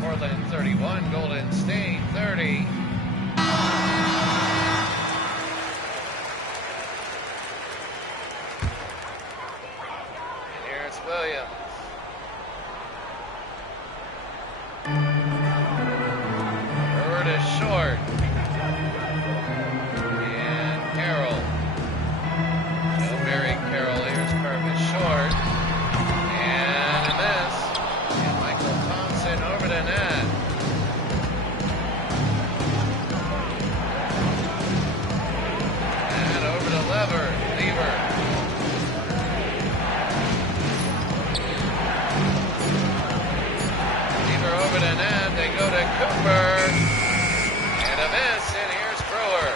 Portland 31, Golden State 30. And here's Williams. Bird is short. And Carroll. No Barry Carroll. Here's Purvis short. And a miss. And Michael Thompson over to net. And over to Lever. Lever over to net. They go to Cooper. And a miss. And here's Brewer.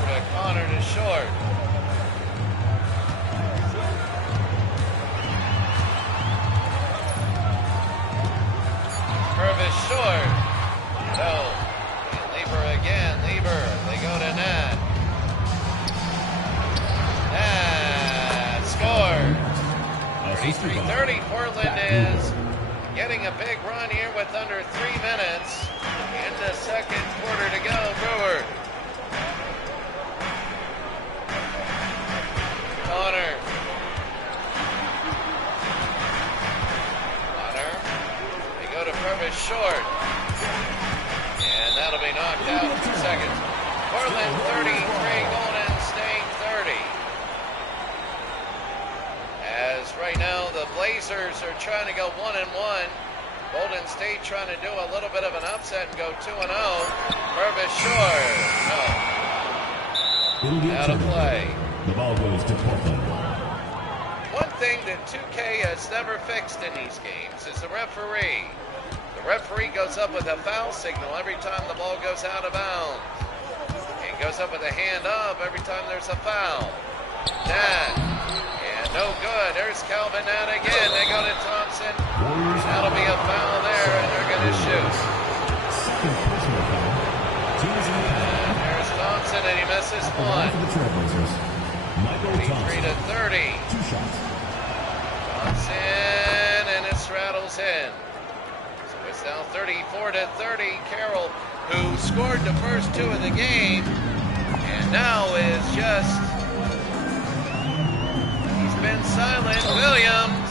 Over to Connor to short. Purvis short. No. And Lieber again. They go to net. Net scored. 33-30. Portland is getting a big run here with under 3 minutes in the second quarter to go. Brewer. Connor. They go to Purvis short. And that'll be knocked out in 2 seconds. Portland 33, Golden State 30. As right now the Blazers are trying to go 1-1. Golden State trying to do a little bit of an upset and go 2-0. Purvis short. No. Out of play. The ball goes to Portland. One thing that 2K has never fixed in these games is the referee. The referee goes up with a foul signal every time the ball goes out of bounds. And goes up with a hand up every time there's a foul. Nat. And no good. There's Calvin Nat again. They go to Thompson. That'll be a foul there, and they're going to shoot. Second personal foul. Teams in the pack. And there's Thompson, and he misses At the line one. for the Trailblazers, Michael Thompson. 33-30. 2 shots. Thompson, and it straddles in. So it's now 34-30. Carroll, who scored the first 2 of the game, and now is just silent. Williams.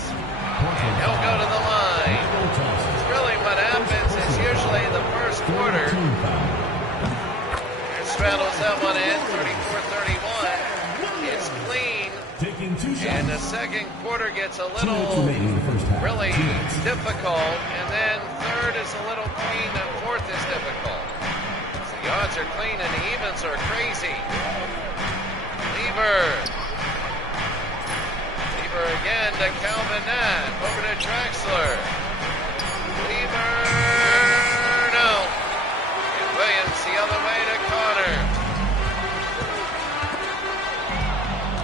And he'll go to the line. It's really what happens is usually the first quarter. Here straddles that one in. 34-31. It's clean. And the second quarter gets a little really difficult. And then third is a little clean and fourth is difficult. So the odds are clean and the evens are crazy. Lever again to Calvin Nat. Over to Drexler. Lever, no. And Williams the other way to Connor.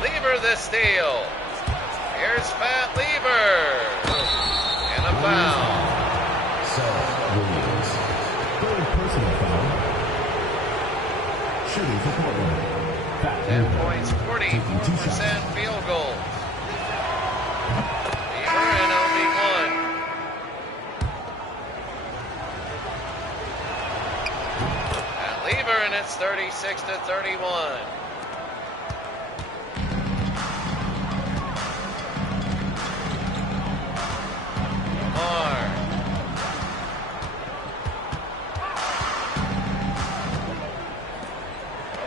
Lever the steal. Here's Pat Lever. And a foul. Williams. Third personal foul. Shooting for Portland. 10 points, 44% field goal. Lever and only one. Pat Lever, and it's 36-31.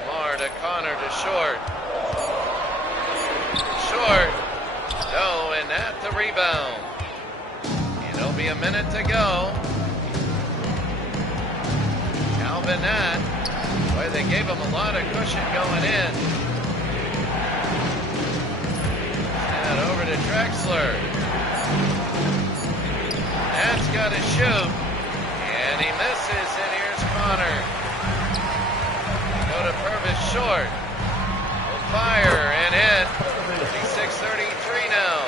Lamar to Connor to Short. No, and at the rebound. It'll be a minute to go. Calvin Nat. Boy, they gave him a lot of cushion going in. And over to Drexler. Nat's got to shoot. And he misses, and here's Connor. Go to Purvis Short. Will fire and hit. 36-33 now.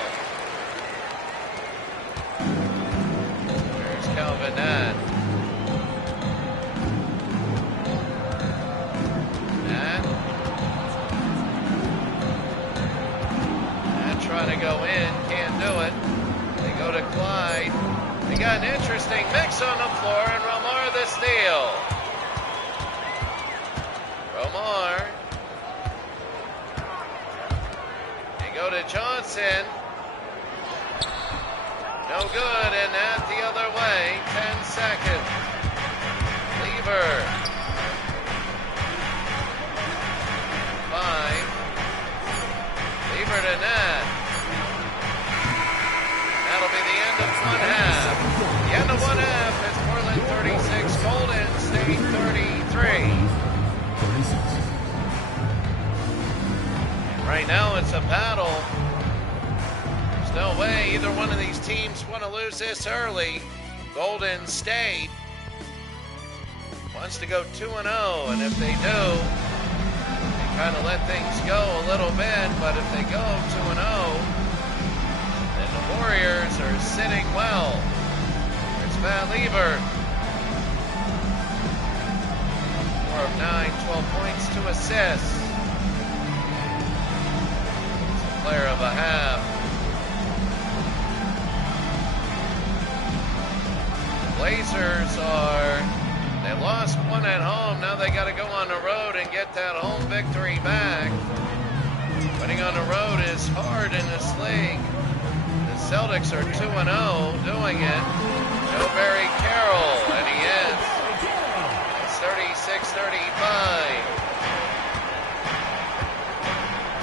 There's Calvin Nat. Nat trying to go in, can't do it. They go to Clyde. They got an interesting mix on the floor, and Romar the steal. Romar. They go to Johnson. No good, and that the other way. 10 seconds. Lever. 5. Lever to Nat. That'll be the end of one half. The end of one half is Portland 36, Golden State 33. And right now it's a battle. There's no way either one of these teams want to lose this early. Golden State wants to go 2-0, and if they do, they kind of let things go a little bit, but if they go 2-0, then the Warriors are sitting well. There's Pat Lever. 4 of 9, 12 points, 2 assists. He's a player of a half. The Blazers they lost one at home. Now they got to go on the road and get that home victory back. Winning on the road is hard in this league. The Celtics are 2-0 doing it. Joe Barry Carroll, and he is. It's 36-35.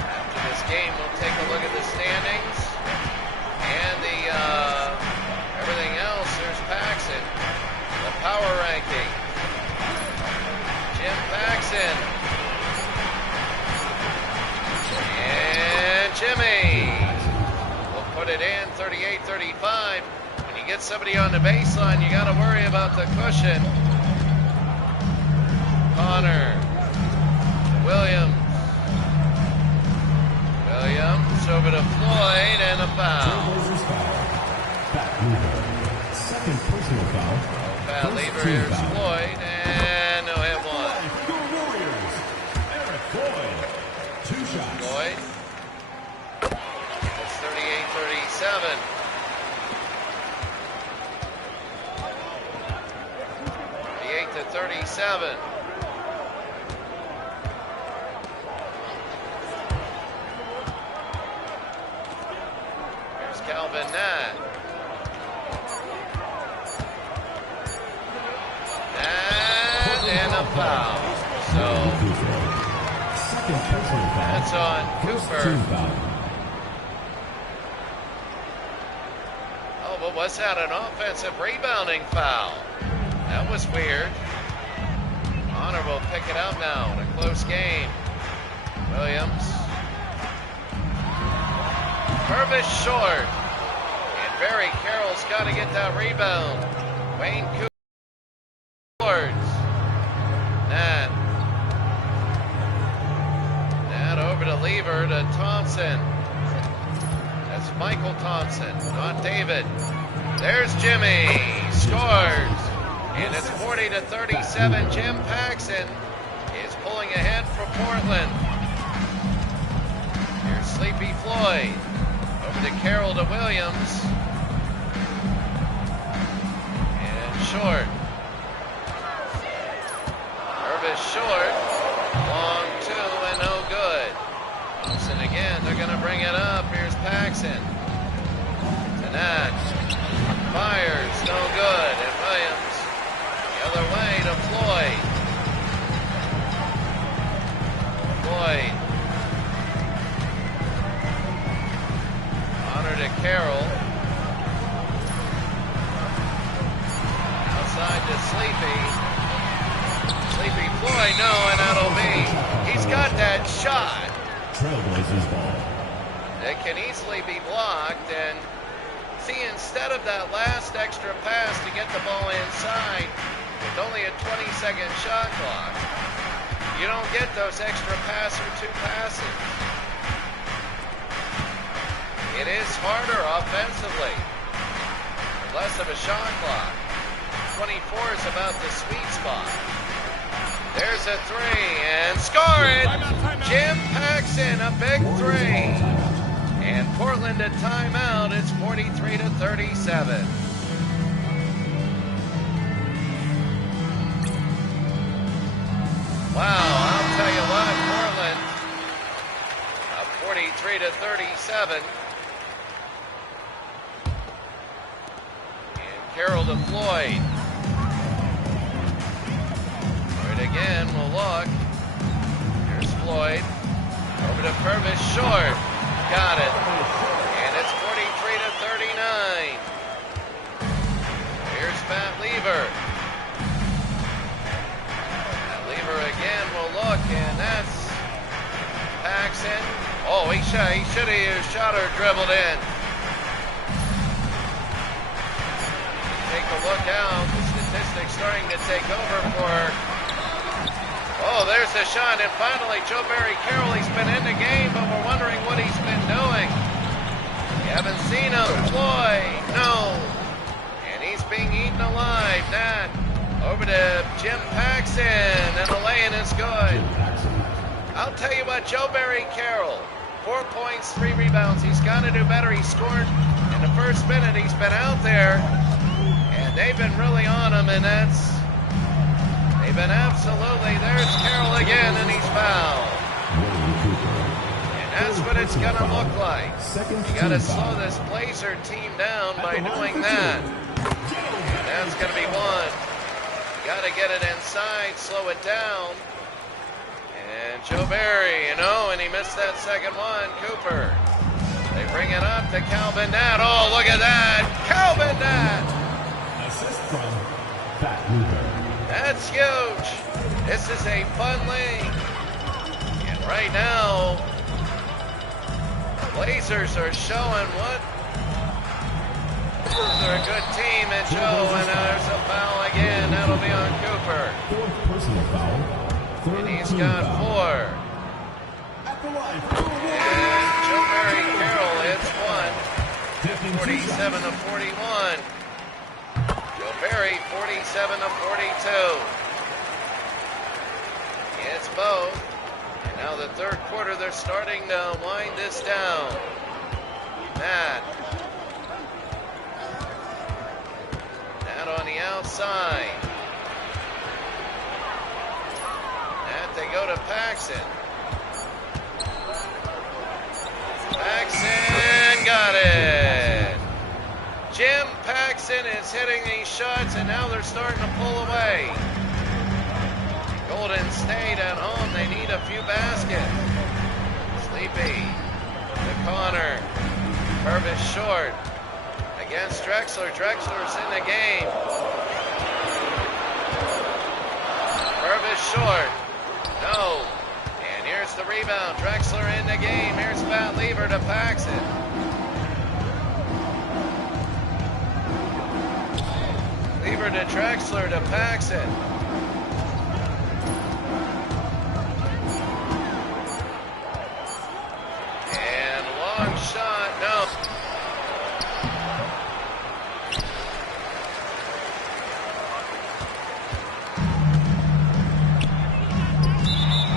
After this game, we'll take a look at the standings and everything else. There's Paxson, the power ranking. Jim Paxson. And Jimmy will put it in 38-35. When you get somebody on the baseline, you got to worry about the cushion. Connor. Williams. Williams over to Floyd, and a foul. Second personal foul. Pat Lever, here's Floyd, and no hit one. Warriors. Eric Floyd. 2 shots. Floyd. It's 38-37. 38-37. Calvin Nat. And a foul. So that's on Cooper. Oh, but was that an offensive rebounding foul? That was weird. Honor will pick it up now in a close game. Williams. Purvis short. And Barry Carroll's got to get that rebound. Wayne Cooper. Nat over to Lever to Thompson. That's Michael Thompson, not David. There's Jimmy. Scores. And it's 40-37. Jim Paxson is pulling ahead for Portland. Here's Sleepy Floyd. Over to Carroll to Williams. And short. Purvis short. Long two and no good. Thompson again. They're going to bring it up. Here's Paxson. To Nat. Fires. No good. And Williams. The other way to Floyd. Floyd. Honor to Carroll. Outside to Sleepy. Sleepy Floyd, no, and that'll be. He's got that shot. Trailblazers ball. It can easily be blocked, and see, instead of that last extra pass to get the ball inside, with only a 20-second shot clock, you don't get those extra pass or two passes. It is harder offensively. Less of a shot clock. 24 is about the sweet spot. There's a three, and score it! Jim Paxson, a big three. And Portland a timeout. It's 43-37. Wow, I'll tell you what, Portland up 43-37. And Carroll to Floyd. Again, we'll look. Here's Floyd. Over to Purvis, short. Got it. And it's 43-39. Here's Matt Lever. Matt Lever again, we'll look, and that's Paxson. Oh, he should have used shot or dribbled in. Take a look out. The statistics starting to take over for. Oh, there's the shot, and finally Joe Barry Carroll. He's been in the game, but we're wondering what he's been doing. You haven't seen him. Floyd, no. And he's being eaten alive. Nat over to Jim Paxson, and the lay-in is good. I'll tell you what, Joe Barry Carroll, 4 points, 3 rebounds. He's got to do better. He scored in the first minute. He's been out there, and they've been really on him, and they've been absolutely. There's Carroll again, and he's fouled. And that's what it's going to look like. You got to slow this Blazer team down by doing that. And that's going to be one. You got to get it inside, slow it down. And Joe Barry, and he missed that second one. Cooper. They bring it up to Calvin Nat. Oh, look at that. Calvin Nat. Assist from Fat Luther. That's huge. This is a fun league. And right now, the Blazers are showing what they're a good team. And Joe, and there's a foul again. That'll be on Cooper. Fourth personal foul. And he's got 4. At the line. And Joe Barry Carroll hits one. 47-41. Joe Barry, 47-42. It's both. And now the third quarter, they're starting to wind this down. Nat on the outside. They go to Paxson. Paxson got it. Paxton is hitting these shots, and now they're starting to pull away. Golden State at home, they need a few baskets. Sleepy to Connor. Purvis short against Drexler. Drexler's in the game. Purvis short. No. And here's the rebound. Drexler in the game. Here's Pat Lever to Paxton. Lever to Drexler to Paxton. And long shot, no.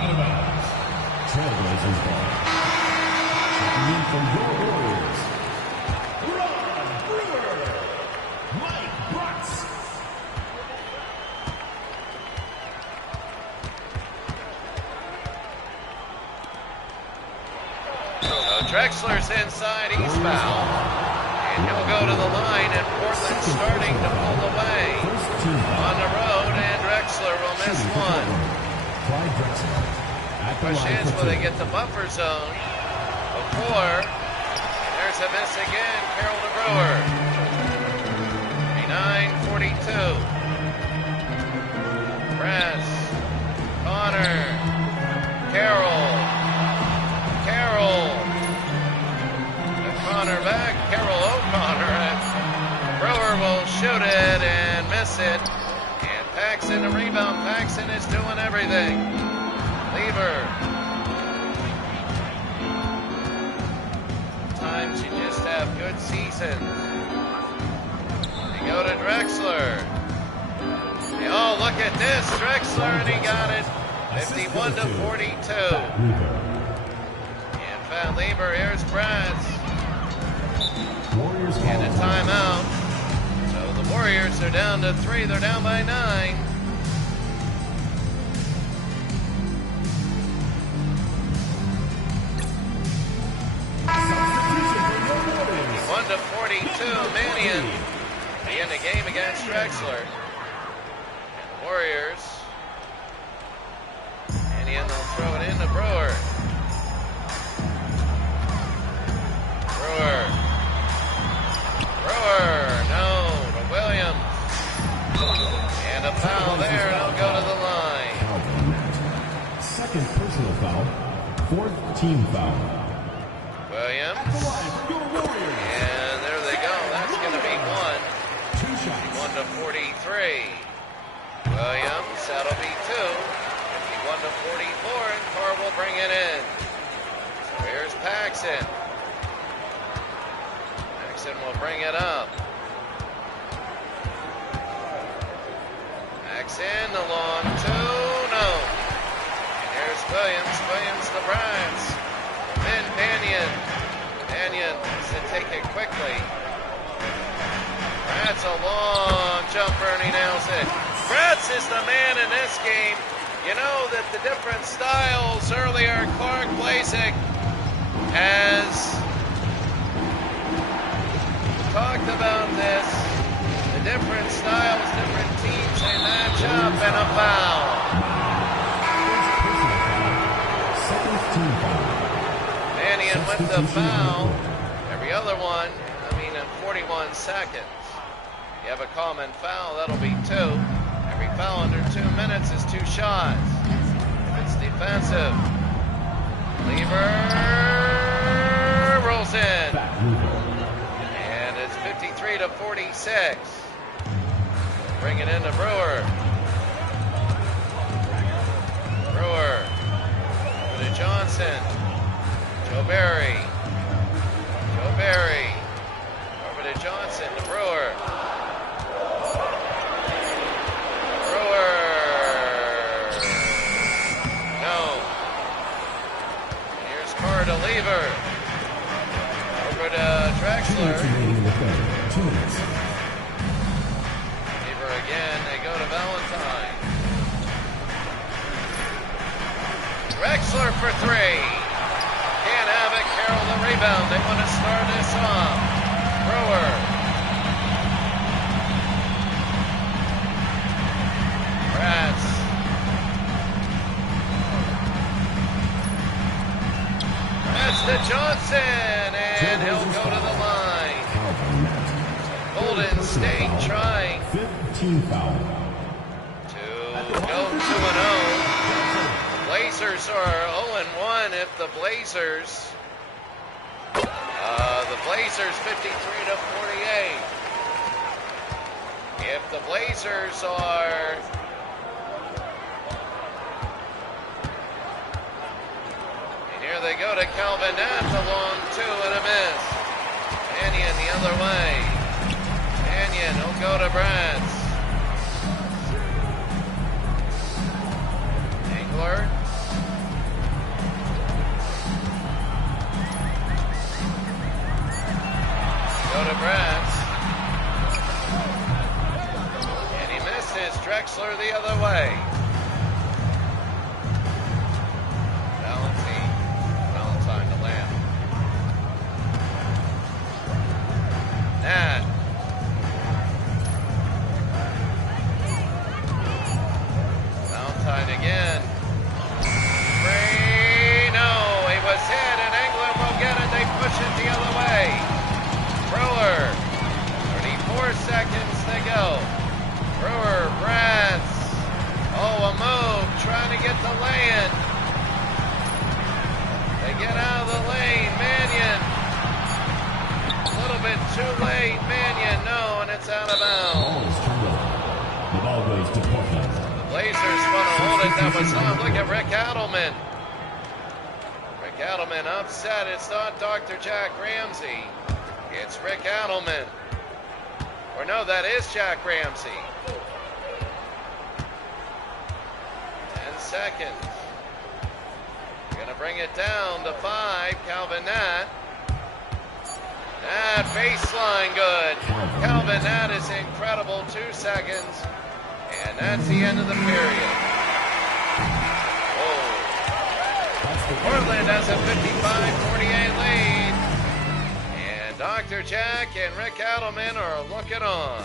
Out of bounds. Trailblazers ball. Checking in from your Warriors. Ron Brewer. Mike Brooks. Drexler's inside, he's fouled. And he'll go to the line, and Portland's starting to pull away. On the road, and Drexler will miss one. Question is, will they get the buffer zone before? There's a miss again, Carroll to Brewer. 39-42. Press. Connor. Carroll. O'Connor back, Carroll O'Connor. Brewer will shoot it and miss it. And Paxton a rebound. Paxton is doing everything. Lever. Sometimes you just have good seasons. They go to Drexler. Oh, look at this. Drexler, and he got it. 51-42. And Pat Lever, here's Bratz. And a timeout. So the Warriors are down to 3. They're down by 9. One to 42. Mannion in the game against Drexler. And the Warriors. Mannion, they'll throw it into Brewer. Brewer, no, to Williams. And a foul there, and he'll go to the line. Second personal foul, fourth team foul. Williams. And there they go. That's going to be one. 51-43. Williams, that'll be 2. 51-44, and Carr will bring it in. So here's Paxton. Will bring it up. Paxton, the long 2, no. And here's Williams. Williams to Bratz. Then Mannion. Mannion has to take it quickly. Bratz a long jumper, and he nails it. Bratz is the man in this game. You know that the different styles earlier, Clark Blasek has talked about this. The different styles, different teams, they match up, and a foul. Mannion with the foul. Every other one, in 41 seconds. You have a common foul, that'll be 2. Every foul under 2 minutes is 2 shots. If it's defensive, Lever rolls in. 53-46. Bring it into Brewer. Brewer. Over to Johnson. Joe Barry. Over to Johnson to Brewer. No. Here's Carr to Lever. Over to Drexler. Lever again, they go to Valentine. Drexler for 3. Can't have it, Carroll the rebound. They want to start this off. Brewer. and he'll go to the line. Golden State trying 15 foul. to go 2-0. The Blazers are 0-1 if the Blazers 53 to 48. If the Blazers are here they go to Calvin Nath, a long two and a miss. Mannion the other way. Mannion, he'll go to Bratz. Engler. Go to Bratz. And he missed his Drexler the other way. Valentine to Lamb. Nat. Valentine again. Free. No, he was hit and England will get it. They push it the other way. Brewer. 34 seconds to go. Brewer, Bratz. Oh, a move. Trying to get the lay-in. They get out of the lane. Mannion. A little bit too late. Mannion, no, and it's out of bounds. The ball goes to Portland. The Blazers want to hold it. That was not. Look at Rick Adelman. Rick Adelman upset. It's not Dr. Jack Ramsey. It's Rick Adelman. Or no, that is Jack Ramsey. 10 seconds. Going to bring it down to 5. Calvin Nat. Nat baseline good. Calvin Nat is incredible. 2 seconds. And that's the end of the period. Whoa. Portland has a 55-48 lead. And Dr. Jack and Rick Adelman are looking on.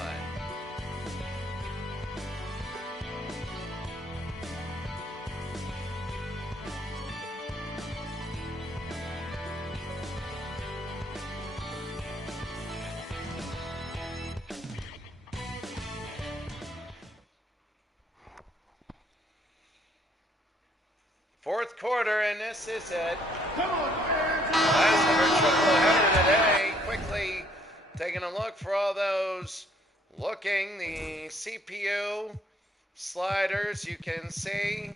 Fourth quarter, and this is it. Last of our triple header today. Quickly taking a look for all those looking. The CPU sliders, you can see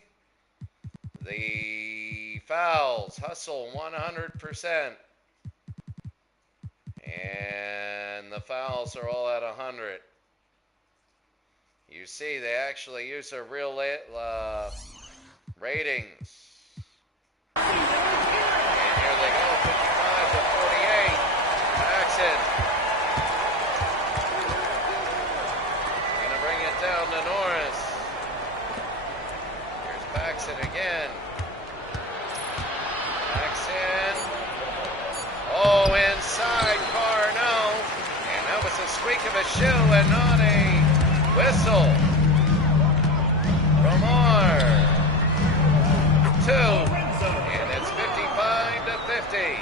the fouls. Hustle 100%. And the fouls are all at 100. You see, they actually use their real ratings. And here they go, 55 to 48. Paxson. Gonna bring it down to Norris. Here's Paxson again. Paxson. Oh, inside Carr, no. And that was a squeak of a shoe and not a whistle. Romar. 2, and it's 55 to 50.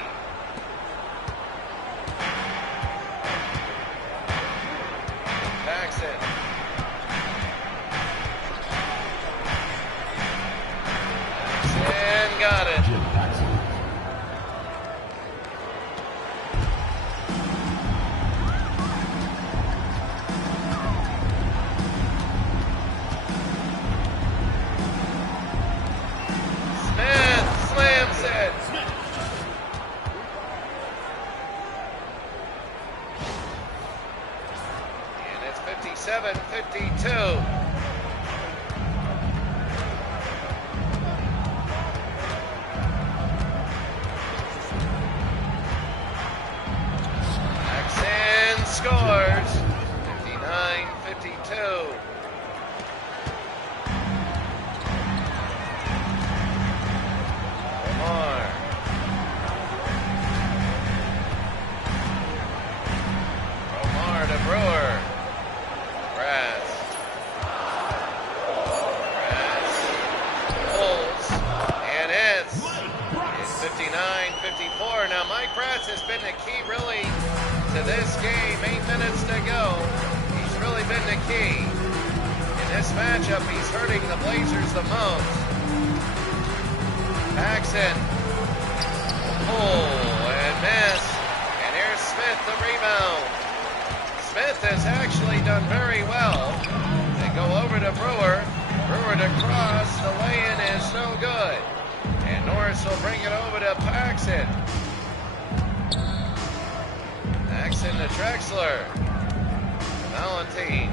Paxson. Paxson got it. Slams it. And it's 57-52. Paxson scores. 59-52. Romar to Brewer. Bratz. to this game. 8 minutes to go. He's really been the key. In this matchup, he's hurting the Blazers the most. Paxson. Pull and miss. And here's Smith, the rebound. Smith has actually done very well. They go over to Brewer. Brewer to cross. The lay-in is no good. And Norris will bring it over to Paxson. Paxson to Drexler. Valentine.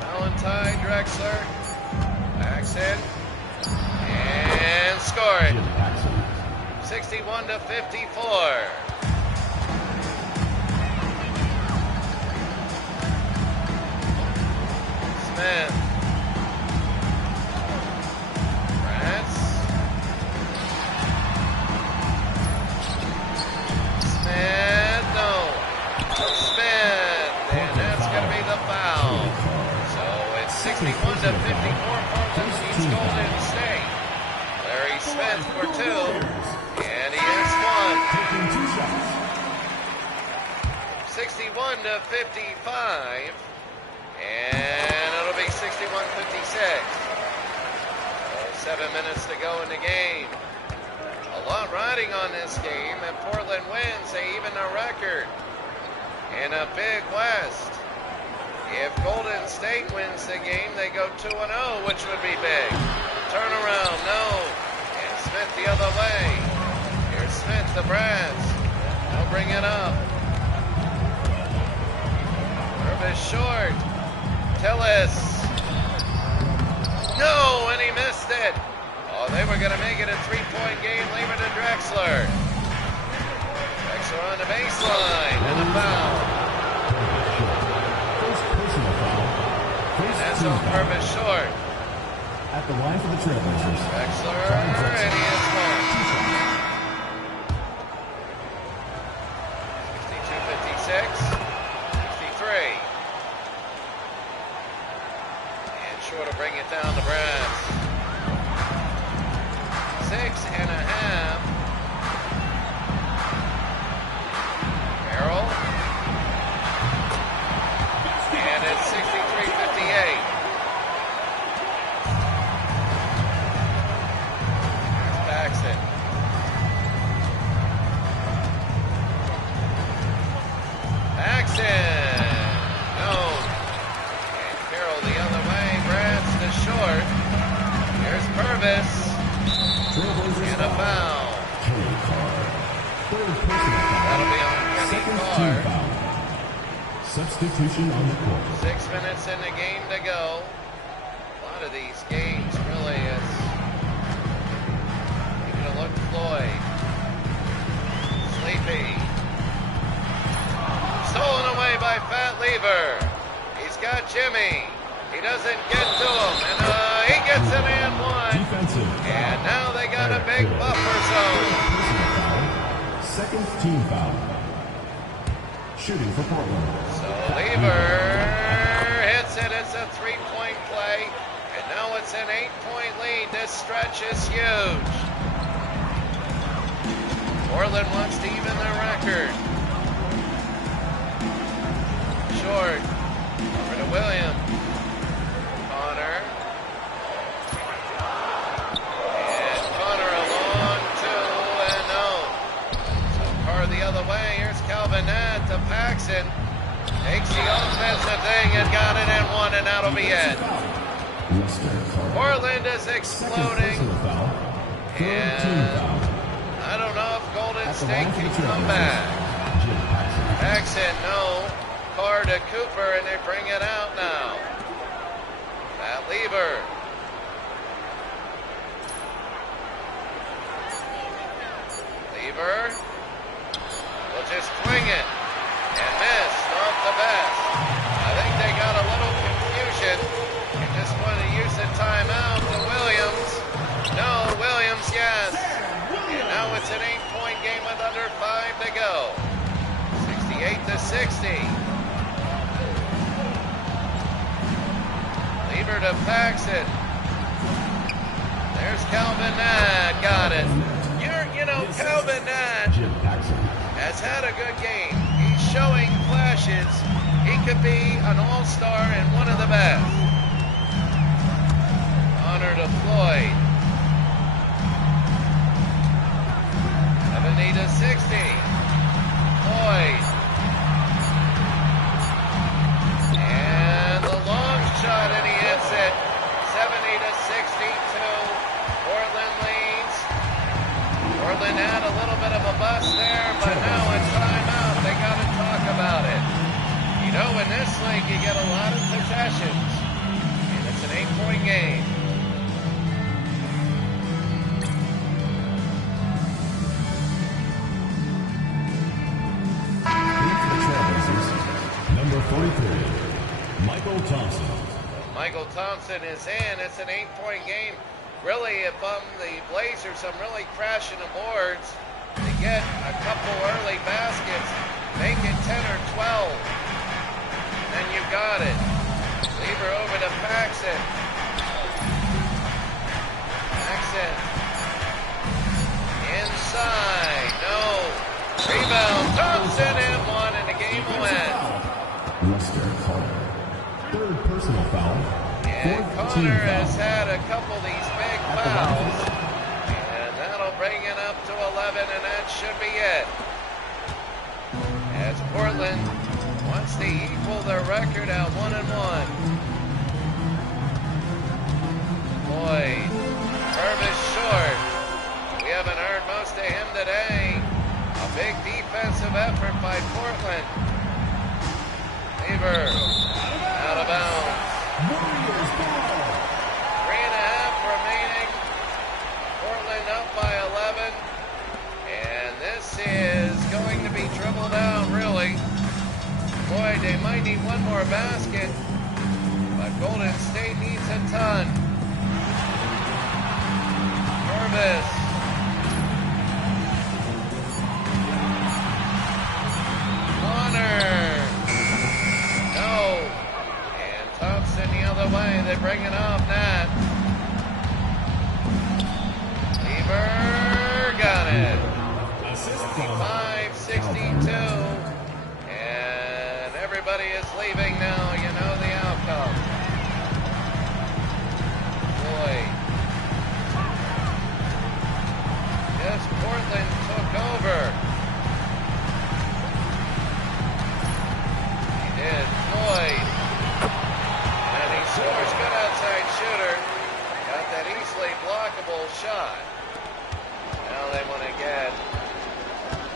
Valentine, Drexler. Paxson. And score it. 61 to 54. Smith. Rats. Smith, no. Smith, and that's going to be the foul. So it's 61 to 54. Portland leads Golden State. Larry Smith for two, and he hits one. 61 to 55, and it'll be 61-56. 7 minutes to go in the game. A lot riding on this game, and Portland wins. They even a record in a Big West. If Golden State wins the game, they go 2-0, which would be big. Turnaround, no. And Smith the other way. Here's Smith, the brass. They'll bring it up. Purvis short. Tillis. No, and he missed it. Oh, they were going to make it a three-point game. Leave it to Drexler. Drexler on the baseline. And a foul. And that's on Purvis short. At the line for the Trailblazers. Drexler, and he is one. 62-56. 63. And short to bring it down to Brass. 6.5. Merrill. And it's 63-58. Paxson. Paxson. No. And Carroll the other way. Brass to short. Here's Purvis. And a foul. That'll be on Kenny Carr. Substitution on the court. 6 minutes in the game to go. A lot of these games really is. You're going to look Floyd. Sleepy. Stolen away by Fat Lever. He's got Jimmy. He doesn't get to him. And he gets it and one. Defensive. And now they got a big buffer zone. Second team foul. Shooting for Portland. So Lever hits it. It's a three-point play. And now it's an 8-point lead. This stretch is huge. Portland wants to even their record. Short. Over to Williams. Connor. And Connor along two and no. So Carr the other way. Here's Calvin Nat to Paxson. Takes the offensive thing and got it and one, and that'll be it. Portland is exploding. And I don't know if Golden State can come back. Paxson, no. Carr to Cooper, and they bring it out now. Matt Lever. Lever will just swing it and miss off the best. I think they got a little confusion and just wanted to use the timeout to Williams. No, Williams, yes. And now it's an 8-point game with under 5 to go. 68-60. Lever to Paxson. There's Calvin Nat. Got it. You know, Cal Nat Jim Paxson. has had a good game. He's showing flashes. He could be an all-star and one of the best. Honor to Floyd. 70 to 60. Floyd. And the long shot, and he hits it. 70 to 62. Portland leads. Portland had a little bit of a bust there, but now it's timeout. They got to talk about it. You know, in this league, you get a lot of possessions, and it's an 8-point game. Number 43, Michael Thompson. Michael Thompson is in. It's an 8-point game. Really, if the Blazers, I'm really crashing the boards to get a couple early baskets, make it 10 or 12. Then you got it. Leave her over to Paxson. Paxson. Inside. No. Rebound. Thompson and one, and the game will end. Lester Carter. Third personal foul. And Connor has had a couple of these big fouls. And that'll bring it up to 11, and that should be it. As Portland wants to equal their record at 1-1. Boyd. Purvis short. We haven't heard most of him today. A big defensive effort by Portland. Lever. Out of bounds. 3.5 remaining. Portland up by 11. And this is going to be dribbled out, really. Boy, they might need one more basket. But Golden State needs a ton. Purvis. Connor. No. And Thompson the other way. They bring it up. Nat. Lever. Got it. 65-62. And everybody is leaving now. You know the outcome. Boy. Yes, Portland took over. Floyd. And he scores. Good outside shooter. Got that easily blockable shot. Now they want to get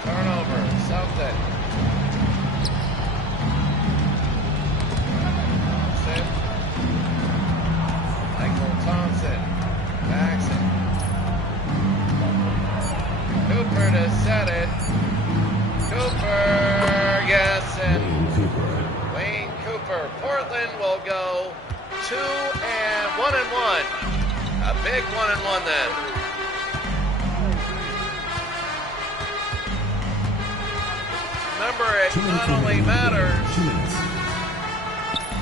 turnover, something. Thompson. Michael Thompson. Paxson. Cooper to set it. Cooper. Yes, and Wayne Cooper. Portland will go 2-1-1. A big 1-1 then. Remember, it not only matters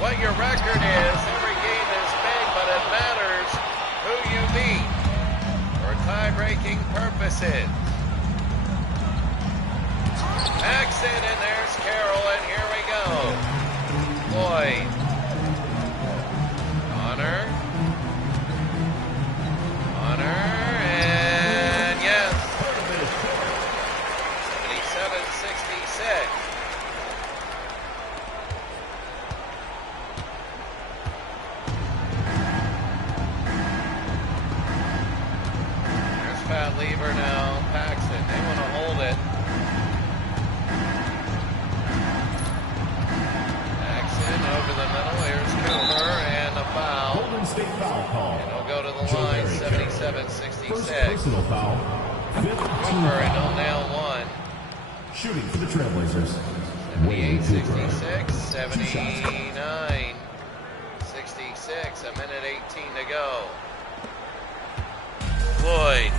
what your record is, every game is big, but it matters who you beat for tie-breaking purposes. Paxson, and there's Carroll, and here we go. Floyd. Honor, and yes. 77-66. There's Pat Lever now. Paxson, they want to hold it. Over the middle, here's Cooper, and a foul. Golden State foul call. And he'll go to the line, 77-66. First personal foul. Cooper, and he'll nail one. Shooting for the Trailblazers. 78-66, 79, 66, a minute 18 to go. Floyd.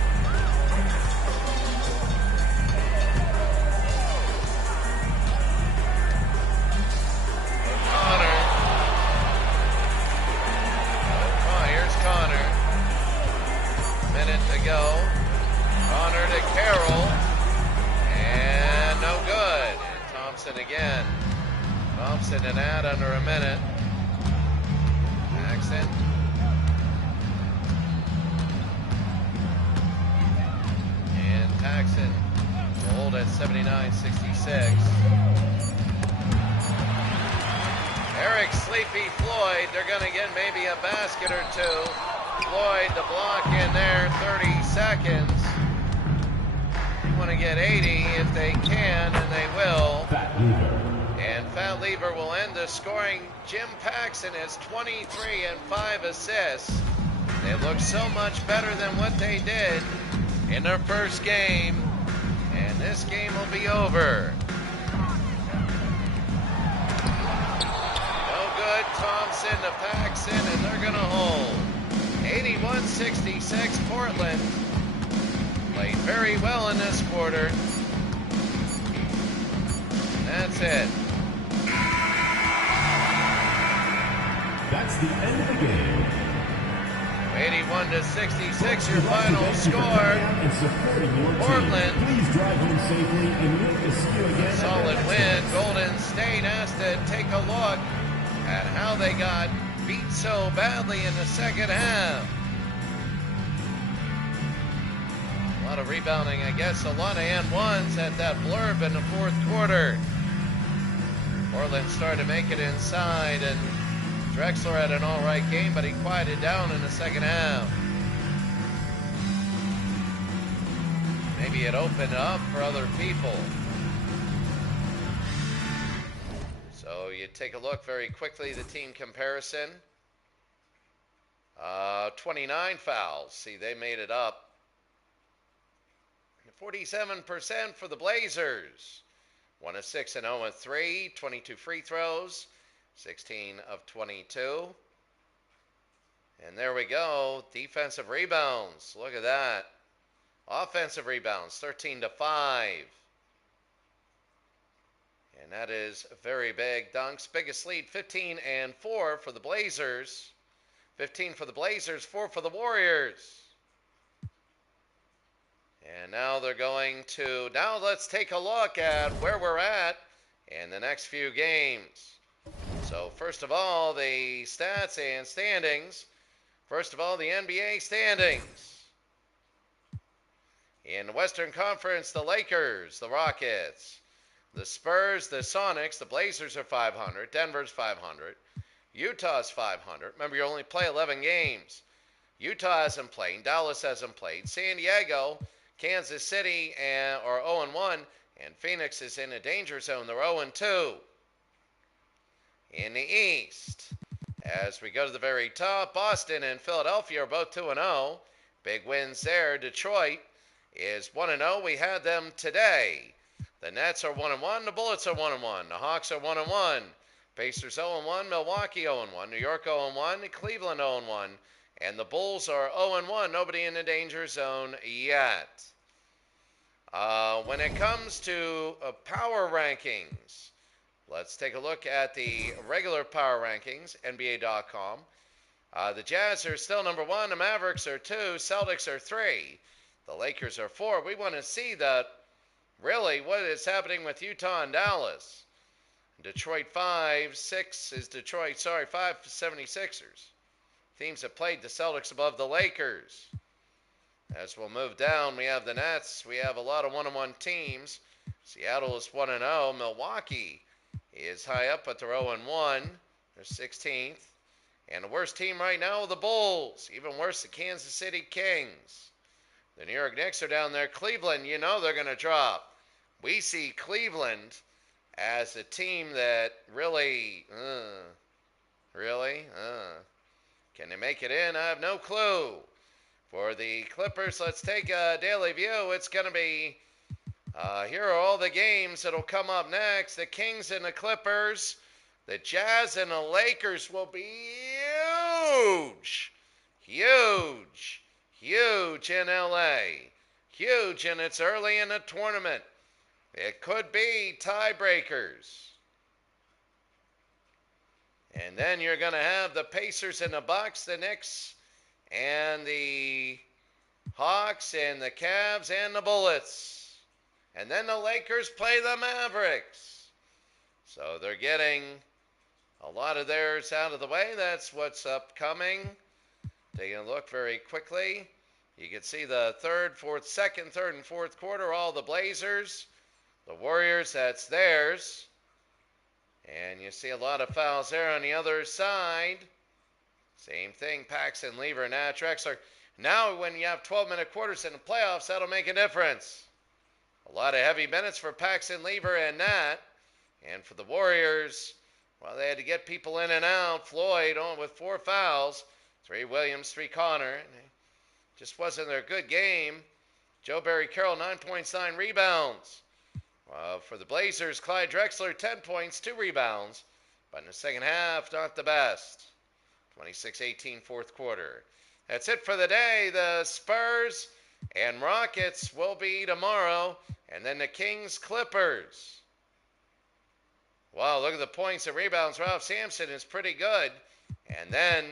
Connor. Oh, here's Connor. Minute to go. Connor to Carroll. Thompson again. Thompson an ad under a minute. Paxson. And Paxson will hold at 79-66. Eric Sleepy Floyd, they're going to get maybe a basket or two. Floyd, the block in there, 30 seconds. They want to get 80 if they can, and they will. And Fat Lever will end the scoring. Jim Paxson has 23 and 5 assists. They look so much better than what they did in their first game. And this game will be over. No good. Thompson to Paxson, and they're going to hold. 81-66 Portland. Played very well in this quarter. And that's it. That's the end of the game. 81-66, your final score. Portland. Please drive home safely and lift the skill again. Solid win. Golden State has to take a look at how they got beat so badly in the second half. A lot of rebounding, I guess, a lot of and ones at that blurb in the fourth quarter. Portland started to make it inside, and Drexler had an all right game, but he quieted down in the second half. Maybe it opened up for other people. So you take a look very quickly, the team comparison. 29 fouls. See, they made it up. 47% for the Blazers. 1 of 6 and 0 of 3. 22 free throws. 16 of 22. And there we go. Defensive rebounds. Look at that. Offensive rebounds, 13 to 5. And that is very big. Dunks, biggest lead, 15 and 4 for the Blazers. 15 for the Blazers, 4 for the Warriors. And now they're going to, now let's take a look at where we're at in the next few games. So first of all, the stats and standings. First of all, the NBA standings. In the Western Conference, the Lakers, the Rockets, the Spurs, the Sonics, the Blazers are 500, Denver's 500, Utah's 500. Remember, you only play 11 games. Utah hasn't played, Dallas hasn't played, San Diego, Kansas City are 0-1, and Phoenix is in a danger zone. They're 0-2. In the East, as we go to the very top, Boston and Philadelphia are both 2-0. Big wins there. Detroit is 1-0. We had them today. The Nets are 1-1. The Bullets are 1-1. The Hawks are 1-1. Pacers 0-1. Milwaukee 0-1. New York 0-1. Cleveland 0-1. And the Bulls are 0-1. Nobody in the danger zone yet. When it comes to power rankings, let's take a look at the regular power rankings, NBA.com. The Jazz are still number 1. The Mavericks are 2. Celtics are 3. The Lakers are 4. We want to see that, really, what is happening with Utah and Dallas. Detroit 5. 6 is Detroit. 5 76ers. Teams have played the Celtics above the Lakers. As we'll move down, we have the Nets. We have a lot of 1-1 teams. Seattle is 1-0. Milwaukee is high up, but they're 0-1. They're 16th. And the worst team right now are the Bulls. Even worse, the Kansas City Kings. The New York Knicks are down there. Cleveland, you know they're going to drop. We see Cleveland as a team that really, can they make it in? I have no clue. For the Clippers, let's take a daily view. It's going to be, here are all the games that'll come up next. The Kings and the Clippers. The Jazz and the Lakers will be huge. Huge. Huge in L.A. Huge, and it's early in the tournament. It could be tiebreakers. And then you're going to have the Pacers and the Bucks, the Knicks, and the Hawks, and the Cavs, and the Bullets. And then the Lakers play the Mavericks. So they're getting a lot of theirs out of the way. That's what's upcoming. Taking a look very quickly. You can see the second, third, and fourth quarter, all the Blazers. The Warriors, that's theirs. And you see a lot of fouls there on the other side. Same thing, Paxson, Lever, Nat, Drexler. Now when you have 12-minute quarters in the playoffs, that'll make a difference. A lot of heavy minutes for Paxson, Lever, and Nat. And for the Warriors, well, they had to get people in and out. Floyd on with 4 fouls. 3 Williams, 3 Connor. Just wasn't their good game. Joe Barry Carroll, 9 points, 9 rebounds. For the Blazers, Clyde Drexler, 10 points, 2 rebounds. But in the second half, not the best. 26-18 fourth quarter. That's it for the day. The Spurs and Rockets will be tomorrow. And then the Kings Clippers. Wow, look at the points and rebounds. Ralph Sampson is pretty good. And then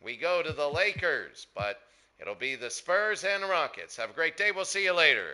we go to the Lakers. But it'll be the Spurs and the Rockets. Have a great day. We'll see you later.